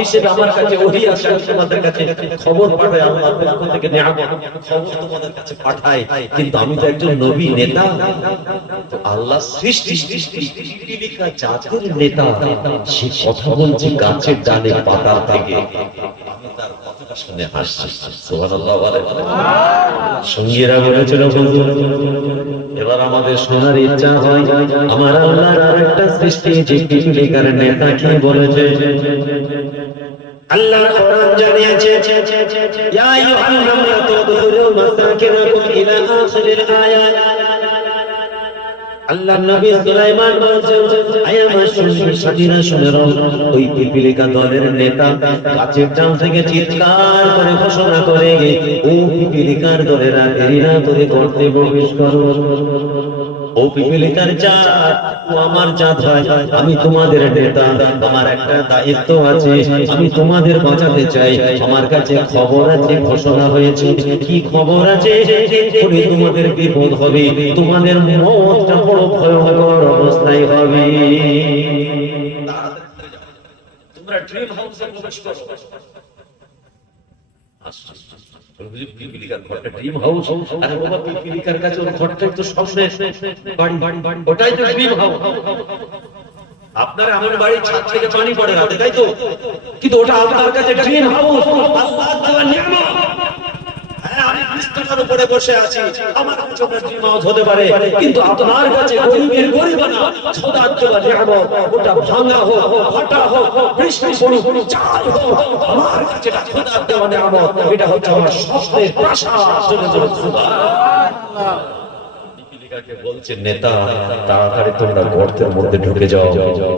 হিসেবে আমার কাছে ওহী আসে, তোমাদের কাছে খবর পাঠায়, আল্লাহর পক্ষ থেকে নিয়ামত খবর তোমাদের কাছে পাঠায়। কিন্তু আমি তো একজন নবী, নেতা। তো আল্লাহ সৃষ্টি পিপিলিকা জাতির নেতা, সে কথা বলছে গাছের ডালে পাতা থেকে। আমি তার কথাটা শুনে হাসছি। সুবহানাল্লাহ বলেন। সঙ্গীরা বলেছিল, হুজুর এবার আমাদের শোনার ইচ্ছা হয় আমার আল্লাহর আরেকটা সৃষ্টি যে পিপিলিকার নেতা কি বলেছে। আল্লাহ কোরআন জানিয়েছে, ইয়া আইয়ুহান নামলাতু উদখুলু মাসাকিনাকুম ইলা আখিরিল আয়াত। আল্লাহ নবী সুলাইমান বলেছেন, আয় আমার সাথীরা শুনে নাও, ওই পিপিলিকা দলের নেতা গাছের ডাল থেকে চিৎকার করে ঘোষণা করে, ও পিপিলিকার দলেরা দেরি না করে গর্তে প্রবেশ করো। ও পিপিলিকার জাত, ও আমার জাত হয়, আমি তোমাদের নেতা, আমার একটা দায়িত্ব আছে, আমি তোমাদের বাঁচাতে চাই। আমার কাছে খবর আছে, ঘোষণা হয়েছে। কি খবর আছে? তোমাদের বিপদ হবে, তোমাদের মওতটা বড় ভয়ঙ্কর অবস্থায় হবে। তোমরা ড্রিম হাউসে প্রবেশ করো। পিপিলিকার ঘরটা ড্রিম হাউস, আরে বাবা পিপিলিকার কাছে ওর ঘরটাই তো স্বপ্নের বাড়ি, ওটাই তো ড্রিম হাউস। আপনার আমার বাড়ির ছাদ থেকে পানি পড়ে রাতে, তাই তো? কিন্তু ওটা আপনার কাছে ড্রিম হাউস, আল্লাহর দেওয়া নিয়ামত। হ্যাঁ, আমি বিছানার উপরে বসে আছি, আমার কাছে ওটা ড্রিম হাউস হতে পারে, কিন্তু আপনার কাছে গরিবের গরিবানা খোদার দেওয়া নিয়ামত, ওটা ভাঙা হোক, ফাটা হোক, বৃষ্টি পড়ুক, চাল হোক, আমার কাছে এটা খোদার দেওয়া নিয়ামত। এটা হচ্ছে আমার স্বপ্নের প্রাসাদ। জোরে জোরে সুবহানাল্লাহ। পিপিলিকাকে বলছে, নেতা তাড়াতাড়ি তোমরা গর্তের মধ্যে ঢুকে যাও,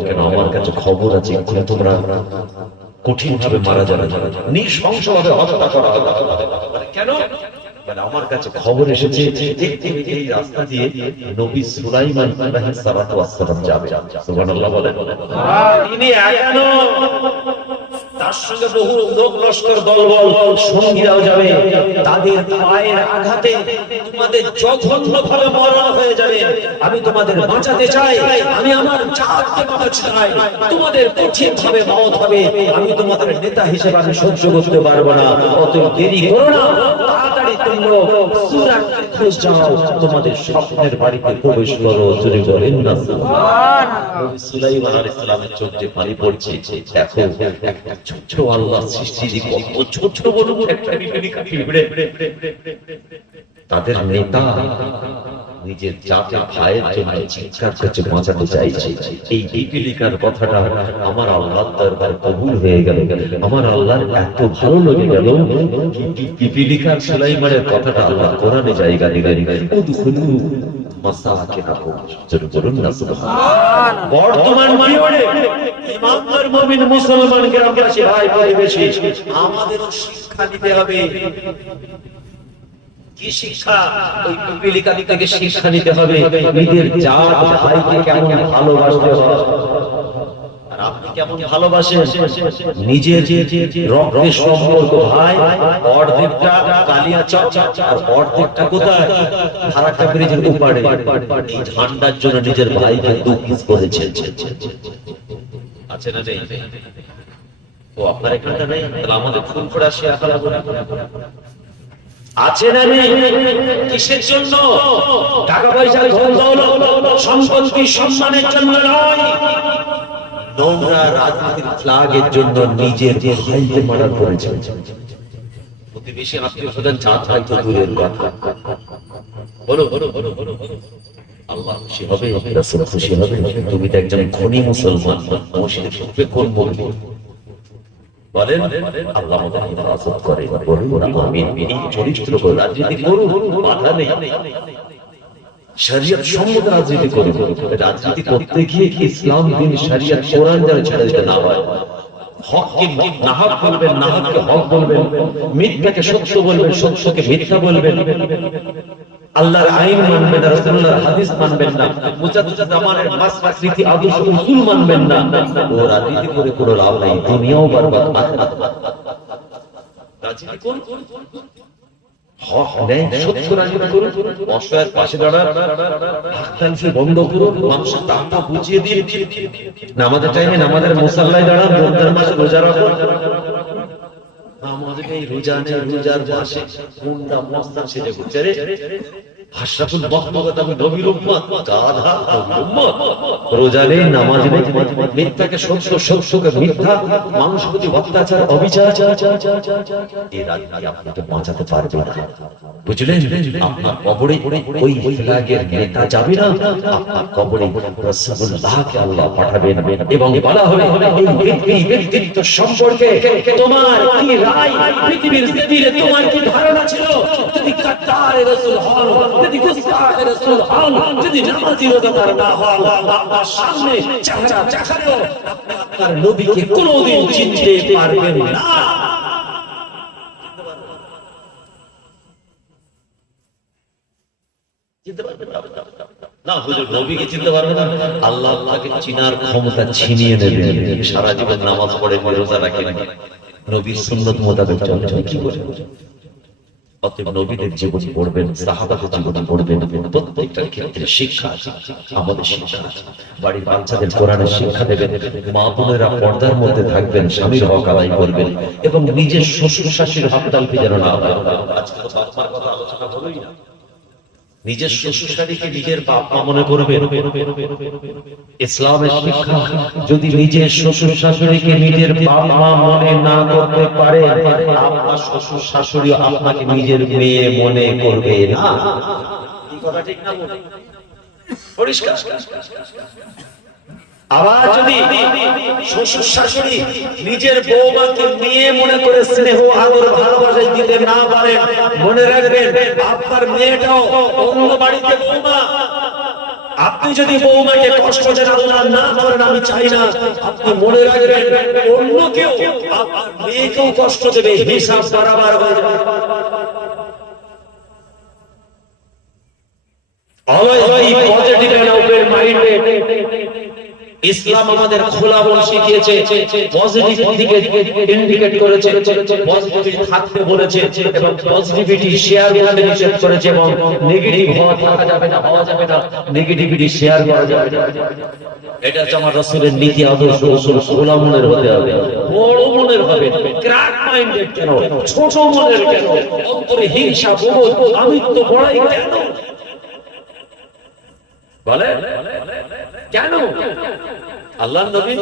কেন আমার কাছে খবর আছে এখন তোমরা কঠিন ভাবে মারা যাবে, নৃশংসভাবে হত্যা করা হবে। কেন? মানে আমার কাছে খবর এসেছে এই রাস্তা দিয়ে নবী সুলাইমান আলাইহিস সালাতু ওয়াস সালাম যাবে। সুবহানাল্লাহ বলেন। তিনি একা নন, তার সঙ্গে বহু লোক লস্কর দলবল সঙ্গীরাও যাবে। তাদের পায়ের আঘাতে তোমাদের জঘন্যভাবে মরণ হয়ে যাবে। আমি তোমাদের বাঁচাতে চাই, আমি আমার জাতকে বাঁচাতে চাই। তোমাদের কঠিনভাবে মওত হবে, আমি তোমাদের নেতা হিসেবে আমি সহ্য করতে পারবো না। অতএব দেরি করো না, তাড়াতাড়ি তোমরা সূরা খুঁজ যাও, তোমাদের স্বপ্নের বাড়িতে প্রবেশ করো। জোরে বলেন না সুবহানাল্লাহ। নবী সুলাইমান আলাইহিস সালামের চোখ যে পানি পড়ছে, দেখো একটা ছোট আল্লাহ সৃষ্টি যে কত ছোট বড় একটা পিপিলিকা পিঁপড়ে, তাদের নেতা নিজের জাতের ভাইয়ের জন্য চিৎকার করছে, বাঁচাতে চাইছে। এই পিপিলিকার কথাটা আমার আল্লাহর দরবারে কবুল হয়ে গেল। আমার আল্লাহর এত ভালো লেগে গেল, পিপিলিকার সুলাইমানের কথাটা আল্লাহ কোরআনে জায়গা দিলেন। উদখুলু মাসাকিনাকুম। জোরে বলুন না সুবহানাল্লাহ। বর্তমান মাইওয়ারে ইমানদার মুমিন মুসলমান গ্রামবাসী ভাই প্রতিবেশী, আমাদের শিক্ষা নিতে হবে। কি শিক্ষা? ওই পিপিলিকা থেকে শিক্ষা নিতে হবে নিজের জাত ভাইকে কেমন ভালোবাসতে হয়। আর আপনি কেমন ভালোবাসেন নিজের যে রক্তের সম্পর্ক ভাই? অর্ধেকটা কালিয়াচক আর অর্ধেকটা কোথায়? ফারাক্কা ব্রিজের ওপারে। এই ঠান্ডার জন্য নিজের ভাইকে দুঃখ করেছেন। আছে না নেই? ও আপনার এখানটা নেই, তাহলে আমাদের ফুল ফোড়া সে আকালা বলে আছে না নেই? কিসের জন্য? টাকা পয়সা, ধন দৌলত, সম্পত্তি, সম্মানের জন্য নয়, নোংরা রাজনীতির ফ্ল্যাগের জন্য নিজের ভাইকে মারা করেছে। প্রতিবেশী আত্মীয় স্বজন জাত ভাই তো দূরের কথা। বলো বলো বলো বলো বলো। আল্লাহ খুশি হবে, রাসূল খুশি হবে। তুমি তো একজন খনি মুসলমান, মসজিদে ঢুকবে কোন বলবে? বলেন আল্লাহ আমাদের হেফাজত করে। বলুন আমিন। এই চরিত্র করে রাজনীতি করুন, বাধা নেই। শরীয়ত সম্মত রাজনীতি করুন। রাজনীতি করতে গিয়ে ইসলাম, দ্বীন, শরীয়ত, কোরআন যেন ছেড়ে দিতে না হয়। হককে নাহক বলবেন, নাহককে হক বলবেন, মিথ্যাকে সত্য বলবেন, সত্যকে মিথ্যা বলবেন। আল্লাহর আইন মানবেন না, রাসূলুল্লাহর হাদিস মানবেন না, মুজাদ্দিদ জামানের মাসলাক রীতি আদর্শ উসুল মানবেন না, ও রাজনীতি করে কোনো লাভ নাই, দুনিয়াও বরবাদ, আখিরাত রাজনীতি করুন, হক নেই সত্য রাজনীতি করুন, অসহায়ের পাশে দাঁড়ান, হাক্কানি বন্ধ করুন, মানুষের দামটা বুঝিয়ে দিন, নামাজের টাইমে নামাজের মুসাল্লায় দাঁড়ান, রমজান মাসে রোজা রাখুন, আমাদের এই রোজা নেই, রোজার মাসে কোনটা মস্তান সেজে ঘুরছে রে, আশরাফুল মখলুকাত আমি নবীর উম্মত, গাধা নবীর উম্মত, রোজা নেই, নামাজ নেই, মিথ্যাকে সত্য, সত্যকে মিথ্যা, মানুষের প্রতি অত্যাচার, অবিচার, এই রাজনীতি আপনাকে বাঁচাতে পারবে না, বুঝলেন? আপনার কবরে ওই ফ্ল্যাগের নেতা যাবে না, আপনার কবরে রাসূলুল্লাহকে আল্লাহ পাঠাবেন এবং বলা হবে এই ব্যক্তিত্ব সম্পর্কে তোমার কি রায়, পৃথিবীর জমিনে তোমার কি ধারণা ছিল, যদি কাত্তারে রাসূল হন, যদি গুস্তাখে রাসূল হন, যদি নামাজি রোজাদার না হন, আপনার সামনে চেহারা দেখালেও আপনি আপনার নবীকে কোনোদিন চিনতে পারবেন না। না হুজুর, নবীকে চিনতে পারবে না, আল্লাহ আপনাকে চিনার ক্ষমতা ছিনিয়ে নেবেন, সারা জীবন নামাজ পড়ে রোজা রাখেন, নবীর সুন্নাত মোতাবেক চলবেন, কি করবেন? অতএব নবীদের জীবন পড়বেন, সাহাবাদের জীবন পড়বেন, প্রত্যেকটা ক্ষেত্রে শিক্ষা আছে, আমাদের শিক্ষা আছে, বাড়ির বাচ্চাদের কোরআনের শিক্ষা দেবেন, মা বোনেরা পর্দার মধ্যে থাকবেন, স্বামীর হক আদায় করবেন এবং নিজের শ্বশুর শাশুড়ির হক তালফি যেন না হয়। আজকে তো বাপ মার কথা আলোচনা হলোই না, নিজের শ্বশুর শাশুড়িকে নিজের বাপ মা মনে করবেন। ইসলামের শিক্ষা, যদি নিজের শ্বশুর শাশুড়িকে নিজের বাপ মা মনে না করতে পারে, আপনার শ্বশুর শাশুড়ি আপনাকে নিজের মেয়ে মনে করবে না। কি কথা ঠিক না? পরিষ্কার। আবার যদি শ্বশুর শাশুড়ি নিজের বৌমাকে মেয়ে মনে করে স্নেহ আদর ভালোবাসা দিতে না পারে, মনে রাখবেন আপনার মেয়েটাও অন্য বাড়িতে বৌমা। আপনি যদি বৌমাকে কষ্ট দেন, আল্লাহ না করেন, আমি চাই না, আপনি মনে রাখবেন অন্য কেউ আপনার মেয়েকেও কষ্ট দেবে, হিসাব বারবার হয়ে যাবে। Always be positive and open minded. Islam আমাদের খোলা মন শিখিয়েছে, পজিটিভ দিকে ইন্ডিকেট করেছে, পজিটিভ থাকতে বলেছে এবং পজিটিভিটি শেয়ার করতে নিষেধ করেছে এবং নেগেটিভ হওয়া থাকা যাবে না, হওয়া যাবে না, নেগেটিভিটি শেয়ার করা যাবে না। এটা হচ্ছে আমার রাসূলের নীতি আদর্শ, রাসূল খোলা মনের হতে হবে, বড় মনের হবে, ক্র্যাক মাইন্ডেড কেন, ছোট মনের কেন, অন্তরে হিংসা, বোধ, আমিত্ব বড়াই কেন বলে, কেন? আল্লাহর নবী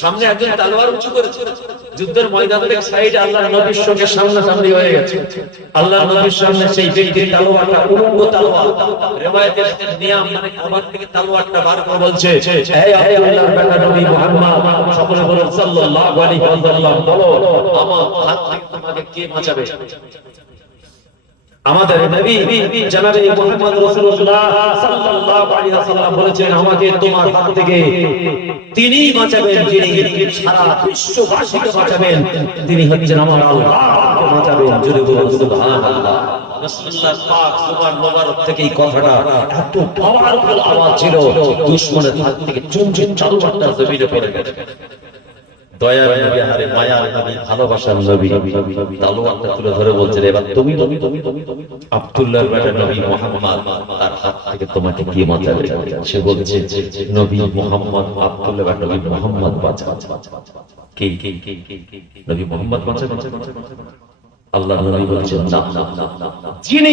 সামনে একজন তলোয়ার উঁচু করেছে, যুদ্ধের ময়দানের এক সাইডে আল্লাহর নবীর সঙ্গে সামনাসামনি হয়ে গেছে, আল্লাহর নবীর সামনে সেই ব্যক্তির তলোয়ারটা উলঙ্গ তলোয়ার, রিওয়ায়াতের নিয়ম মানে আমার থেকে তলোয়ারটা বার করে বলছে, হে আল্লাহর বেটা নবী মুহাম্মদ, সকলে বলেন সাল্লাল্লাহু আলাইহি ওয়াসাল্লাম, বলো আমার হাত থেকে তোমাকে কে বাঁচাবে? আমাদের নবী জনাবে মুহাম্মদ রাসূলুল্লাহ সাল্লাল্লাহু আলাইহি ওয়াসাল্লাম বলেছেন, আমাকে তোমার হাত থেকে তিনিই বাঁচাবেন, যিনি সারা বিশ্ববাসীকে বাঁচাবেন, তিনি হচ্ছেন আমার আল্লাহ, বাঁচাবেন। জোরে বলুন সুবহানাল্লাহ। রাসূলুল্লাহ পাক সুবহান মোবারক থেকে এই কথাটা এত পাওয়ারফুল আওয়াজ ছিল, দুশমনের হাত থেকে চুনচুন চালুটা জমিনে পড়ে গেছে। দয়ার নবী, আরে মায়ার নবী, ভালোবাসার নবী, তালোয়ারটা তুলে ধরে বলছেন, এবার তুমি আব্দুল্লাহর বেটা নবী মুহাম্মদ, তার হাত থেকে তোমাকে কে বাঁচাবে? সে বলছে, নবী মুহাম্মদ, আব্দুল্লাহর বেটা নবী মুহাম্মদ বাঁচাবে। কে? নবী মুহাম্মদ বাঁচাবে? আল্লাহ নবী বলেছেন, না, যিনি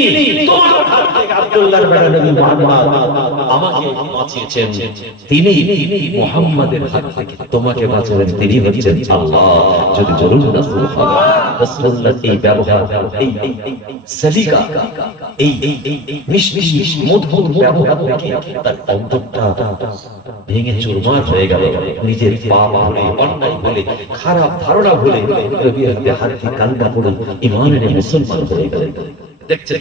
তোমার হাত থেকে আব্দুল্লাহর বেটা নবী মুহাম্মদ আমাকে বাঁচিয়েছেন, তিনি মুহাম্মাদের হাত থেকে তোমাকে বাঁচাবেন, তিনি হচ্ছেন আল্লাহ। যদি বলুন না সুবহানাল্লাহ। রাসূলুল্লাহ এই ব্যবহার, এই সলিকা, এই মিষ্টি মধুর ব্যবহার দেখে তার অন্তরটা ভেঙে চুরমার হয়ে গেল। নিজের পাপ ভুলে, অন্যায় ভুলে, খারাপ ধারণা ভুলে নবীর হাতে হাত দিয়ে কালমা পড়ে ঈমানের মুসলমান হয়ে গেলেন। দেখছেন।